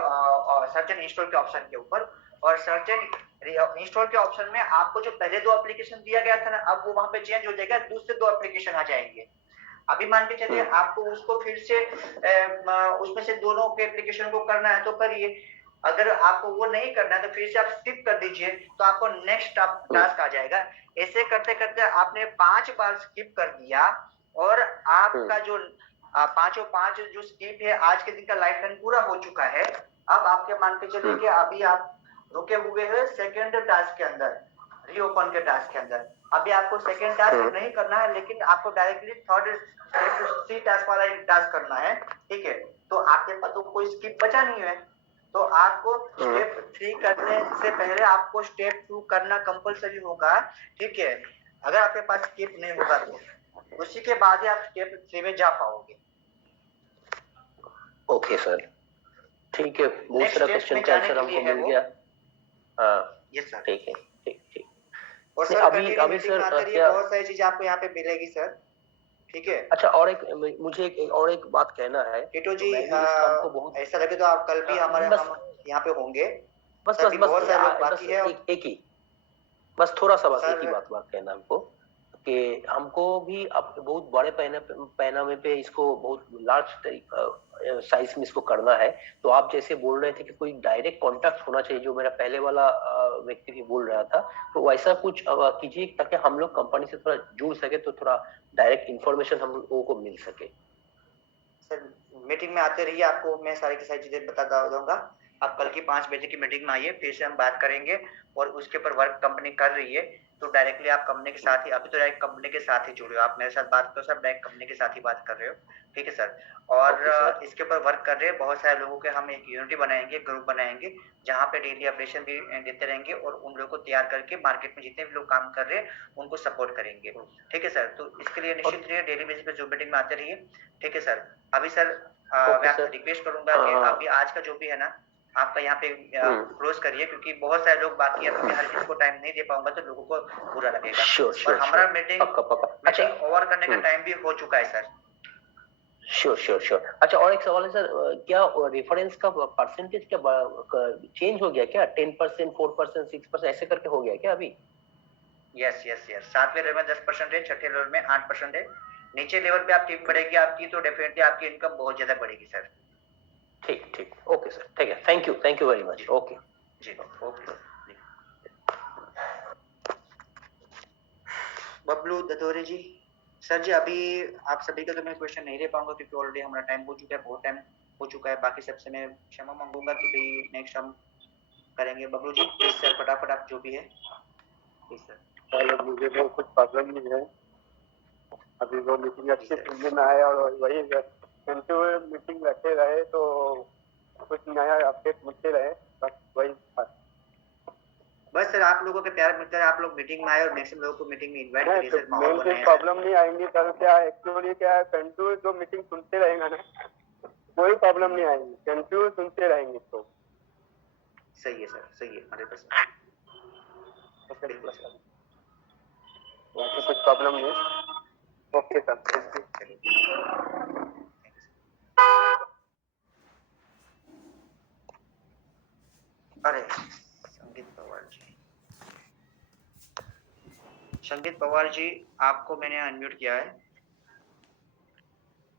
सर्च एंड इंस्टॉल के ऑप्शन के ऊपर। और सर्च एंड इंस्टॉल के ऑप्शन में आपको जो पहले 2 एप्लीकेशन दिया गया था ना, अब वो वहां पे चेंज हो जाएगा, दूसरे 2 एप्लीकेशन आ जाएंगे। अभी मान के चलिए आपको उसको फिर से उसमें से दोनों के एप्लीकेशन को करना है तो करिए, अगर आपको वो नहीं करना है तो फिर से आप स्किप कर दीजिए, तो आपको नेक्स्ट टास्क आ जाएगा। ऐसे करते करते आपने 5 बार स्किप कर दिया और आपका जो 5 जो स्किप है आज के दिन का लाइफ टाइम पूरा हो चुका है। अब आपके मान के चलिए कि अभी आप रुके हुए हैं सेकेंड टास्क के अंदर, रीओपन के टास्क के अंदर। अभी आपको सेकेंड टास्क नहीं करना है, लेकिन आपको डायरेक्टली थर्ड स्टेप टास्क वाला टास्क करना है, ठीक है। तो आपके पास तो कोई स्किप बचा नहीं है, तो आपको स्टेप 3 करने से पहले आपको स्टेप 2 करना कंपलसरी होगा, ठीक है। अगर आपके पास स्किप नहीं होगा तो उसी के बाद ही आप स्टेप 3 में जा पाओगे। ओके सर, ठीक है, बहुत सारा क्वेश्चन का आंसर हमको मिल गया। हाँ यस सर, ठीक है, ठीक। और सर अभी सर क्या बहुत सारी चीज आपको यहाँ पे मिलेगी सर, ठीक है। अच्छा, और मुझे एक बात कहना है टिटो जी, ऐसा लगे तो आप कल भी हमारे हम यहाँ पे होंगे। बस बहुत सारे लोग बाकी है, एक ही बस थोड़ा सा एक ही बात कहना हमको कि हमको भी अब बहुत बड़े पैमाने पे इसको बहुत लार्ज साइज में इसको करना है। तो आप जैसे बोल रहे थे कि कोई डायरेक्ट कांटेक्ट होना चाहिए, जो मेरा पहले वाला व्यक्ति भी बोल रहा था, तो वैसा कुछ कीजिए ताकि हम लोग कंपनी से थोड़ा जुड़ सके, तो थोड़ा डायरेक्ट इंफॉर्मेशन हम लोगों को मिल सके। सर मीटिंग में आते रहिए, आपको मैं सारी की सारी चीजें बता दूंगा, आप कल की 5 बजे की मीटिंग में आइए, फिर से हम बात करेंगे और उसके ऊपर वर्क कंपनी कर रही है, तो डायरेक्टली आप कंपनी के साथ ही, अभी तो डायरेक्ट कंपनी के साथ ही जुड़े हो, आप मेरे साथ बात करो सर, डायरेक्ट कंपनी के साथ ही बात कर रहे हो, ठीक है सर। और Okay, sir. इसके ऊपर वर्क कर रहे हैं, बहुत सारे लोगों के हम एक यूनिटी बनाएंगे, ग्रुप बनाएंगे, जहाँ पे डेली अपडेशन भी देते रहेंगे और उन लोगों को तैयार करके मार्केट में जितने भी लोग काम कर रहे हैं उनको सपोर्ट करेंगे, ठीक है सर। तो इसके लिए निश्चित रहिए, डेली बेसिस पे जूम मीटिंग में आते रहिए, ठीक है सर। अभी सर Okay, मैं आपसे sir. रिक्वेस्ट करूंगा कि हाँ। अभी आज का जो भी है ना, आपका यहाँ पे हम्म। क्लोज करिए, क्योंकि बहुत सारे लोग बाकी हैं, तो मैं हर किसी को टाइम नहीं दे पाऊंगा, तो लोगों को बुरा लगेगा। श्योर और श्योर हमारा श्योर, मीटिंग पक्का पक्का। अच्छा, मीटिंग ओवर करने का टाइम भी हो चुका है सर। Sure sure sure. अच्छा, और एक सवाल है सर, क्या रेफरेंस का परसेंटेज क्या चेंज हो गया क्या? 10%, 4%, 6% ऐसे करके हो गया क्या अभी? यस यस यस, 7वें लेवल में 10% है, 6ठे लेवल में 8% है। नीचे लेवल पे आप टीम बढ़ेगी आपकी, तो डेफिनेटली आपकी इनकम बहुत ज्यादा बढ़ेगी सर। ठीक ठीक, ओके सर, ठीक है, thank you very much. Okay जी ओके। बबलू ददोरे जी, सर जी अभी आप सभी का तो मैं क्वेश्चन नहीं ले पाऊंगा, क्योंकि ऑलरेडी हमारा टाइम हो चुका है, बहुत टाइम हो चुका है। बाकी सबसे मैं क्षमा मांगूंगा कि भाई नेक्स्ट हम करेंगे। बबलू जी प्लीज सर, फटाफट आप जो भी है प्लीज सर। पहले मुझे तो कुछ प्रॉब्लम नहीं है, अभी वो मीटिंग अच्छे समझ में आए और वही कंटिन्यू मीटिंग रखे रहे तो कुछ नया अपडेट मिलते रहे, बस वही था। बस सर आप लोगों के प्यार मिलकर आप लोग मीटिंग में आए और मैक्सिमम लोगों को मीटिंग में इनवाइट करिए सर, माहौल मेन बनाए प्रॉब्लम नहीं आएंगी सर, क्या एक्चुअली क्या है, कंटिन्यू जो मीटिंग सुनते रहेंगे ना, कोई प्रॉब्लम नहीं आएंगी, कंटिन्यू सुनते रहेंगे तो सही है सर, सही है 100%। बिल्कुल सर, बाकी कुछ प्रॉब्लम नहीं। Okay sir, thank you. अरे संगीत पवार जी, संगीत पवार जी आपको मैंने अनम्यूट किया है।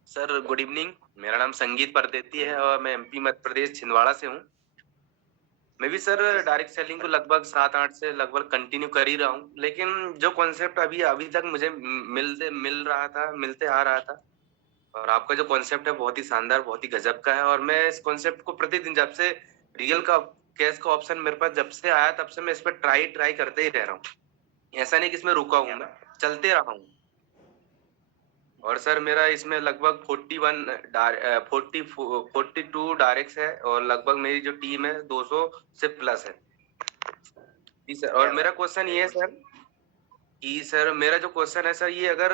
सर गुड इवनिंग, मेरा नाम संगीत परदेती है और मैं एमपी मध्य प्रदेश छिंदवाड़ा से हूँ। मैं भी सर डायरेक्ट सेलिंग को लगभग 7-8 से लगभग कंटिन्यू कर ही रहा हूँ, लेकिन जो कॉन्सेप्ट अभी तक मुझे मिलते आ रहा था, और आपका जो कॉन्सेप्ट है बहुत ही शानदार, बहुत ही गजब का है। और मैं इस कॉन्सेप्ट को प्रतिदिन, जब से रियल का कैश का ऑप्शन मेरे पास जब से आया, तब से मैं इस पर ट्राई करते ही रह रहा हूँ। ऐसा नहीं कि इसमें रुका हूँ, मैं चलते रहा हूँ। और सर मेरा इसमें लगभग 42 डायरेक्ट्स है और लगभग मेरी जो टीम है 200 से प्लस है जी सर। और मेरा क्वेश्चन ये है सर कि सर मेरा जो क्वेश्चन है सर, ये अगर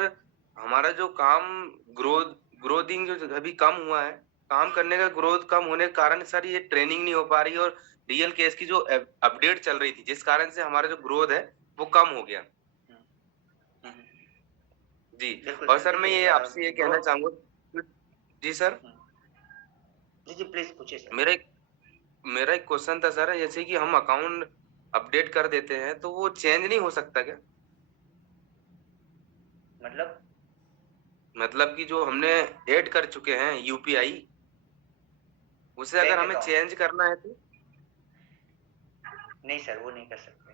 हमारा जो काम ग्रोथिंग जो अभी कम हुआ है, काम करने का ग्रोथ कम होने के कारण सर ये ट्रेनिंग नहीं हो पा रही, और रियल केस की जो अपडेट चल रही थी, जिस कारण से हमारा जो ग्रोथ है वो कम हो गया जी। और सर मैं ये आपसे ये कहना चाहूंगा जी सर, जी प्लीज पूछिए सर। मेरा एक क्वेश्चन था सर, जैसे कि हम अकाउंट अपडेट कर देते हैं तो वो चेंज नहीं हो सकता क्या? मतलब कि जो हमने ऐड कर चुके हैं यूपीआई, उसे अगर हमें चेंज करना है तो? नहीं सर, वो नहीं कर सकते,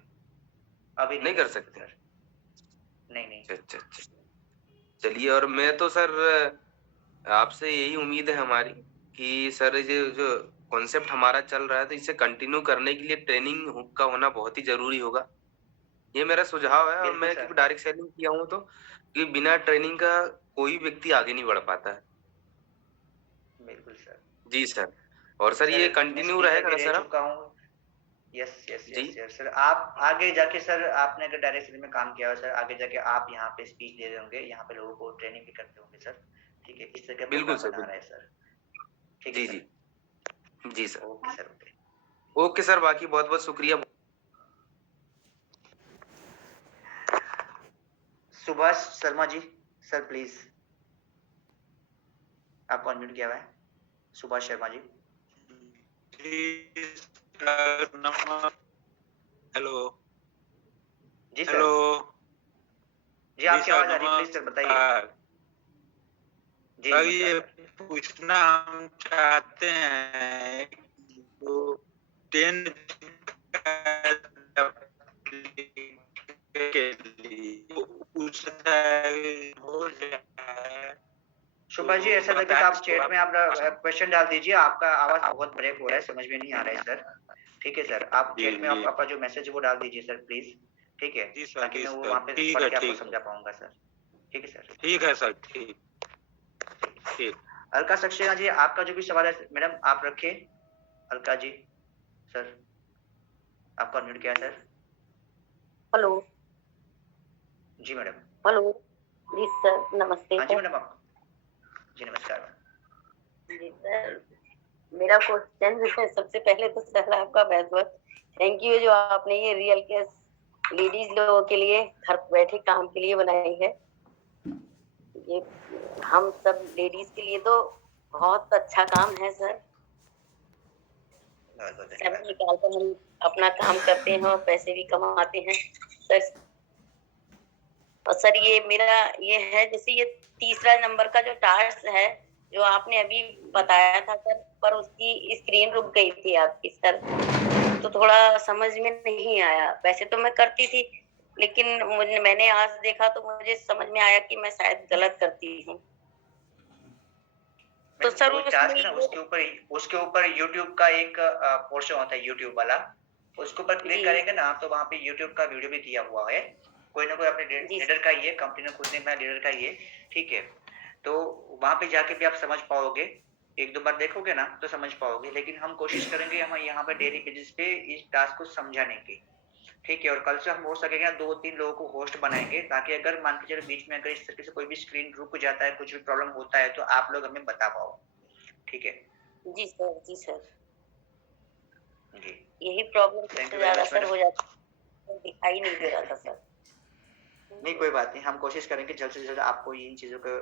अभी नहीं कर सकते सर, नहीं। अच्छा चलिए। और मैं तो सर आपसे यही उम्मीद है हमारी कि सर ये जो कॉन्सेप्ट हमारा चल रहा है, तो इसे कंटिन्यू करने के लिए ट्रेनिंग का होना बहुत ही जरूरी होगा, ये मेरा सुझाव है। और मैं डायरेक्ट सेलिंग किया हूँ तो कि बिना ट्रेनिंग का कोई व्यक्ति आगे नहीं बढ़ पाता है। बिल्कुल सर जी सर। और सर ये कंटिन्यू रहेगा ना सर? Yes sir. आप आगे जाके सर, आपने अगर डायरेक्ट सेलिंग में काम किया हो सर, आगे जाके आप यहाँ पे स्पीच दे रहे होंगे, यहाँ पे लोगों को ट्रेनिंग भी करते होंगे सर, ठीक है? इस तरह का बिल्कुल सर, बना रहा है सर, ठीक जी है जी sir. Okay sir, okay sir, बाकी बहुत बहुत शुक्रिया। सुभाष शर्मा जी सर प्लीज, आपको अनम्यूट किया हुआ है, सुभाष शर्मा जी। हेलो जी सर। हेलो जी आपकी आवाज आ रही है, प्लीज सर बताइए। जी सर ये पूछना हम चाहते हैं जो 10 के लिए हो जाए। सुभाष जी ऐसा लगे तो आप चैट में आप क्वेश्चन डाल दीजिए, आपका आवाज बहुत ब्रेक हो रहा है, समझ में नहीं आ रहा है सर। ठीक है सर, आप जी, चैट में आप जी। आपका जो मैसेज है वो डाल दीजिए सर प्लीज। ठीक है, जी सर, ताकि जी मैं वो सर। वहाँ पे ठीक पढ़ है, के आपको ठीक है। समझा पाऊंगा सर। ठीक है सर। ठीक है सर, ठीक। ठीक। अलका सक्सेना जी, आपका जो भी सवाल है मैडम आप रखिए। अलका जी सर, आपका म्यूट किया है सर। हेलो। जी मैडम। हेलो जी सर, नमस्ते हाँ जी सर। मैडम, आप जी नमस्कार। जी सर, मेरा क्वेश्चन सबसे पहले तो सर आपका बहुत बहुत थैंक यू जो आपने ये रियल केस लेडीज लोगों के लिए घर बैठे काम के लिए बनाई है। ये हम सब लेडीज के लिए तो बहुत अच्छा काम है सर। समय निकाल कर हम अपना काम करते हैं और पैसे भी कमाते हैं सर। और सर ये मेरा ये है जैसे ये तीसरा नंबर का जो टास्क है जो आपने अभी बताया था सर, पर उसकी स्क्रीन रुक गई थी आपकी सर, तो थोड़ा समझ में नहीं आया। वैसे तो मैं करती थी लेकिन मैंने आज देखा तो मुझे समझ में आया कि मैं शायद गलत करती हूँ। तो सर वो टास्क है ना, उसमें उसके ऊपर यूट्यूब का एक पोर्शन होता है यूट्यूब वाला, उसके ऊपर क्लिक जी। करेंगे ना तो वहाँ पे यूट्यूब का वीडियो भी दिया हुआ है। कोई ना कोई अपने जी। लीडर का ही है, कंपनी ने खुद ने बनाया लीडर का ही है। ठीक है, तो वहाँ पे जाके भी आप समझ पाओगे, एक दो बार देखोगे ना तो समझ पाओगे। लेकिन हम कोशिश करेंगे हम यहाँ पे डेली बेसिस पे इस टास्क को समझाने की। ठीक है, और कल से हम हो सकेगा 2-3 लोगों को होस्ट बनाएंगे, ताकि अगर मान के चलो बीच में अगर इस तरीके से कोई भी स्क्रीन रुक जाता है, कुछ भी प्रॉब्लम होता है तो आप लोग हमें बता पाओ। ठीक है जी सर, जी सर। जी, यही प्रॉब्लम थैंक सबसे यू वेरी ज्यादा मच सर मैडम। हो जाती है, दिखाई नहीं दे रहा था सर। नहीं कोई बात नहीं, हम कोशिश करेंगे जल्द से जल्द आपको इन चीज़ों के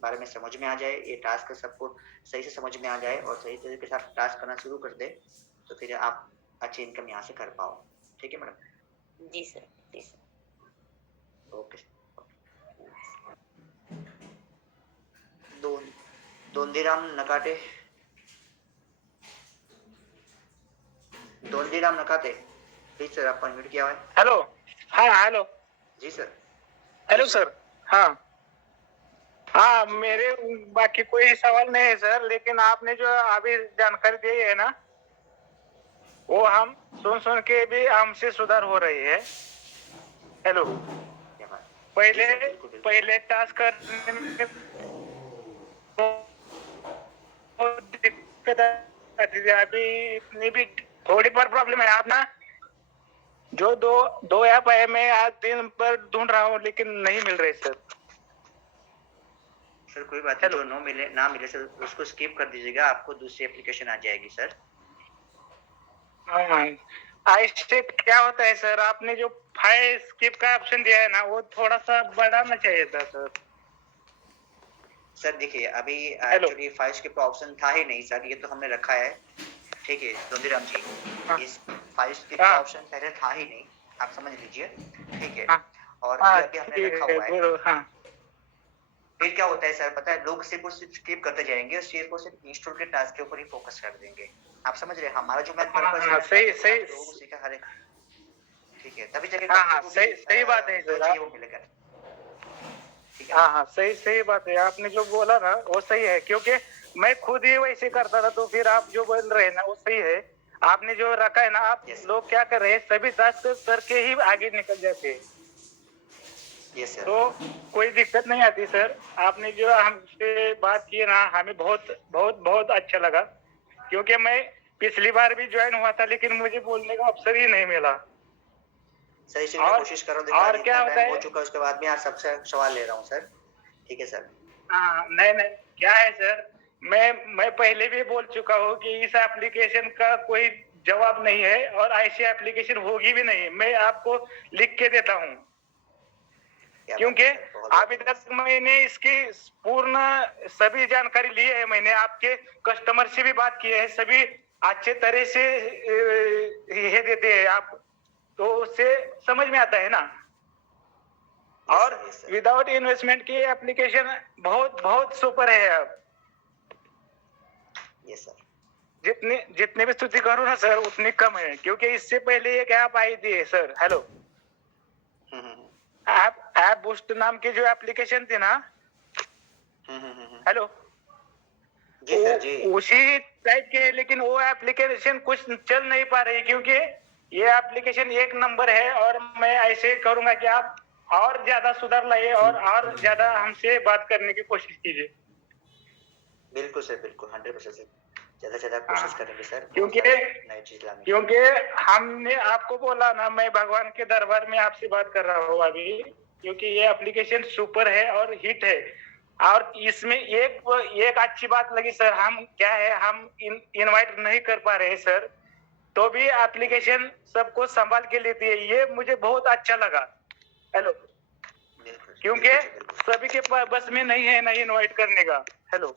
बारे में समझ में आ जाए, ये टास्क सबको सही से समझ में आ जाए और सही तरीके से आप टास्क करना शुरू कर दे, तो फिर आप अच्छी इनकम यहाँ से कर पाओ। ठीक है मैडम। जी सर, जी sir. Okay. Dondiram Nakate, Dondiram Nakate please sir, आपका म्यूट किया हुआ है। हेलो। हाँ हेलो। जी सर। Hello sir. हाँ हाँ, मेरे बाकी कोई सवाल नहीं है सर, लेकिन आपने जो अभी जानकारी दी है ना वो हम सुन के भी हमसे सुधार हो रही है। हेलो। पहले टास्क करने में बहुत दिक्कत आती थी, अभी इतनी भी थोड़ी पर प्रॉब्लम है। आप ना जो दो ऐप है मैं आज दिन भर ढूंढ रहा हूँ लेकिन नहीं मिल रहे सर। सर कोई बात नहीं, जो ना मिले सर उसको स्किप कर दीजिएगा, आपको दूसरी एप्लीकेशन आ जाएगी सर। हाँ, इससे क्या होता है सर, आपने जो फाइल स्किप का ऑप्शन दिया है ना वो थोड़ा सा बढ़ाना चाहिए था सर। सर देखिए अभी एक्चुअली फाइल स्किप का ऑप्शन था ही नहीं सर, ये तो हमने रखा है। ठीक है दोंदीराम जी, इस फाइल स्किप का ऑप्शन पहले था ही नहीं, आप समझ लीजिए। ठीक है, और ये अभी हमने रखा हुआ है। फिर क्या होता है सर पता है, लोग सिर्फ स्किप करते जाएंगे और सिर्फ इंस्टॉल के टास्क के ऊपर ही फोकस कर देंगे। आप समझ रहे हैं हमारा जो मेन पर्पस है सही लोगों को सीखा हर एक। ठीक है, तभी जाके सही बात है सर। वो मिलेगा। हाँ सही बात है, आपने जो बोला ना वो सही है, क्योंकि मैं खुद ही वैसे करता था। तो फिर आप जो बोल रहे हैं ना वो सही है। आपने जो रखा है ना, आप लोग क्या कर रहे हैं, सभी टास्क करके ही आगे निकल जाते हैं। तो कोई दिक्कत नहीं आती सर। आपने जो हमसे बात की ना हमें बहुत बहुत बहुत अच्छा लगा, क्योंकि मैं पिछली बार भी ज्वाइन हुआ था लेकिन मुझे बोलने का अवसर ही नहीं मिला। सर इसी में कोशिश कर रहा हूँ, और क्या होता है हो चुका उसके बाद भी आज सबसे सवाल ले रहा हूँ सर। ठीक है सर। हाँ नहीं क्या है सर, मैं पहले भी बोल चुका हूँ कि इस एप्लीकेशन का कोई जवाब नहीं है और ऐसी एप्लीकेशन होगी भी नहीं। मैं आपको लिख के देता हूँ, क्योंकि अभी तक मैंने इसकी पूर्ण सभी जानकारी ली है। मैंने आपके कस्टमर से भी बात की है, सभी अच्छे तरह से ये देते हैं आप, तो उससे समझ में आता है ना। और विदाउट इन्वेस्टमेंट की एप्लीकेशन बहुत बहुत सुपर है। अब जितने भी स्तुति करूँ ना सर उतनी कम है, क्योंकि इससे पहले एक ऐप आई थी सर। हेलो, ऐप बूस्ट नाम की जो एप्लीकेशन थी ना हेलो, जी सर जी। उसी टाइप के, लेकिन वो एप्लीकेशन कुछ चल नहीं पा रही क्योंकि ये एप्लीकेशन एक नंबर है। और मैं ऐसे करूंगा कि आप और ज्यादा सुधार लाइए और ज्यादा हमसे बात करने की कोशिश कीजिए। बिल्कुल सर, बिल्कुल 100% सर, ज्यादा से ज्यादा कोशिश करेंगे सर, क्योंकि नई चीज लाने की। क्योंकि हमने आपको बोला ना, मैं भगवान के दरबार में आपसे बात कर रहा हूँ अभी, क्योंकि ये एप्लीकेशन सुपर है और हिट है। और इसमें एक अच्छी बात लगी सर, हम क्या है, हम इनवाइट नहीं कर पा रहे हैं सर, तो भी एप्लीकेशन सबको संभाल के लेती है, ये मुझे बहुत अच्छा लगा। हेलो, क्योंकि सभी के बस में नहीं है नहीं इनवाइट करने का। हेलो,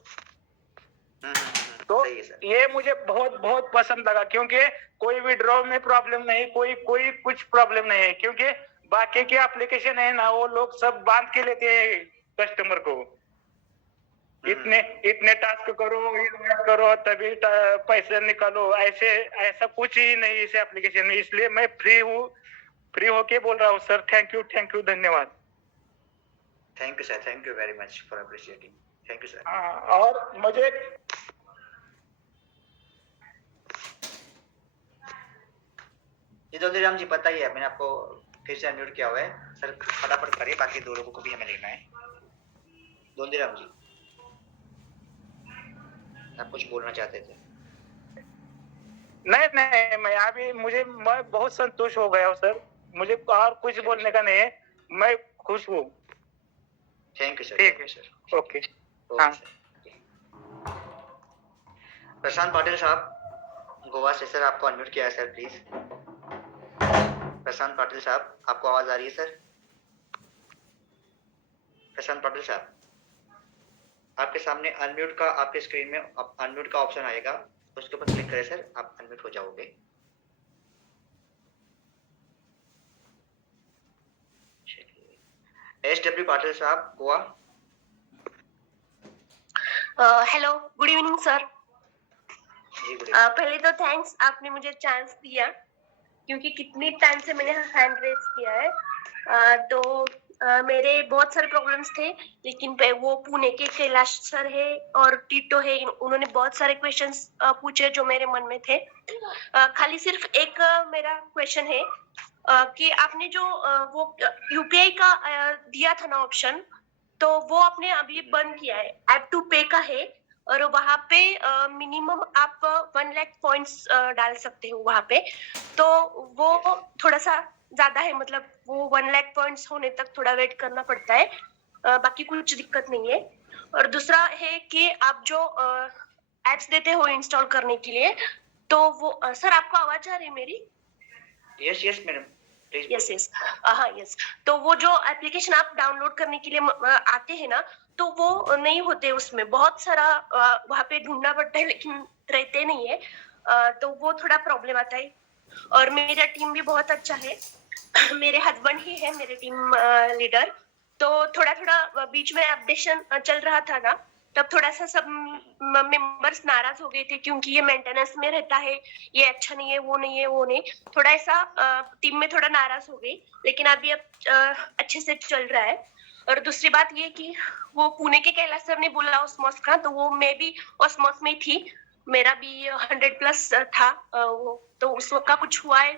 तो ये मुझे बहुत बहुत पसंद लगा, क्योंकि कोई विड्रॉ में प्रॉब्लम नहीं, कोई कुछ प्रॉब्लम नहीं है, क्योंकि बाकी के एप्लीकेशन है ना, वो लोग सब बांध के लेते हैं कस्टमर को, इतने टास्क करो तभी पैसे निकालो, ऐसा कुछ ही नहीं इस एप्लीकेशन में। इसलिए मैं फ्री होके बोल रहा हूँ सर। थैंक यू, धन्यवाद। Thank you sir, thank you very much for appreciating, thank you sir. और मुझे जी दौलतीराम जी, पता ही है, मैंने आपको फिर से अनम्यूट किया हुआ है सर, फटाफट करिए, बाकी 2 लोगों को भी हमें लेना है। दौलतीराम जी, आप कुछ बोलना चाहते थे? नहीं, मैं बहुत संतुष्ट हो गया हूँ सर, मुझे और कुछ बोलने का नहीं है, मैं खुश हूँ। Thank you sir. ठीक है सर, ओके। हाँ, प्रशांत पाटिल साहब गोवा से सर, आपको अनम्यूट किया है सर, प्लीज। प्रशांत पाटिल साहब, आपको आवाज आ रही है सर? प्रशांत पाटिल साहब, आपके सामने अनम्यूट का, आपके स्क्रीन में अनम्यूट का ऑप्शन आएगा, उसके ऊपर क्लिक करें सर, आप अनम्यूट हो जाओगे। SW पाटिल साहब, Goa. Hello, good evening sir. जी गुड पहले तो थैंक्स, आपने मुझे चांस दिया, क्योंकि कितनी टाइम से मैंने हैंड रेज किया है। तो मेरे बहुत सारे प्रॉब्लम्स थे, लेकिन वो पुणे के कैलाश सर है और टीटो है, उन्होंने बहुत सारे क्वेश्चंस पूछे जो मेरे मन में थे। खाली सिर्फ एक मेरा क्वेश्चन है कि आपने जो वो यूपीआई का दिया था ना ऑप्शन, तो वो आपने अभी बंद किया है, ऐप टू पे का है, और वहां पे मिनिमम आप 1 लाख पॉइंट्स डाल सकते हो वहां पे, तो वो थोड़ा सा ज्यादा है, मतलब वो 1 लाख पॉइंट्स होने तक थोड़ा वेट करना पड़ता है, बाकी कुछ दिक्कत नहीं है। और दूसरा है कि आप जो एप्स देते हो इंस्टॉल करने के लिए, तो वो सर आपको आवाज आ रही है मेरी? यस मैडम, यस, हाँ यस। तो वो जो एप्लीकेशन आप डाउनलोड करने के लिए आते हैं ना, तो वो नहीं होते, उसमें बहुत सारा वहाँ पे ढूंढना पड़ता है, लेकिन रहते नहीं है, तो वो थोड़ा प्रॉब्लम आता है। और मेरा टीम भी बहुत अच्छा है, मेरे हस्बैंड ही है मेरे टीम लीडर, तो थोड़ा बीच में अपडेशन चल रहा था ना, तब थोड़ा सा सब मेंबर्स नाराज हो गए थे, क्योंकि ये मेंटेनेंस में रहता है, ये अच्छा नहीं है, वो नहीं, थोड़ा ऐसा टीम में थोड़ा नाराज हो गई, लेकिन अभी अब अच्छे से चल रहा है। और दूसरी बात ये कि वो पुणे के कैलाश सर ने बोला ऑस्मॉस का, तो वो मैं भी ऑस्मॉस में थी, मेरा भी 100+ था वो, तो उस वक्त का कुछ हुआ है,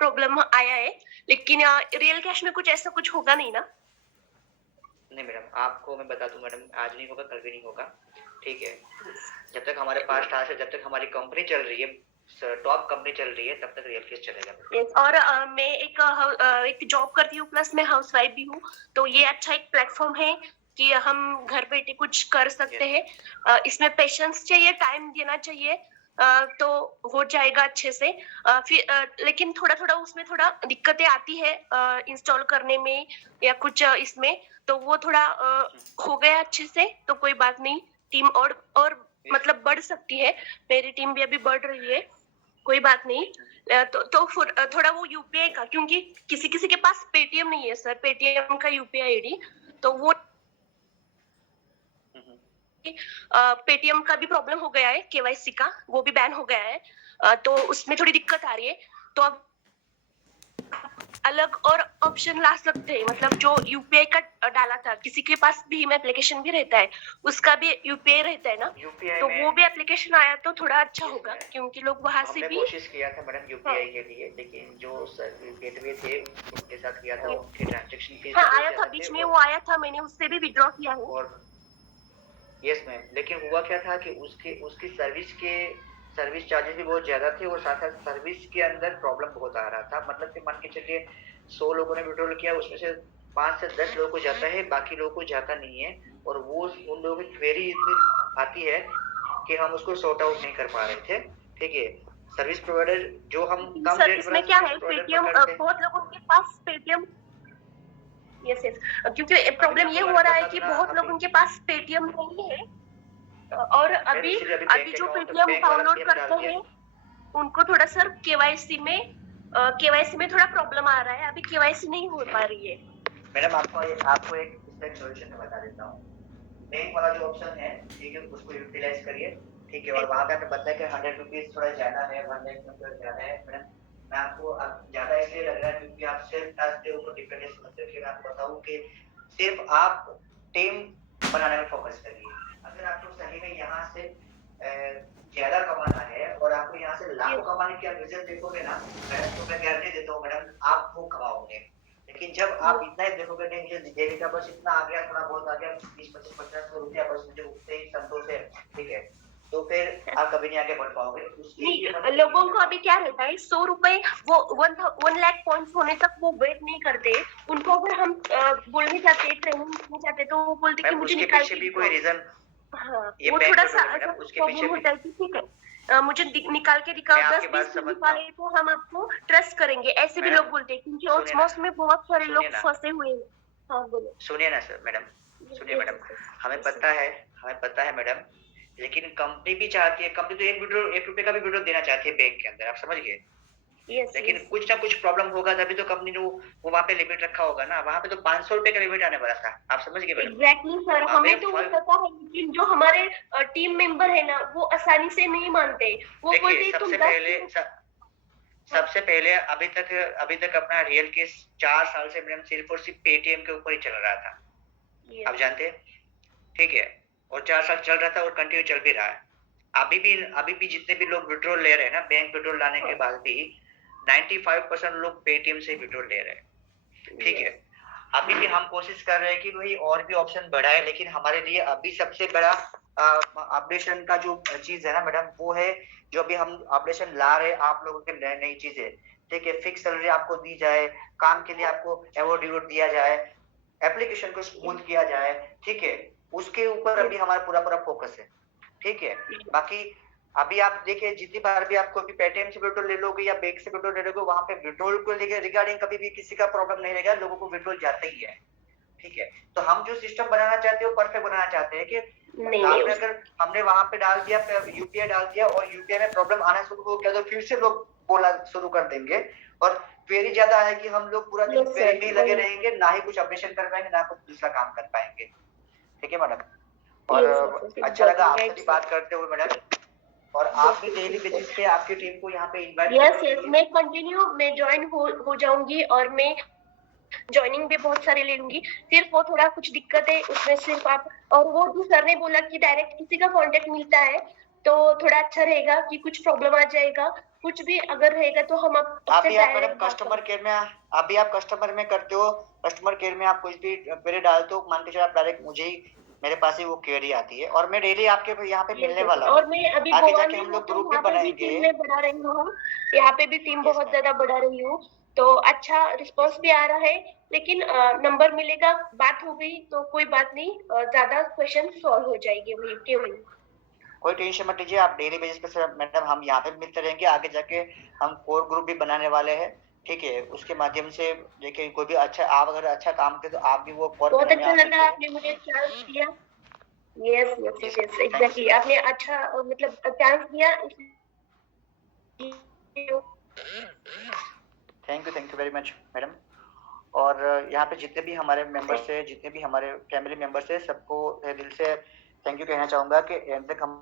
प्रॉब्लम आया है, लेकिन रियल कैश में कुछ ऐसा कुछ होगा नहीं ना? नहीं मैडम, आपको मैं बता दूं मैडम, आज नहीं होगा, कल भी नहीं होगा, ठीक है। जब तक हमारे पास टास्क है, जब तक हमारी कंपनी चल रही है, टॉप कंपनी चल रही है, तब तक रियल केस चलेगा। yes, और मैं एक जॉब करती हूँ, प्लस मैं हाउसवाइफ भी हूँ, तो ये अच्छा एक प्लेटफॉर्म है कि हम घर बैठे कुछ कर सकते हैं। इसमें पेशेंस चाहिए, टाइम देना चाहिए, तो हो जाएगा अच्छे से। फिर लेकिन थोड़ा उसमें थोड़ा दिक्कतें आती है इंस्टॉल करने में या कुछ इसमें, तो वो थोड़ा हो गया अच्छे से, तो कोई बात नहीं, टीम और मतलब बढ़ सकती है, मेरी टीम भी अभी बढ़ रही है, कोई बात नहीं। तो थोड़ा वो यूपीआई का, क्योंकि किसी के पास पेटीएम नहीं है सर, पेटीएम का यूपीआई आईडी, तो वो पेटीएम का भी प्रॉब्लम हो गया है, केवाईसी का वो भी बैन हो गया है, तो उसमें थोड़ी दिक्कत आ रही है। तो अब अलग और ऑप्शन ला सकते हैं, मतलब जो यूपीआई का डाला था, किसी के पास भीम एप्लीकेशन भी रहता है, उसका भी यूपीआई रहता है ना, यूपीआई तो में वो भी एप्लीकेशन आया तो थोड़ा अच्छा होगा, क्योंकि लोग वहां से हमने भी कोशिश किया था मैडम यूपीआई के लिए, लेकिन जो गेटवे थे उनके साथ किया था, उनके ट्रांजैक्शन फीस हाँ बहुत आया था, ज्यादा बीच थे। में वो आया था, मैंने उससे भी विड्रॉ किया है। और यस मैम, लेकिन हुआ क्या था कि उसकी सर्विस चार्जेस भी बहुत ज्यादा थे, और साथ साथ सर्विस के अंदर प्रॉब्लम बहुत आ रहा था। मतलब कि मान के चलिए 100 लोगों ने विड्रॉल किया, उसमें से 5 से 10 लोगों को जाता है, बाकी लोगों को जाता नहीं है, और वो उन लोगों की क्वेरी इतनी आती है कि हम उसको सॉर्ट आउट नहीं कर पा रहे थे। ठीक है, सर्विस प्रोवाइडर जो हम कम सर रेट इसमें पर क्या है, सर्विस प्रोवाइडर पेटीएम पकड़ते हैं। बहुत लोगों के पास पेटीएम, यस यस, क्योंकि प्रॉब्लम ये हो रहा है कि बहुत लोगों के पास पेटीएम नहीं है, और अभी इसीलिए अभी बैंक जो अकाउंट पेटीएम बैंक वाला डाउनलोड PIN डाल करते दिया। हैं उनको थोड़ा सर केवाईसी में थोड़ा प्रॉब्लम आ रहा है, अभी केवाईसी नहीं हो पा रही है। मैडम आपको एक इसका एक सॉल्यूशन बता देता हूँ। बैंक वाला जो ऑप्शन है, ठीक है, उसको यूटिलाइज करिए। ठीक है, और वहाँ पे आपने बताया कि 100 रुपीज थोड़ा ज्यादा है, 1 लाख में थोड़ा ज्यादा है। मैडम मैं आपको ज्यादा इसलिए लग रहा है क्योंकि आप सिर्फ टास्क के ऊपर डिपेंडेंस मत रखिए। मैं आपको बताऊँ कि सिर्फ आप टीम बनाने में फोकस करिए। अगर आपको सही में यहाँ से ज्यादा कमाना है और आपको यहाँ से लाखों कमाने की आप विजन देखोगे ना मैडम, तो मैं गारंटी देता हूँ मैडम आप वो कमाओगे। लेकिन जब आप इतना ही देखोगे नहीं, मुझे डेली का बस इतना आ गया, थोड़ा बहुत आ गया, 20-25-50 रुपया बस मुझे उठते ही संतोष है, ठीक है, तो फिर आप कभी नहीं आगे बढ़ पाओगे। नहीं, लोगों को अभी क्या रहता है, 100 रुपए वो 1 लाख पॉइंट्स होने तक वो वेट नहीं करते। उनको अगर हम बोलने जाते, ट्रेनिंग देने जाते, तो वो बोलते कि मुझे उसके निकाल पीछे के भी कोई दिखाओ। रीजन, हाँ, ये वो बैंक थोड़ा पे सा मैडम, उसके प्रॉब्लम पीछे भी होता है कि ठीक है, मुझे निकाल के दिखाओ, मैं आपकी 10-20 बात दिन समझता निकाले तो हम आपको ट्रस्ट करेंगे, ऐसे भी मैडम, लोग बोलते हैं, क्योंकि सुनिए ना, ऑस्मोस में बहुत सारे लोग सुनिए ना। फंसे हुए हैं। हाँ बोलो। सुनिए ना सर, मैडम सुनिए मैडम, हमें पता है मैडम, लेकिन कंपनी भी चाहती है, कंपनी तो 1 रुपए का भी विड्रॉ देना चाहती है बैंक के अंदर, आप समझ गए। लेकिन कुछ ना कुछ प्रॉब्लम होगा, तभी तो कंपनी ने वो वहाँ पे लिमिट रखा होगा ना। वहाँ पे तो 500 रुपए का लिमिट आने वाला था, आप समझ गए मैडम। एग्जैक्टली सर, हमें तो वो पता है, लेकिन जो हमारे टीम मेंबर है ना, वो आसानी से नहीं मानते। वो बोलते देखिए, तुम सबसे पहले अभी तक अपना रियल केस 4 साल से मैडम सिर्फ और सिर्फ पेटीएम के ऊपर ही चल रहा था, आप जानते हैं, ठीक है, और 4 साल चल रहा था और कंटिन्यू चल भी रहा है। अभी भी जितने भी लोग विड्रॉल ले रहे हैं ना, बैंक विड्रॉल लाने के बाद भी 95% लोग पेटीएम से विड्रॉल ले रहे हैं, ठीक है। अभी भी हम कोशिश कर रहे हैं कि भाई और भी ऑप्शन बढ़ाए, लेकिन हमारे लिए अभी सबसे बड़ा अपडेशन का जो चीज है ना मैडम, वो है जो अभी हम अपडेशन ला रहे हैं आप लोगों के लिए, नई चीजें, ठीक है, फिक्स सैलरी आपको दी जाए, काम के लिए आपको अवार्ड दिया जाए, एप्लीकेशन को स्मूथ किया जाए, ठीक है, उसके ऊपर अभी हमारा पूरा फोकस है, ठीक है। बाकी अभी आप देखिए, जितनी बार भी आपको पेटीएम से विड्रॉल ले लोगे या बैंक से विड्रॉल ले लोगे, वहां पे विड्रॉल को लेकर रिगार्डिंग कभी भी किसी का प्रॉब्लम नहीं रहेगा, लोगों को विड्रॉल जाता ही है, ठीक है। तो हम जो सिस्टम बनाना चाहते हैं वो परफेक्ट बनाना चाहते हैं कि आपने अगर हमने वहां पे डाल दिया, यूपीआई डाल दिया और यूपीआई में प्रॉब्लम आना शुरू हो गया, तो फिर से लोग बोला शुरू कर देंगे, और क्वेरी ज्यादा है कि हम लोग पूरा दिन क्वेरी में लगे रहेंगे, ना ही कुछ अपडेशन कर पाएंगे, ना कुछ दूसरा काम कर पाएंगे, ठीक है मैडम। और अच्छा लगा आपसे भी बात करते हुए मैडम, और आप भी डेली बेसिस पे आपकी टीम को यहाँ पे इनवाइट यस, मैं ज्वाइन हो जाऊंगी, और मैं ज्वाइनिंग भी बहुत सारे ले लूंगी। सिर्फ वो थोड़ा कुछ दिक्कत है उसमें, सिर्फ आप, और वो जो सर ने बोला कि डायरेक्ट किसी का कांटेक्ट मिलता है तो थोड़ा अच्छा रहेगा, कि कुछ प्रॉब्लम आ जाएगा, कुछ भी अगर रहेगा तो हम अभी आप मैडम कस्टमर केयर में, अभी आप कस्टमर में करते हो, कस्टमर केयर में आप कुछ भी क्वेरी डालते हो, मान के चलो आप डायरेक्ट मुझे ही, मेरे पास ही वो क्वेरी आती है, और मैं डेली आपके यहाँ पे मिलने वाला हूँ, और मैं अभी आगे गोवा जाके हम लोग ग्रुप भी बनाएंगे, टीम में बढ़ा रही हूँ, यहाँ पे भी टीम बहुत ज्यादा बढ़ा रही हूँ, तो अच्छा रिस्पॉन्स भी आ रहा है, लेकिन नंबर मिलेगा, बात हो गई तो कोई बात नहीं, ज्यादा क्वेश्चन सॉल्व हो जाएंगे वही के वही। कोई टेंशन मत लीजिए, आप डेली बेसिस पे मैडम हम यहाँ पे मिलते रहेंगे, आगे जाके हम कोर ग्रुप भी बनाने वाले हैं, ठीक है, उसके माध्यम से देखिए कोई भी अच्छा, आप अगर अच्छा काम करते तो आप भी वो कोर बहुत अच्छा लगा, आपने मुझे चांस दिया। यस एग्जैक्टली, आपने अच्छा मतलब चांस दिया। Thank you very much madam. और यहाँ पे जितने भी हमारे मेंबर्स हैं, जितने भी हमारे फैमिली मेंबर्स हैं, सबको दिल से थैंक यू कहना चाहूंगा कि एंड तक हम